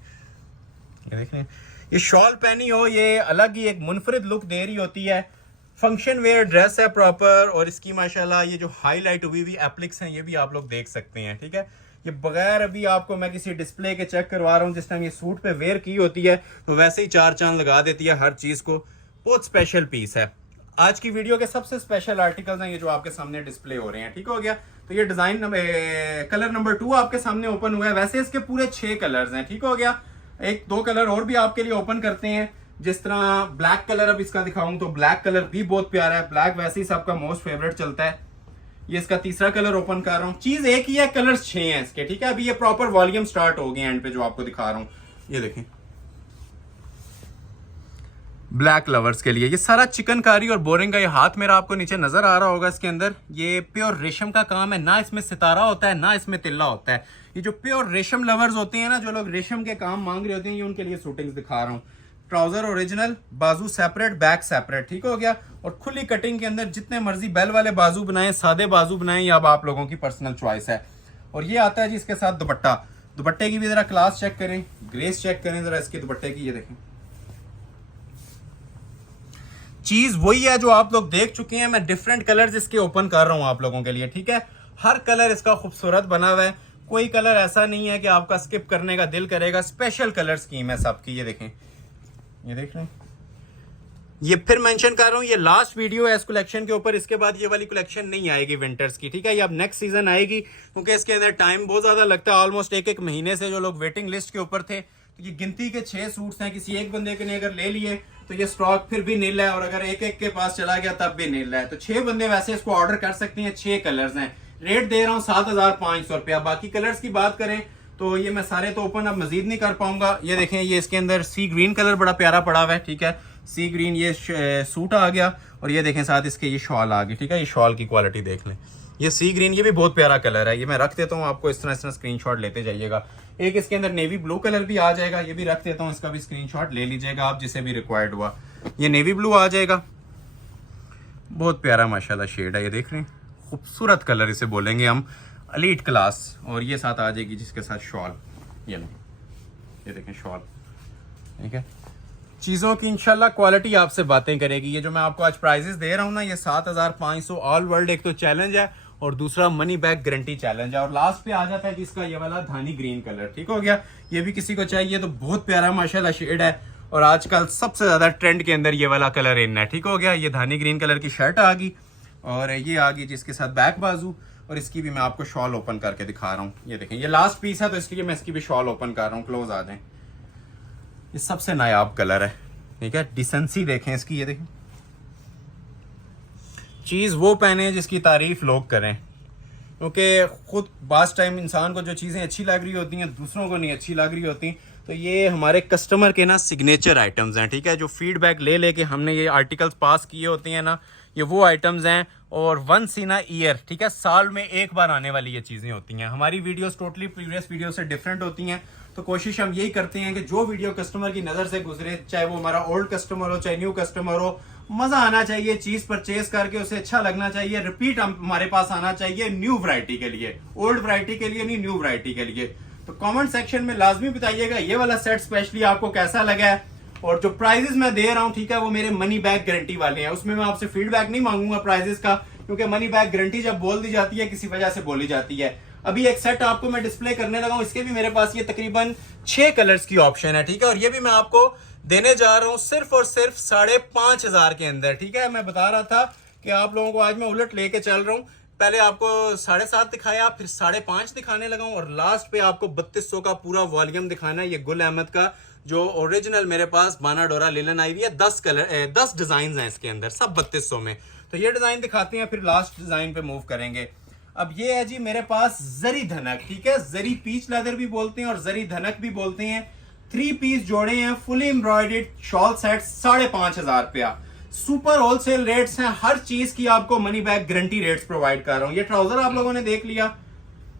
ये देखें, ये शॉल पहनी हो ये अलग ही एक मुनफरिद लुक दे रही होती है। फंक्शन वेयर ड्रेस है प्रॉपर और इसकी माशाल्लाह ये जो हाईलाइट हुई हुई एप्लिक्स हैं ये भी आप लोग देख सकते हैं, ठीक है। ये बगैर अभी आपको मैं किसी डिस्प्ले के चेक करवा रहा हूँ। जिस टाइम ये सूट पे वेयर की होती है तो वैसे ही 4 चांद लगा देती है हर चीज को। बहुत स्पेशल पीस है। आज की वीडियो के सबसे स्पेशल आर्टिकल्स हैं ये जो आपके सामने डिस्प्ले हो रहे हैं, ठीक हो गया। तो ये डिजाइन कलर नंबर 2 आपके सामने ओपन हुआ है। वैसे इसके पूरे 6 कलर्स हैं, ठीक हो गया। 1-2 कलर और भी आपके लिए ओपन करते हैं। जिस तरह ब्लैक कलर अब इसका दिखाऊं तो ब्लैक कलर भी बहुत प्यारा है। ब्लैक वैसे ही सबका मोस्ट फेवरेट चलता है। ये इसका तीसरा कलर ओपन कर रहा हूं। चीज एक ही है, कलर्स 6 हैं इसके, ठीक है। अभी ये प्रॉपर वॉल्यूम स्टार्ट हो गए एंड पे जो आपको दिखा रहा हूं। ये देखें ब्लैक लवर्स के लिए ये सारा चिकनकारी और बोरिंग का ये हाथ मेरा आपको नीचे नजर आ रहा होगा। इसके अंदर ये प्योर रेशम का काम है, ना इसमें सितारा होता है ना इसमें तिल्ला होता है। ये जो प्योर रेशम लवर्स होते हैं ना, जो लोग रेशम के काम मांग रहे होते हैं, ये उनके लिए शूटिंग्स दिखा रहा हूँ। ट्राउजर ओरिजिनल, बाजू सेपरेट, बैक सेपरेट, ठीक हो गया। और खुली कटिंग के अंदर जितने मर्जी बेल वाले बाजू बनाएं, सादे बाजू बनाएं, ये अब आप लोगों की पर्सनल चॉइस है। और ये आता है जी इसके साथ दुपट्टा। दुपट्टे की भी जरा क्लास चेक करें, ग्रेस चेक करें जरा इसके दुपट्टे की। ये देखें चीज वही है जो आप लोग देख चुके हैं। मैं डिफरेंट कलर्स इसके ओपन कर रहा हूं आप लोगों के लिए, ठीक है। हर कलर इसका खूबसूरत बना हुआ है। कोई कलर ऐसा नहीं है कि आपका स्किप करने का दिल करेगा। स्पेशल कलर स्कीम है सबकी। ये देखें, ये देख रहे हैं। ये फिर मेंशन कर रहा हूं, ये लास्ट वीडियो है इस कलेक्शन के ऊपर। इसके बाद ये वाली कलेक्शन नहीं आएगी विंटर्स की, ठीक है। ये अब नेक्स्ट सीजन आएगी क्योंकि इसके अंदर टाइम बहुत ज्यादा लगता है। ऑलमोस्ट 1-1 महीने से जो लोग वेटिंग लिस्ट के ऊपर थे, तो ये गिनती के 6 सूट्स हैं, किसी एक बंदे के ने अगर ले लिए तो ये स्टॉक फिर भी नील है, और अगर एक एक के पास चला गया तब भी नील है। तो 6 बंदे वैसे इसको ऑर्डर कर सकते हैं। 6 कलर्स हैं, रेट दे रहा हूँ 7,500 रुपया। बाकी कलर्स की बात करें तो ये मैं सारे तो ओपन अब मजीद नहीं कर पाऊंगा। ये देखें, ये इसके अंदर सी ग्रीन कलर बड़ा प्यारा पड़ा हुआ है, ठीक है, सी ग्रीन ये सूट आ गया, और ये देखें साथ इसके ये शॉल आ गई, ठीक है। ये शॉल की क्वालिटी देख लें, ये सी ग्रीन, ये भी बहुत प्यारा कलर है। ये मैं रख देता हूँ आपको, इस तरह स्क्रीनशॉट लेते जाइएगा। एक इसके अंदर नेवी ब्लू कलर भी आ जाएगा, ये भी रख देता हूँ, इसका भी स्क्रीनशॉट ले लीजिएगा आप जिसे भी रिक्वायर्ड हुआ। ये नेवी ब्लू आ जाएगा, बहुत प्यारा माशाल्लाह शेड है, ये देख रहे हैं, खूबसूरत कलर इसे बोलेंगे हम, एलीट क्लास। और ये साथ आ जाएगी जिसके साथ शॉल, ये देखें शॉल, ठीक है। चीज़ों की इंशाल्लाह क्वालिटी आपसे बातें करेगी। ये जो मैं आपको आज प्राइजेस दे रहा हूँ ना, ये 7,500 ऑल वर्ल्ड, एक तो चैलेंज है और दूसरा मनी बैक गारंटी चैलेंज है। और लास्ट पे आ जाता है जिसका ये वाला धानी ग्रीन कलर, ठीक हो गया। ये भी किसी को चाहिए तो बहुत प्यारा माशाल्लाह शेड है, और आजकल सबसे ज्यादा ट्रेंड के अंदर ये वाला कलर इन है, ठीक हो गया। ये धानी ग्रीन कलर की शर्ट आ गई, और ये आ गई जिसके साथ बैक बाजू, और इसकी भी मैं आपको शॉल ओपन करके दिखा रहा हूँ। ये देखें, ये लास्ट पीस है तो इसलिए मैं इसकी भी शॉल ओपन कर रहा हूँ, क्लोज आ जाए। ये सबसे नायाब कलर है, ठीक है। डिसेंसी देखें इसकी, ये देखें, चीज़ वो पहने जिसकी तारीफ लोग करें, क्योंकि खुद बास टाइम इंसान को जो चीज़ें अच्छी लग रही होती हैं दूसरों को नहीं अच्छी लग रही होती। तो ये हमारे कस्टमर के ना सिग्नेचर आइटम्स हैं, ठीक है, जो फीडबैक ले लेके हमने ये आर्टिकल्स पास किए होते हैं ना, ये वो आइटम्स हैं। और वंस इन अ ईयर, ठीक है, साल में एक बार आने वाली ये चीज़ें होती हैं। हमारी वीडियोस टोटली प्रीवियस वीडियो से डिफरेंट होती हैं, तो कोशिश हम यही करते हैं कि जो वीडियो कस्टमर की नज़र से गुजरे, चाहे वो हमारा ओल्ड कस्टमर हो चाहे न्यू कस्टमर हो, मज़ा आना चाहिए, चीज़ परचेज करके उसे अच्छा लगना चाहिए, रिपीट हमारे पास आना चाहिए न्यू वैरायटी के लिए, ओल्ड वैरायटी के लिए नहीं, न्यू वैरायटी के लिए। तो कमेंट सेक्शन में लाजमी बताइएगा ये वाला सेट स्पेशली आपको कैसा लगा है। और जो प्राइजेस मैं दे रहा हूं, ठीक है, वो मेरे मनी बैक गारंटी वाले हैं। उसमें मैं आपसे फीडबैक नहीं मांगूंगा प्राइजेस का, क्योंकि मनी बैक गारंटी जब बोल दी जाती है किसी वजह से बोली जाती है। अभी एक सेट आपको मैं डिस्प्ले करने लगा हूं, इसके भी मेरे पास ये तकरीबन 6 कलर्स की ऑप्शन है, ठीक है। और ये भी मैं आपको देने जा रहा हूं सिर्फ और सिर्फ 5,500 के अंदर, ठीक है। मैं बता रहा था कि आप लोगों को आज मैं उलट लेके चल रहा हूं, पहले आपको 7.5 दिखाया, फिर 5.5 दिखाने लगा हूं, और लास्ट पे आपको 3200 का पूरा वॉल्यूम दिखाना है। ये गुल अहमद का जो ओरिजिनल मेरे पास बाना डोरा लिलन आई हुई है, 10 डिजाइन हैं इसके अंदर, सब 3200 में। तो ये डिजाइन दिखाते हैं, फिर लास्ट डिजाइन पे मूव करेंगे। अब ये है जी मेरे पास जरी धनक, ठीक है, जरी पीच लेदर भी बोलते हैं और जरी धनक भी बोलते हैं। 3 पीस जोड़े हैं, फुली एम्ब्रॉयडर्ड शॉल सेट, 5,500 रुपया। सुपर होलसेल रेट्स हैं, हर चीज की आपको money back guarantee rates provide कर रहा हूं। ये ट्राउजर आप लोगों ने देख लिया,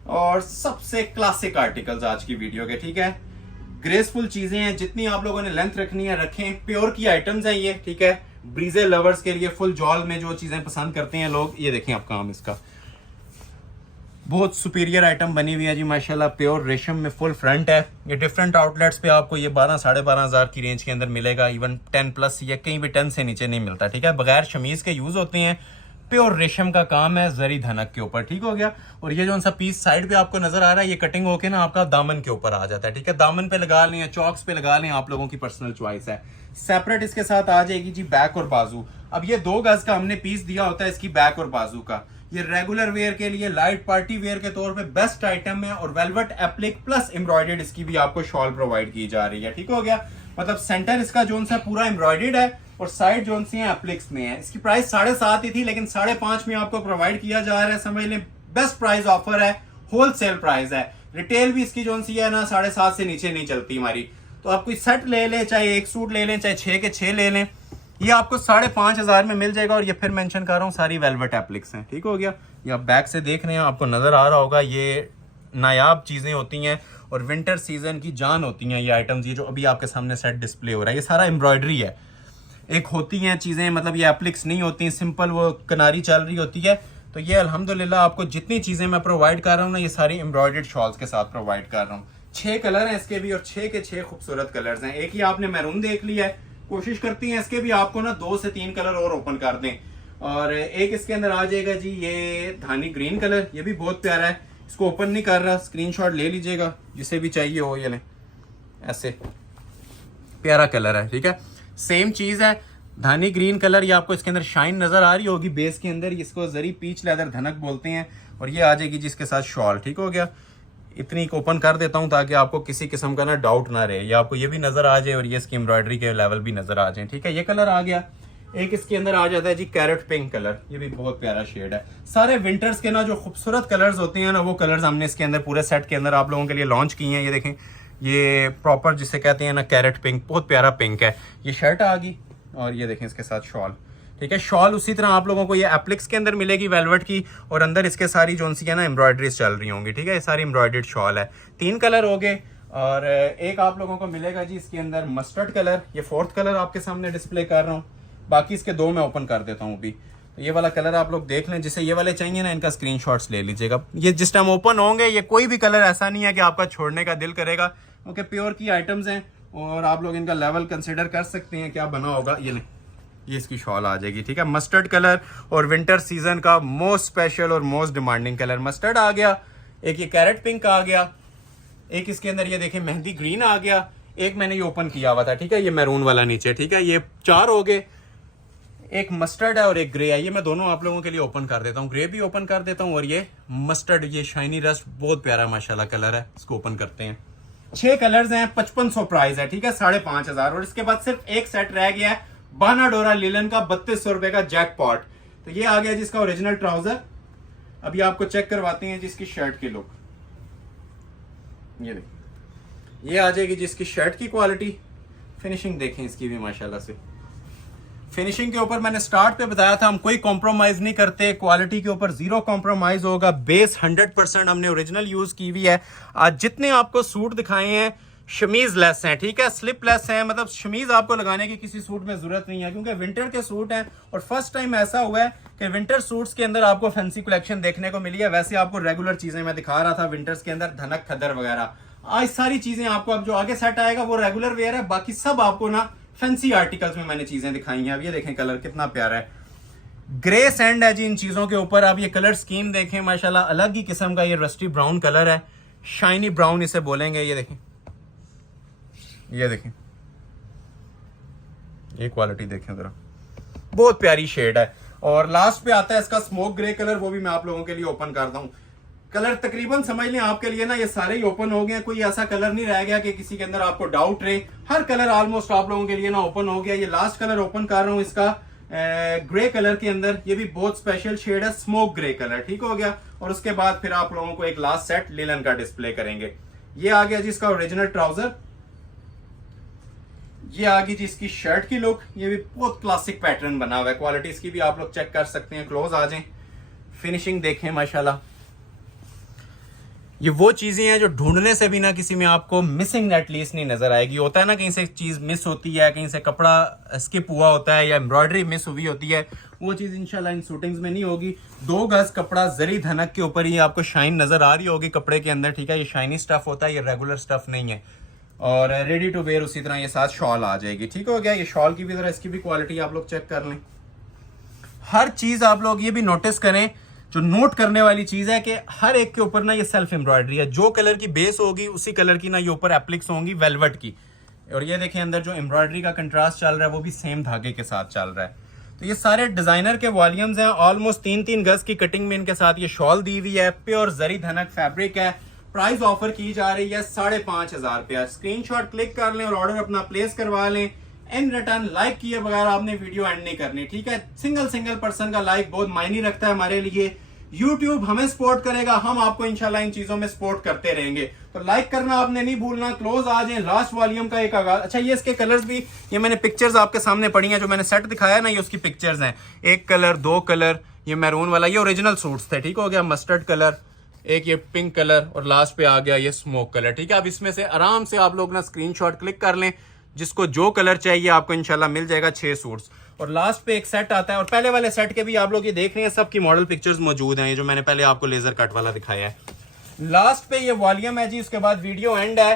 और सबसे क्लासिक आर्टिकल्स आज की वीडियो के, ठीक है। ग्रेसफुल चीजें हैं, जितनी आप लोगों ने लेंथ रखनी है रखें। प्योर की आइटम्स हैं ये, ठीक है, ब्रीजे लवर्स के लिए, फुल जॉल में जो चीजें पसंद करते हैं लोग। ये देखें आप काम इसका, बहुत सुपीरियर आइटम बनी हुई है जी माशाल्लाह, प्योर रेशम में फुल फ्रंट है। ये डिफरेंट आउटलेट्स पे आपको ये 12-12,500 की रेंज के अंदर मिलेगा, इवन 10+ या कहीं भी 10 से नीचे नहीं मिलता, ठीक है। बगैर शमीज के यूज होते हैं, प्योर रेशम का काम है जरी धनक के ऊपर, ठीक हो गया। और ये जो सा पीस साइड पे आपको नजर आ रहा है, ये कटिंग होके ना आपका दामन के ऊपर आ जाता है, ठीक है। दामन पे लगा लें या चॉक्स पे लगा लें, आप लोगों की पर्सनल चॉइस है। सेपरेट इसके साथ आ जाएगी जी बैक और बाजू। अब ये 2 गज का हमने पीस दिया होता है इसकी बैक और बाजू का। ये रेगुलर वेयर के लिए, लाइट पार्टी वेयर के तौर पे बेस्ट आइटम है, और वेलवेट एप्लिक प्लस एम्ब्रॉयडर्ड इसकी भी आपको शॉल प्रोवाइड की जा रही है, ठीक हो गया। मतलब सेंटर इसका जोन सा पूरा एम्ब्रॉयडर्ड है, और साइड जोन सी है एप्लिक्स में है। इसकी प्राइस 7.5 ही थी, लेकिन 5.5 में आपको प्रोवाइड किया जा रहा है। समझ लें बेस्ट प्राइस ऑफर है, होलसेल प्राइस है। रिटेल भी इसकी जोन सी है ना 7.5 से नीचे नहीं चलती हमारी। तो आप कोई सेट ले लें, चाहे एक सूट ले लें, चाहे 6 के 6 ले लें, ये आपको 5,500 में मिल जाएगा। और ये फिर मेंशन कर रहा हूँ सारी वेलवेट एप्लिक्स हैं, ठीक हो गया। ये आप बैक से देख रहे हैं, आपको नजर आ रहा होगा, ये नायाब चीजें होती हैं और विंटर सीजन की जान होती हैं ये आइटम्स। ये जो अभी आपके सामने सेट डिस्प्ले हो रहा है, ये सारा एम्ब्रॉयडरी है। एक होती हैं चीजें, मतलब ये एप्लिक्स नहीं होती, सिंपल वो किनारी चल रही होती है। तो ये अल्हम्दुलिल्लाह आपको जितनी चीजें मैं प्रोवाइड कर रहा हूँ ना, ये सारी एम्ब्रॉयडर्ड शॉल्स के साथ प्रोवाइड कर रहा हूँ। 6 कलर हैं इसके भी, और 6 के 6 खूबसूरत कलर्स हैं। एक ही आपने मैरून देख लिया है, कोशिश करती हैं इसके भी आपको ना 2 से 3 कलर और ओपन कर दें। और एक इसके अंदर आ जाएगा जी ये धानी ग्रीन कलर, ये भी बहुत प्यारा है। इसको ओपन नहीं कर रहा, स्क्रीनशॉट ले लीजिएगा जिसे भी चाहिए हो। ये लें, ऐसे प्यारा कलर है, ठीक है। सेम चीज है, धानी ग्रीन कलर, ये आपको इसके अंदर शाइन नजर आ रही होगी बेस के अंदर। इसको जरी पीच लेदर धनक बोलते हैं। और ये आ जाएगी जिसके साथ शॉल, ठीक हो गया। इतनी ओपन कर देता हूँ ताकि आपको किसी किस्म का ना डाउट ना रहे, या आपको ये भी नज़र आ जाए और ये इसकी एम्ब्रॉयडरी के लेवल भी नज़र आ जाए। ठीक है, ये कलर आ गया। एक इसके अंदर आ जाता है जी कैरेट पिंक कलर, ये भी बहुत प्यारा शेड है। सारे विंटर्स के ना जो खूबसूरत कलर्स होते हैं ना, वो कलर्स हमने इसके अंदर पूरे सेट के अंदर आप लोगों के लिए लॉन्च किए हैं। ये देखें, ये प्रॉपर जिसे कहते हैं ना कैरेट पिंक, बहुत प्यारा पिंक है। ये शर्ट आ गई और ये देखें इसके साथ शॉल। ठीक है, शॉल उसी तरह आप लोगों को ये एप्लिक्स के अंदर मिलेगी वेलवेट की, और अंदर इसके सारी जो सी है ना एम्ब्रॉयडरीज चल रही होंगी। ठीक है, ये सारी एम्ब्रॉयडर्ड शॉल है। 3 कलर हो गए, और एक आप लोगों को मिलेगा जी इसके अंदर मस्टर्ड कलर। ये 4th कलर आपके सामने डिस्प्ले कर रहा हूँ, बाकी इसके 2 मैं ओपन कर देता हूँ अभी। तो ये वाला कलर आप लोग देख लें, जिसे ये वाले चाहिए ना, इनका स्क्रीनशॉट्स ले लीजिएगा। ये जिस टाइम ओपन होंगे, ये कोई भी कलर ऐसा नहीं है कि आपका छोड़ने का दिल करेगा, क्योंकि प्योर की आइटम्स हैं और आप लोग इनका लेवल कंसिडर कर सकते हैं क्या बना होगा। ये इसकी शॉल आ जाएगी। ठीक है, मस्टर्ड कलर और विंटर सीजन का मोस्ट स्पेशल और मोस्ट डिमांडिंग कलर मस्टर्ड आ गया। एक ये कैरेट पिंक आ गया, एक इसके अंदर ये देखें मेहंदी ग्रीन आ गया, एक मैंने ये ओपन किया हुआ था। ठीक है, ये मैरून वाला नीचे। ठीक है, ये 4 हो गए। एक मस्टर्ड है और एक ग्रे है, ये मैं दोनों आप लोगों के लिए ओपन कर देता हूँ। ग्रे भी ओपन कर देता हूँ, और ये मस्टर्ड, ये शाइनी रस्ट, बहुत प्यारा माशाल्लाह कलर है। इसको ओपन करते हैं। 6 कलर्स हैं, 5500 प्राइस है। ठीक है, 5500। और इसके बाद सिर्फ एक सेट रह गया है, बाना डोरा लिलन का 3200 रुपए का जैकपॉट। तो ये आ गया जिसका ओरिजिनल ट्राउजर। अभी आपको चेक करवाते हैं जिसकी शर्ट की लुक। ये देखिए, ये आ जाएगी जिसकी शर्ट की क्वालिटी। फिनिशिंग देखें इसकी भी माशाल्लाह से। फिनिशिंग के ऊपर मैंने स्टार्ट पे बताया था, हम कोई कॉम्प्रोमाइज नहीं करते। क्वालिटी के ऊपर 0 कॉम्प्रोमाइज होगा। बेस 100% हमने ओरिजिनल यूज की हुई है। आज जितने आपको सूट दिखाए हैं शमीज लेस हैं। ठीक है, स्लिप लेस हैं, मतलब शमीज आपको लगाने की किसी सूट में जरूरत नहीं है, क्योंकि विंटर के सूट हैं। और फर्स्ट टाइम ऐसा हुआ है कि विंटर सूट्स के अंदर आपको फैंसी कलेक्शन देखने को मिली है। वैसे आपको रेगुलर चीजें मैं दिखा रहा था विंटर्स के अंदर, धनक खदर वगैरह। आज सारी चीजें आपको, अब जो आगे सेट आएगा वो रेगुलर वेयर है, बाकी सब आपको ना फैंसी आर्टिकल्स में मैंने चीजें दिखाई हैं। अब ये देखें कलर कितना प्यारा है, ग्रे सैंड है जी इन चीजों के ऊपर। अब ये कलर स्कीम देखें माशाल्लाह, अलग ही किस्म का ये रस्टी ब्राउन कलर है, शाइनी ब्राउन इसे बोलेंगे। ये देखें, ये देखें, ये क्वालिटी देखें जरा, बहुत प्यारी शेड है। और लास्ट पे आता है इसका स्मोक ग्रे कलर, वो भी मैं आप लोगों के लिए ओपन करता हूं। कलर तकरीबन समझ लें आपके लिए ना ये सारे ही ओपन हो गए, कोई ऐसा कलर नहीं रह गया कि किसी के अंदर आपको डाउट रहे। हर कलर ऑलमोस्ट आप लोगों के लिए ना ओपन हो गया। ये लास्ट कलर ओपन कर रहा हूं इसका ग्रे कलर के अंदर, ये भी बहुत स्पेशल शेड है, स्मोक ग्रे कलर। ठीक हो गया। और उसके बाद फिर आप लोगों को एक लास्ट सेट लिलन का डिस्प्ले करेंगे। ये आ गया जी इसका ओरिजिनल ट्राउजर। ये आ गई जी इसकी शर्ट की लुक, ये भी बहुत क्लासिक पैटर्न बना हुआ है। क्वालिटी इसकी भी आप लोग चेक कर सकते हैं, क्लोज आ जाएं। फिनिशिंग देखें माशाल्लाह, ये वो चीजें हैं जो ढूंढने से भी ना किसी में आपको मिसिंग एटलीस्ट नहीं नजर आएगी। होता है ना कहीं से चीज मिस होती है, कहीं से कपड़ा स्किप हुआ होता है या एम्ब्रॉयडरी मिस हुई होती है, वो चीज इंशाल्लाह इन शूटिंग्स में नहीं होगी। 2 गज कपड़ा जरी धनक के ऊपर ही आपको शाइन नजर आ रही होगी कपड़े के अंदर। ठीक है, ये शाइनी स्टफ होता है, ये रेगुलर स्टफ नहीं है। और रेडी टू वेयर उसी तरह ये साथ शॉल आ जाएगी। ठीक हो गया। ये शॉल की भी जरा इसकी भी क्वालिटी आप लोग चेक कर लें। हर चीज आप लोग ये भी नोटिस करें, जो नोट करने वाली चीज है कि हर एक के ऊपर ना ये सेल्फ एम्ब्रॉयडरी है। जो कलर की बेस होगी उसी कलर की ना ये ऊपर एप्लिक्स होंगी वेलवेट की। और ये देखें अंदर जो एम्ब्रॉयडरी का कंट्रास्ट चल रहा है वो भी सेम धागे के साथ चल रहा है। तो ये सारे डिजाइनर के वॉल्यूम्स हैं, ऑलमोस्ट 3-3 गज की कटिंग में इनके साथ ये शॉल दी हुई है। प्योर जरी धनक फैब्रिक है। प्राइस ऑफर की जा रही है 5500 रुपया। स्क्रीनशॉट क्लिक कर लें और ऑर्डर अपना प्लेस करवा लें। इन रिटर्न लाइक किए बगैर आपने वीडियो एंड नहीं करनी। ठीक है, सिंगल पर्सन का लाइक बहुत मायने रखता है हमारे लिए। YouTube हमें सपोर्ट करेगा, हम आपको इंशाल्लाह इन चीजों में सपोर्ट करते रहेंगे। तो लाइक करना आपने नहीं भूलना। क्लोज आ जाए, लास्ट वॉल्यूम का एक आगाज। अच्छा, ये इसके कलर्स भी, ये मैंने पिक्चर्स आपके सामने पड़ी हैं, जो मैंने सेट दिखाया ना, ये उसकी पिक्चर्स हैं। 1 कलर, 2 कलर, ये मैरून वाला, ये ओरिजिनल सूट्स थे। ठीक हो गया। मस्टर्ड कलर, एक ये पिंक कलर, और लास्ट पे आ गया ये स्मोक कलर। ठीक है, अब इसमें से आराम से आप लोग ना स्क्रीनशॉट क्लिक कर लें, जिसको जो कलर चाहिए आपको इंशाल्लाह मिल जाएगा। 6 सूट्स और लास्ट पे एक सेट आता है। और पहले वाले सेट के भी आप लोग ये देख रहे हैं, सबकी मॉडल पिक्चर्स मौजूद हैं, ये जो मैंने पहले आपको लेजर कट वाला दिखाया है। लास्ट पे ये वॉल्यूम है जी, उसके बाद वीडियो एंड है।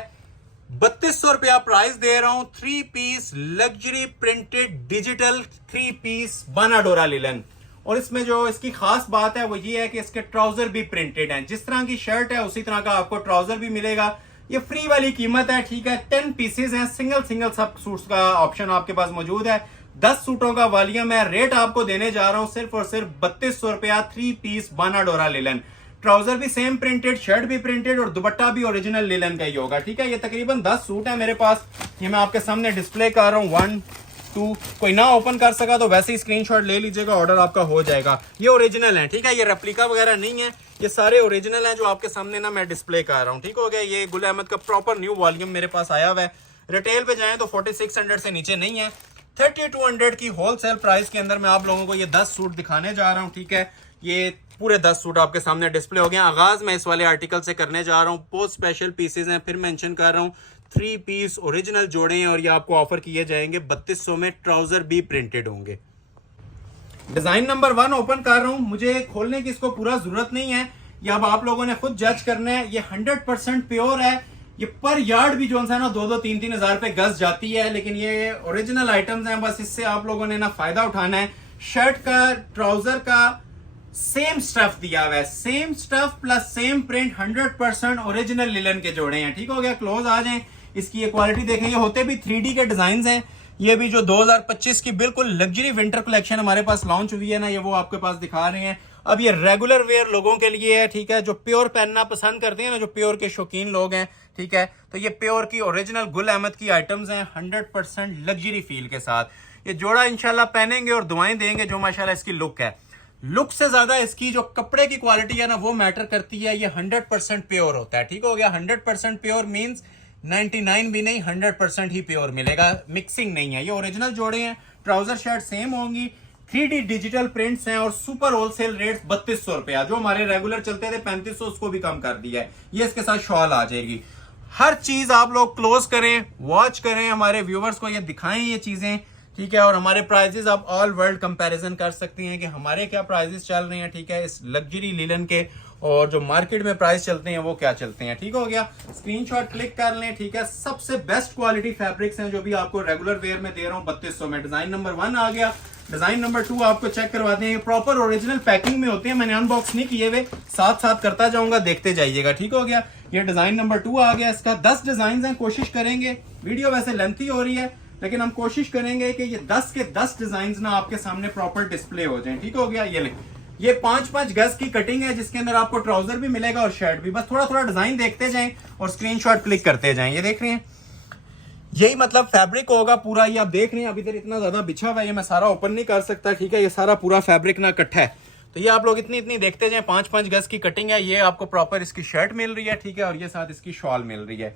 3200 रुपया प्राइस दे रहा हूं। 3 piece luxury printed digital 3 piece बानाडोरा लिलन। और इसमें जो इसकी खास बात है वो ये है कि इसके ट्राउजर भी प्रिंटेड हैं। जिस तरह की शर्ट है उसी तरह का आपको ट्राउजर भी मिलेगा। ये फ्री वाली कीमत है। ठीक है, 10 पीसेज हैं, सिंगल सब सूट्स का ऑप्शन आपके पास मौजूद है। 10 सूटों का वॉल्यूम है। रेट आपको देने जा रहा हूं सिर्फ और सिर्फ 3200 रुपया। 3 पीस बानाडोरा लिलन ट्राउजर भी सेम प्रिंटेड, शर्ट भी प्रिंटेड और दुपट्टा भी ओरिजिनल लिलन का ही होगा। ठीक है, ये तकरीबन 10 सूट है मेरे पास। ये मैं आपके सामने डिस्प्ले कर रहा हूँ। 1 2, कोई ना ओपन कर सका तो वैसे ही स्क्रीनशॉट ले लीजिएगा, ऑर्डर आपका हो जाएगा। ये ओरिजिनल है, ठीक है, ये रेप्लिका वगैरह नहीं है, ये सारे ओरिजिनल हैं जो आपके सामने ना मैं डिस्प्ले कर रहा हूँ। ठीक हो गया, ये गुल अहमद का प्रॉपर न्यू वॉल्यूम मेरे पास आया हुआ है। रिटेल पे जाएं तो 4600 से नीचे नहीं है। 3200 की होलसेल प्राइस के अंदर मैं आप लोगों को ये 10 सूट दिखाने जा रहा हूँ। ठीक है, ये पूरे 10 सूट आपके सामने डिस्प्ले हो गए। आगाज मैं इस वाले आर्टिकल से करने जा रहा हूँ। बहुत स्पेशल पीसेज हैं, फिर मेंशन कर रहा हूँ, 3 पीस ओरिजिनल जोड़े हैं और ये आपको ऑफर किए जाएंगे 3200 में। ट्राउजर भी प्रिंटेड होंगे। डिजाइन नंबर 1 ओपन कर रहा हूँ, मुझे खोलने की इसको पूरा जरूरत नहीं है, ये अब आप लोगों ने खुद जज करना है। ये 100% प्योर है। ये पर यार्ड भी जो है ना 2-3 हजार रुपए गज जाती है, लेकिन ये ओरिजिनल आइटम्स हैं, बस इससे आप लोगों ने ना फायदा उठाना है। शर्ट का ट्राउजर का सेम स्टफ दिया हुआ है, same stuff plus same print, 100% original linen के जोड़े हैं। ठीक हो गया, क्लोज आ जाएं। इसकी ये क्वालिटी देखें, ये होते भी 3D के डिजाइन हैं। ये भी जो 2025 की बिल्कुल लग्जरी विंटर कलेक्शन हमारे पास लॉन्च हुई है ना, ये वो आपके पास दिखा रहे हैं। अब ये रेगुलर वेयर लोगों के लिए है। ठीक है, जो प्योर पहनना पसंद करते हैं ना, जो प्योर के शौकीन लोग हैं, ठीक है, तो ये प्योर की ओरिजिनल गुल अहमद की आइटम्स हैं 100% लग्जरी फील के साथ। ये जोड़ा इंशाल्लाह पहनेंगे और दुआएं देंगे। जो माशाल्लाह इसकी लुक है, लुक से ज्यादा इसकी जो कपड़े की क्वालिटी है ना वो मैटर करती है। ये 100% प्योर होता है। ठीक हो गया, 100% प्योर मींस 99 भी नहीं, 100% ही प्योर मिलेगा, मिक्सिंग नहीं है। ये ओरिजिनल जोड़े हैं, ट्राउजर शर्ट सेम होंगी, 3D डिजिटल प्रिंट्स हैं और सुपर होलसेल रेट 3200 रुपया। जो हमारे रेगुलर चलते थे 3500, उसको भी कम कर दिया है। ये इसके साथ शॉल आ जाएगी। हर चीज आप लोग क्लोज करें, वॉच करें, हमारे व्यूवर्स को ये दिखाएं ये चीजें। ठीक है, और हमारे प्राइजेस आप ऑल वर्ल्ड कंपैरिजन कर सकते हैं कि हमारे क्या प्राइजेस चल रहे हैं। ठीक है, इस लग्जरी लिलन के, और जो मार्केट में प्राइस चलते हैं वो क्या चलते हैं। ठीक हो गया, स्क्रीनशॉट क्लिक कर लें। ठीक है, सबसे बेस्ट क्वालिटी फैब्रिक्स हैं जो भी आपको रेगुलर वेयर में दे रहा हूँ 3200 में। डिजाइन नंबर 1 आ गया। डिजाइन नंबर 2 आपको चेक करवाते हैं। प्रॉपर ओरिजिनल पैकिंग में होते हैं, मैंने अनबॉक्स नहीं किए हुए, साथ साथ करता जाऊंगा, देखते जाइएगा। ठीक हो गया, ये डिजाइन नंबर 2 आ गया। इसका 10 डिजाइन हैं, कोशिश करेंगे, वीडियो वैसे लेंथी हो रही है लेकिन हम कोशिश करेंगे कि ये 10 के 10 डिजाइन ना आपके सामने प्रॉपर डिस्प्ले हो जाएं। ठीक हो गया, ये 5-5 गज की कटिंग है जिसके अंदर आपको ट्राउजर भी मिलेगा और शर्ट भी। बस थोड़ा थोड़ा डिजाइन देखते जाएं और स्क्रीनशॉट क्लिक करते जाएं। ये देख रहे हैं, यही मतलब फैब्रिक होगा पूरा। ये आप देख रहे हैं, अभी इधर इतना ज्यादा बिछा हुआ है, ये मैं सारा ओपन नहीं कर सकता। ठीक है, ये सारा पूरा फैब्रिक ना इकट्ठा है, तो ये आप लोग इतनी इतनी देखते जाएं। 5-5 गज की कटिंग है। ये आपको प्रॉपर इसकी शर्ट मिल रही है। ठीक है, और ये साथ इसकी शॉल मिल रही है।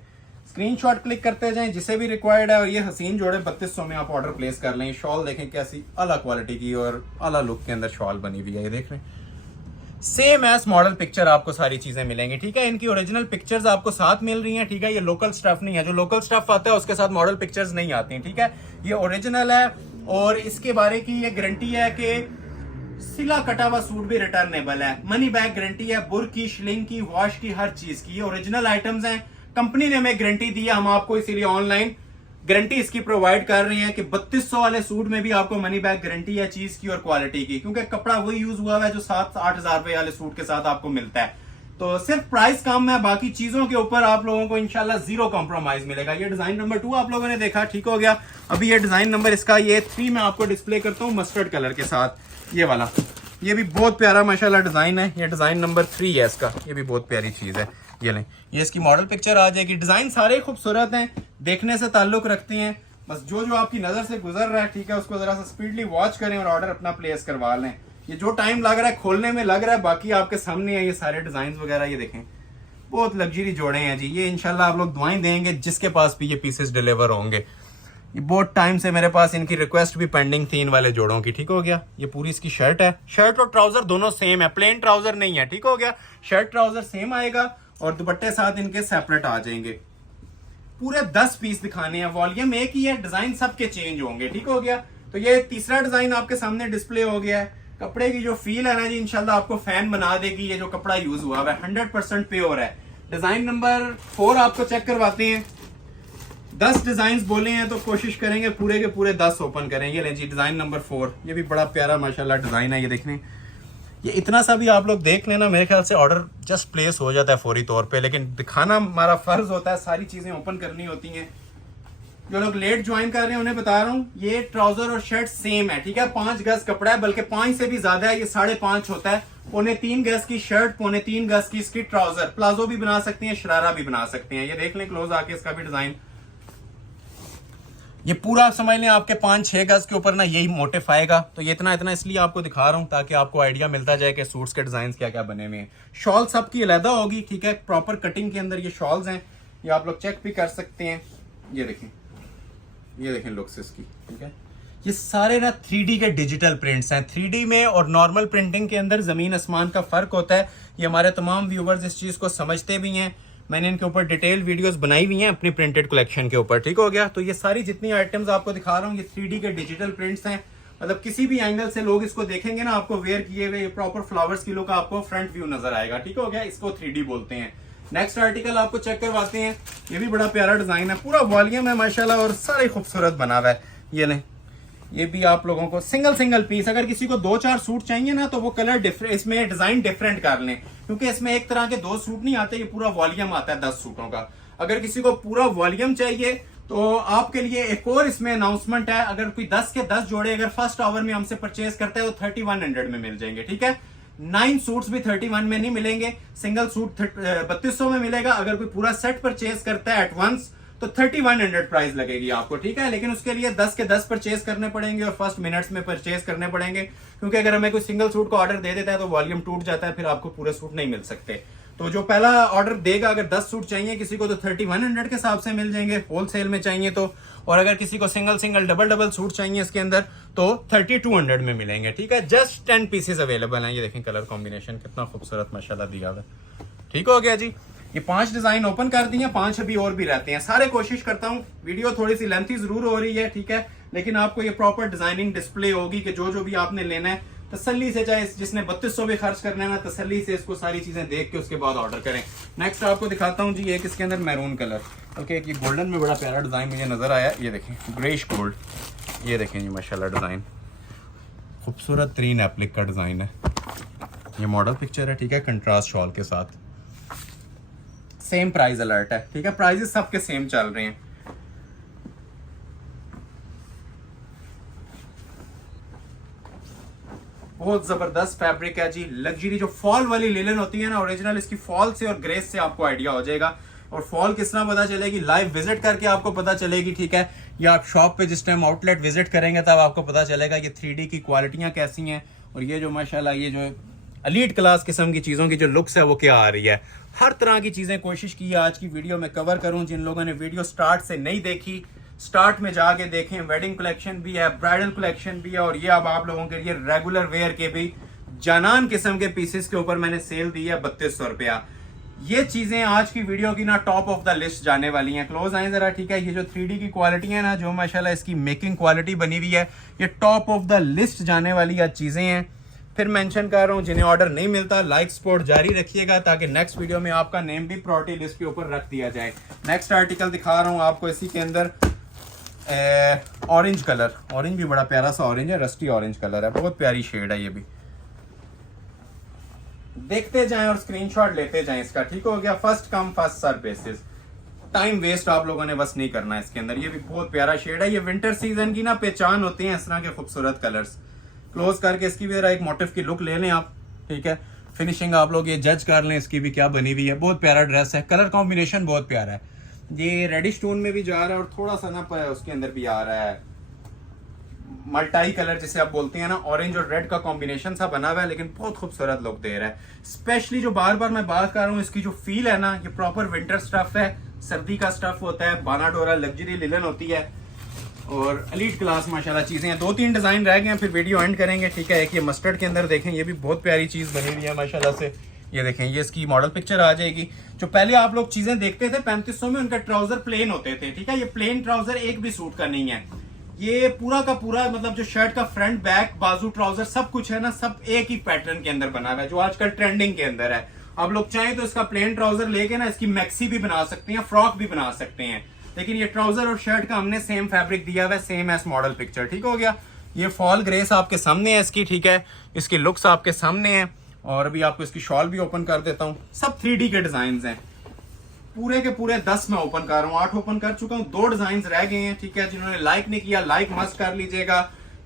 स्क्रीनशॉट क्लिक करते जाएं जिसे भी रिक्वायर्ड है, और ये हसीन जोड़े 3200 में आप ऑर्डर प्लेस कर लें। शॉल देखें कैसी अलग क्वालिटी की और अलग लुक के अंदर शॉल बनी हुई है। ये देख रहे हैं, सेम एस मॉडल पिक्चर आपको सारी चीजें मिलेंगी। ठीक है, इनकी ओरिजिनल पिक्चर्स आपको साथ मिल रही हैं। ठीक है, ये लोकल स्टफ नहीं है, जो लोकल स्टफ आता है उसके साथ मॉडल पिक्चर्स नहीं आती हैं। ठीक है, ये ओरिजिनल है और इसके बारे की ये गारंटी है कि सिला कटा हुआ सूट भी रिटर्नेबल है, मनी बैक गारंटी है, बुर की, शिलिंग की, वॉश की, हर चीज की। ये ओरिजिनल आइटम्स हैं, कंपनी ने हमें गारंटी दी है, हम आपको इसीलिए ऑनलाइन गारंटी इसकी प्रोवाइड कर रहे हैं कि 3200 वाले सूट में भी आपको मनी बैक गारंटी है चीज की और क्वालिटी की, क्योंकि कपड़ा वही यूज हुआ है जो 7-8 हजार रुपए वाले सूट के साथ आपको मिलता है। तो सिर्फ प्राइस कम है, बाकी चीजों के ऊपर आप लोगों को इंशाल्लाह जीरो कॉम्प्रोमाइज मिलेगा। ये डिजाइन नंबर 2 आप लोगों ने देखा। ठीक हो गया, अभी ये डिजाइन नंबर इसका ये 3 मैं आपको डिस्प्ले करता हूँ मस्टर्ड कलर के साथ। ये वाला, ये भी बहुत प्यारा माशाल्लाह डिजाइन है। ये डिजाइन नंबर 3 है इसका, ये भी बहुत प्यारी चीज है। ये लें, ये इसकी मॉडल पिक्चर आ जाएगी। डिजाइन सारे खूबसूरत हैं, देखने से ताल्लुक रखते हैं, बस जो जो आपकी नजर से गुजर रहा है, ठीक है, उसको जरा सा स्पीडली वॉच करें और ऑर्डर अपना प्लेस करवा लें। ये जो टाइम लग रहा है खोलने में लग रहा है, बाकी आपके सामने है ये सारे डिजाइन वगैरह। ये देखें, बहुत लग्जरी जोड़े हैं जी। ये इंशाल्लाह आप लोग दुआएं देंगे जिसके पास भी ये पीसेस डिलीवर होंगे। ये बहुत टाइम से मेरे पास इनकी रिक्वेस्ट भी पेंडिंग थी इन वाले जोड़ों की। ठीक हो गया, ये पूरी इसकी शर्ट है, शर्ट और ट्राउजर दोनों सेम है, प्लेन ट्राउजर नहीं है। ठीक हो गया, शर्ट ट्राउजर सेम आएगा और दुपट्टे साथ इनके सेपरेट आ जाएंगे। पूरे 10 पीस दिखाने हैं, वॉल्यूम एक ही है, डिजाइन सबके चेंज होंगे। ठीक हो गया, तो ये तीसरा डिजाइन आपके सामने डिस्प्ले हो गया है। कपड़े की जो फील है ना जी, इंशाल्लाह आपको फैन बना देगी। ये जो कपड़ा यूज हुआ है 100% प्योर है। डिजाइन नंबर 4 आपको चेक करवाते हैं। 10 डिजाइन बोले हैं तो कोशिश करेंगे पूरे के पूरे 10 ओपन करें। ये ले जी, डिजाइन नंबर 4, ये भी बड़ा प्यारा माशाल्लाह डिजाइन है। ये देखने, ये इतना सा भी आप लोग देख लेना, मेरे ख्याल से ऑर्डर जस्ट प्लेस हो जाता है फौरी तौर पे, लेकिन दिखाना हमारा फर्ज होता है, सारी चीजें ओपन करनी होती हैं। जो लोग लेट ज्वाइन कर रहे हैं उन्हें बता रहा हूँ, ये ट्राउजर और शर्ट सेम है। ठीक है, 5 गज कपड़ा है, बल्कि 5 से भी ज्यादा है, ये 5.5 होता है। 3.25 गज की शर्ट, 3.25 गज की इसकी ट्राउजर, प्लाजो भी बना सकते हैं, शरारा भी बना सकते हैं। ये देख लें क्लोज आके इसका भी डिजाइन। ये पूरा समझ लें आपके 5-6 गज के ऊपर ना यही मोटिफ आएगा। तो ये इतना इतना इसलिए आपको दिखा रहा हूं ताकि आपको आइडिया मिलता जाए कि सूट्स के डिजाइन क्या क्या बने हुए हैं। शॉल सबकी अलहदा होगी, ठीक है, प्रॉपर कटिंग के अंदर ये शॉल्स हैं, ये आप लोग चेक भी कर सकते हैं। ये देखें लुक्स इसकी, ठीक है। ये सारे ना 3D के डिजिटल प्रिंट्स हैं। 3D में और नॉर्मल प्रिंटिंग के अंदर जमीन आसमान का फर्क होता है। ये हमारे तमाम व्यूवर्स इस चीज को समझते भी हैं। मैंने इनके ऊपर डिटेल वीडियोस बनाई हुई हैं अपनी प्रिंटेड कलेक्शन के ऊपर, ठीक हो गया। तो ये सारी जितनी आइटम्स आपको दिखा रहा हूँ ये 3D के डिजिटल प्रिंट्स हैं। मतलब किसी भी एंगल से लोग इसको देखेंगे ना, आपको वेयर किए हुए प्रॉपर फ्लावर्स की लुक आपको फ्रंट व्यू नजर आएगा, ठीक हो गया। इसको 3D बोलते हैं। नेक्स्ट आर्टिकल आपको चेक करवाते हैं। ये भी बड़ा प्यारा डिजाइन है, पूरा वॉल्यूम है माशाल्लाह और सारे खूबसूरत बना हुआ है। ये लें, ये भी आप लोगों को सिंगल पीस, अगर किसी को 2-4 सूट चाहिए ना तो वो कलर डिफरेंट, इसमें डिजाइन डिफरेंट कर लें, क्योंकि इसमें एक तरह के 2 सूट नहीं आते, ये पूरा वॉल्यूम आता है 10 सूटों का। अगर किसी को पूरा वॉल्यूम चाहिए तो आपके लिए एक और इसमें अनाउंसमेंट है। अगर कोई 10 के 10 जोड़े अगर फर्स्ट आवर में हमसे परचेज करता है तो 3100 में मिल जाएंगे, ठीक है। 9 सूट्स भी 31 में नहीं मिलेंगे, सिंगल सूट 3200 में मिलेगा। अगर कोई पूरा सेट परचेज करता है एट वंस तो 3100 प्राइस लगेगी आपको, ठीक है। लेकिन उसके लिए 10 के 10 परचेज करने पड़ेंगे और फर्स्ट मिनट्स में परचेज करने पड़ेंगे, क्योंकि अगर हमें कोई सिंगल सूट का ऑर्डर दे देता है तो वॉल्यूम टूट जाता है, फिर आपको पूरे सूट नहीं मिल सकते। तो जो पहला ऑर्डर देगा, अगर 10 सूट चाहिए किसी को तो 3100 के हिसाब से मिल जाएंगे होलसेल में चाहिए तो, और अगर किसी को सिंगल डबल सूट चाहिए इसके अंदर तो 3200 में मिलेंगे, ठीक है। जस्ट 10 पीसेस अवेलेबल हैं। ये देखें कलर कॉम्बिनेशन कितना खूबसूरत माशाल्लाह दिया हुआ है, ठीक हो गया जी। ये 5 डिजाइन ओपन कर दिए, 5 अभी और भी रहते हैं। सारे कोशिश करता हूँ, वीडियो थोड़ी सी लेंथी जरूर हो रही है, ठीक है, लेकिन आपको ये प्रॉपर डिजाइनिंग डिस्प्ले होगी कि जो भी आपने लेना है तसल्ली से, चाहे जिसने 3200 भी खर्च करना है ना, तसल्ली से इसको सारी चीजें देख के उसके बाद ऑर्डर करें। नेक्स्ट आपको दिखाता हूँ जी एक इसके अंदर मैरून कलर, ओके। ये गोल्डन में बड़ा प्यारा डिजाइन मुझे नजर आया। ये देखें ग्रेइश गोल्ड, ये देखें जी माशाल्लाह डिजाइन खूबसूरत 3 एप्लिक का डिजाइन है। ये मॉडल पिक्चर है, ठीक है, कंट्रास्ट शॉल के साथ। सेम प्राइस अलर्ट है, ठीक है, प्राइजेस सबके सेम चल रहे हैं। बहुत जबरदस्त फैब्रिक है जी, लग्जरी। जो फॉल वाली लिनन होती है ना ओरिजिनल, इसकी फॉल से और ग्रेस से आपको आइडिया हो जाएगा। और फॉल किस तरह पता चलेगी, लाइव विजिट करके आपको पता चलेगी, ठीक है, या आप शॉप पे जिस टाइम आउटलेट विजिट करेंगे तब आपको पता चलेगा ये 3D की क्वालिटियां कैसी हैं। और ये जो माशाल्लाह ये जो एलीट क्लास किस्म की चीज़ों की जो लुक्स है वो क्या आ रही है। हर तरह की चीज़ें कोशिश की है आज की वीडियो में कवर करूं। जिन लोगों ने वीडियो स्टार्ट से नहीं देखी, स्टार्ट में जाके देखें। वेडिंग कलेक्शन भी है, ब्राइडल कलेक्शन भी है, और ये अब आप लोगों के लिए रेगुलर वेयर के भी जानान किस्म के पीसेस के ऊपर मैंने सेल दी है 3200 रुपया। ये चीजें आज की वीडियो की ना टॉप ऑफ द लिस्ट जाने वाली हैं। क्लोज आए जरा, ठीक है। ये जो 3D की क्वालिटी है ना, जो माशाल्लाह इसकी मेकिंग क्वालिटी बनी हुई है, ये टॉप ऑफ द लिस्ट जाने वाली चीजें हैं। फिर मेंशन कर रहा हूँ, जिन्हें ऑर्डर नहीं मिलता लाइक सपोर्ट जारी रखिएगा ताकि नेक्स्ट वीडियो में आपका नेम भी प्रायोरिटी लिस्ट के ऊपर रख दिया जाए। नेक्स्ट आर्टिकल दिखा रहा हूँ आपको, इसी के अंदर ऑरेंज कलर, ऑरेंज भी बड़ा प्यारा सा ऑरेंज है, रस्टी ऑरेंज कलर है, बहुत प्यारी शेड है। ये भी देखते जाएं और स्क्रीनशॉट लेते जाएं इसका, ठीक हो गया। First come first serve basis, time waste आप लोगों ने बस नहीं करना है इसके अंदर। ये भी बहुत प्यारा शेड है। ये विंटर सीजन की ना पहचान होती है इस तरह के खूबसूरत कलर्स। क्लोज करके इसकी भी एक मोटिव की लुक ले लें आप, ठीक है। फिनिशिंग आप लोग ये जज कर लें इसकी भी क्या बनी हुई है। बहुत प्यारा ड्रेस है, कलर कॉम्बिनेशन बहुत प्यारा है। ये रेडिश टोन में भी जा रहा है और थोड़ा सा ना उसके अंदर भी आ रहा है मल्टाई कलर जिसे आप बोलते हैं ना, ऑरेंज और रेड का कॉम्बिनेशन सा बना हुआ है, लेकिन बहुत खूबसूरत लुक दे रहा है। स्पेशली जो बार बार मैं बात कर रहा हूँ, इसकी जो फील है ना, ये प्रॉपर विंटर स्टफ है, सर्दी का स्टफ होता है, बाना डोरा लग्जरी लिनन होती है और एलीट क्लास माशाल्लाह चीजें हैं। 2-3 डिजाइन रह गए हैं, फिर वीडियो एंड करेंगे, ठीक है। एक ये मस्टर्ड के अंदर देखें, ये भी बहुत प्यारी चीज बनी हुई है माशाल्लाह से। ये देखें, ये इसकी मॉडल पिक्चर आ जाएगी। जो पहले आप लोग चीजें देखते थे 3500 में, उनका ट्राउजर प्लेन होते थे, ठीक है। ये प्लेन ट्राउजर एक भी सूट का नहीं है। ये पूरा का पूरा मतलब जो शर्ट का फ्रंट बैक बाजू ट्राउजर सब कुछ है ना, सब एक ही पैटर्न के अंदर बना हुआ है, जो आजकल ट्रेंडिंग के अंदर है। आप लोग चाहें तो इसका प्लेन ट्राउजर लेके ना इसकी मैक्सी भी बना सकते हैं, फ्रॉक भी बना सकते हैं, लेकिन ये ट्राउजर और शर्ट का हमने सेम फैब्रिक दिया हुआ है, सेम एस मॉडल पिक्चर, ठीक हो गया। ये फॉल ग्रेस आपके सामने है इसकी, ठीक है। इसकी लुक्स आपके सामने है और अभी आपको इसकी शॉल भी ओपन कर देता हूँ। सब 3D के डिजाइन हैं, पूरे के पूरे 10 मैं ओपन कर रहा हूँ, 8 ओपन कर चुका हूँ, 2 डिजाइन रह गए हैं, ठीक है। जिन्होंने लाइक नहीं किया लाइक मस्ट कर लीजिएगा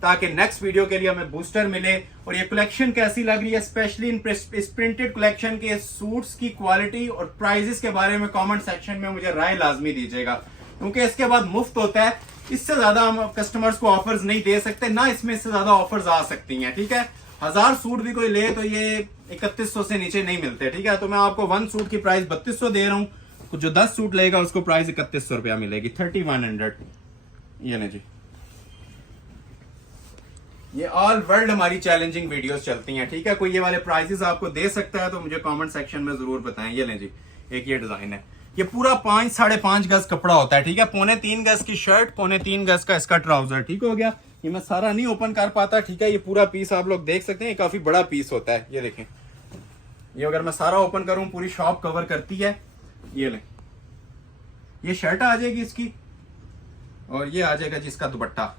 ताकि नेक्स्ट वीडियो के लिए हमें बूस्टर मिले। और ये कलेक्शन कैसी लग रही है, स्पेशली इन इस प्रिंटेड कलेक्शन के सूट्स की क्वालिटी और प्राइजेस के बारे में कमेंट सेक्शन में मुझे राय लाजमी दीजिएगा, क्योंकि इसके बाद मुफ्त होता है, इससे ज्यादा हम कस्टमर्स को ऑफर्स नहीं दे सकते, ना इसमें इससे ज्यादा ऑफर्स आ सकती हैं। ठीक है, 1000 सूट भी कोई ले तो ये 3100 से नीचे नहीं मिलते। ठीक है, तो मैं आपको 1 सूट की प्राइस 3200 दे रहा हूँ, तो जो 10 सूट लेगा उसको प्राइस 3100 रुपया मिलेगी, 3100। ये नहीं जी, ये ऑल वर्ल्ड हमारी चैलेंजिंग वीडियोस चलती हैं। ठीक है, कोई ये वाले प्राइसेस आपको दे सकता है तो मुझे कमेंट सेक्शन में जरूर बताएं। ये लें जी, एक ये डिजाइन है, ये पूरा 5 साढ़े 5 गज कपड़ा होता है। ठीक है, 3.25 गज की शर्ट, 3.25 गज का इसका ट्राउजर। ठीक हो गया, ये मैं सारा नहीं ओपन कर पाता। ठीक है, ये पूरा पीस आप लोग देख सकते हैं, ये काफी बड़ा पीस होता है। ये देखें, ये अगर मैं सारा ओपन करूं पूरी शॉप कवर करती है। ये लें, ये शर्ट आ जाएगी इसकी, और ये आ जाएगा जिसका दुपट्टा।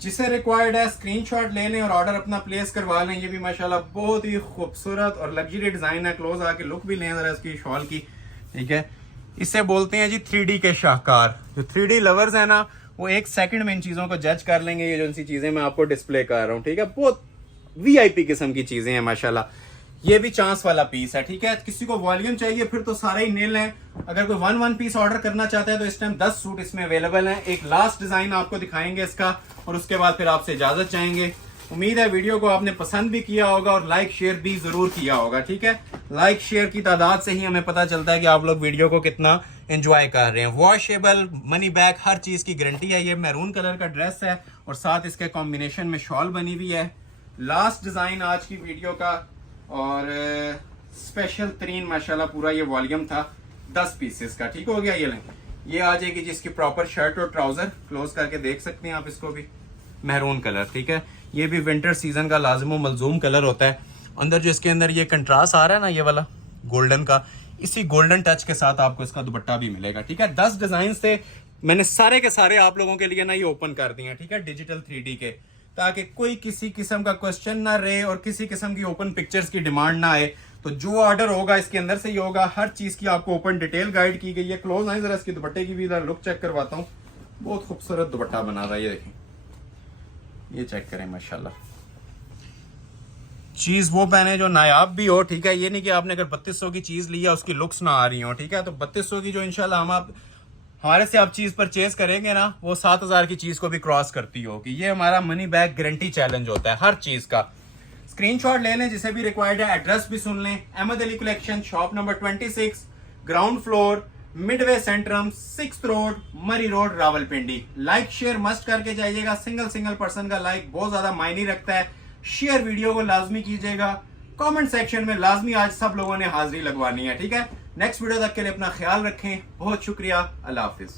जिसे रिक्वायर्ड है स्क्रीनशॉट ले लें और ऑर्डर अपना प्लेस करवा लें। ये भी माशाल्लाह बहुत ही खूबसूरत और लग्जरी डिजाइन है। क्लोज आके लुक भी लें जरा इसकी शॉल की। ठीक है, इसे बोलते हैं जी 3D के शाहकार। जो 3D लवर्स है ना, वो 1 सेकंड में इन चीजों को जज कर लेंगे। ये जो सी चीजें मैं आपको डिस्प्ले कर रहा हूँ, ठीक है, बहुत VIP किस्म की चीजें हैं माशाल्लाह। ये भी चांस वाला पीस है। ठीक है, किसी को वॉल्यूम चाहिए फिर तो सारे ही नील हैं। अगर कोई 1 पीस ऑर्डर करना चाहता है तो इस टाइम 10 सूट इसमें अवेलेबल हैं। एक लास्ट डिजाइन आपको दिखाएंगे इसका, और उसके बाद फिर आपसे इजाजत चाहेंगे। उम्मीद है वीडियो को आपने पसंद भी किया होगा और लाइक शेयर भी जरूर किया होगा। ठीक है, लाइक शेयर की तादाद से ही हमें पता चलता है कि आप लोग वीडियो को कितना एंजॉय कर रहे हैं। वॉशेबल, मनी बैक, हर चीज की गारंटी है। ये मैरून कलर का ड्रेस है और साथ इसके कॉम्बिनेशन में शॉल बनी हुई है। लास्ट डिजाइन आज की वीडियो का, और स्पेशल तरीन माशाल्लाह पूरा ये वॉल्यूम था 10 पीसेस का। ठीक हो गया, ये लें, ये आ जाएगी जिसकी प्रॉपर शर्ट और ट्राउजर। क्लोज करके देख सकते हैं आप इसको भी, मैरून कलर। ठीक है, ये भी विंटर सीजन का लाजिम मलजूम कलर होता है। अंदर जो इसके अंदर ये कंट्रास्ट आ रहा है ना, ये वाला गोल्डन का, इसी गोल्डन टच के साथ आपको इसका दुपट्टा भी मिलेगा। ठीक है, 10 डिजाइन से मैंने सारे के सारे आप लोगों के लिए ना ये ओपन कर दिए हैं। ठीक है, डिजिटल 3D के, ताकि कोई किसी किस्म का क्वेश्चन ना रहे और किसी किस्म की ओपन पिक्चर्स की डिमांड ना आए। तो जो ऑर्डर होगा इसके अंदर से ही होगा। हर चीज की आपको ओपन डिटेल गाइड की गई है। क्लोज आए जरा इसकी दुपट्टे की भी लुक चेक करवाता हूँ। बहुत खूबसूरत दुपट्टा बना रहा है, ये देखें, ये चेक करें माशाल्लाह। चीज वो पहने जो नायाब भी हो। ठीक है, ये नहीं कि आपने अगर 3200 की चीज ली है उसकी लुक्स ना आ रही हो। ठीक है, तो 3200 की जो इंशाल्लाह हमारे से आप चीज परचेज करेंगे ना, वो 7000 की चीज को भी क्रॉस करती होगी। ये हमारा मनी बैक गारंटी चैलेंज होता है हर चीज का। स्क्रीनशॉट ले लें जिसे भी रिक्वायर्ड है, एड्रेस भी सुन लें। Ahmad Ali collection, shop number 26, ground floor, Midway Centrum, 6th road, Murree road, Rawalpindi. Like share must करके जाइएगा। सिंगल पर्सन का लाइक बहुत ज्यादा मायने रखता है। शेयर वीडियो को लाजमी कीजिएगा। कमेंट सेक्शन में लाजमी आज सब लोगों ने हाजिरी लगवानी है। ठीक है, नेक्स्ट वीडियो तक के लिए अपना ख्याल रखें। बहुत शुक्रिया, अल्लाह हाफिज।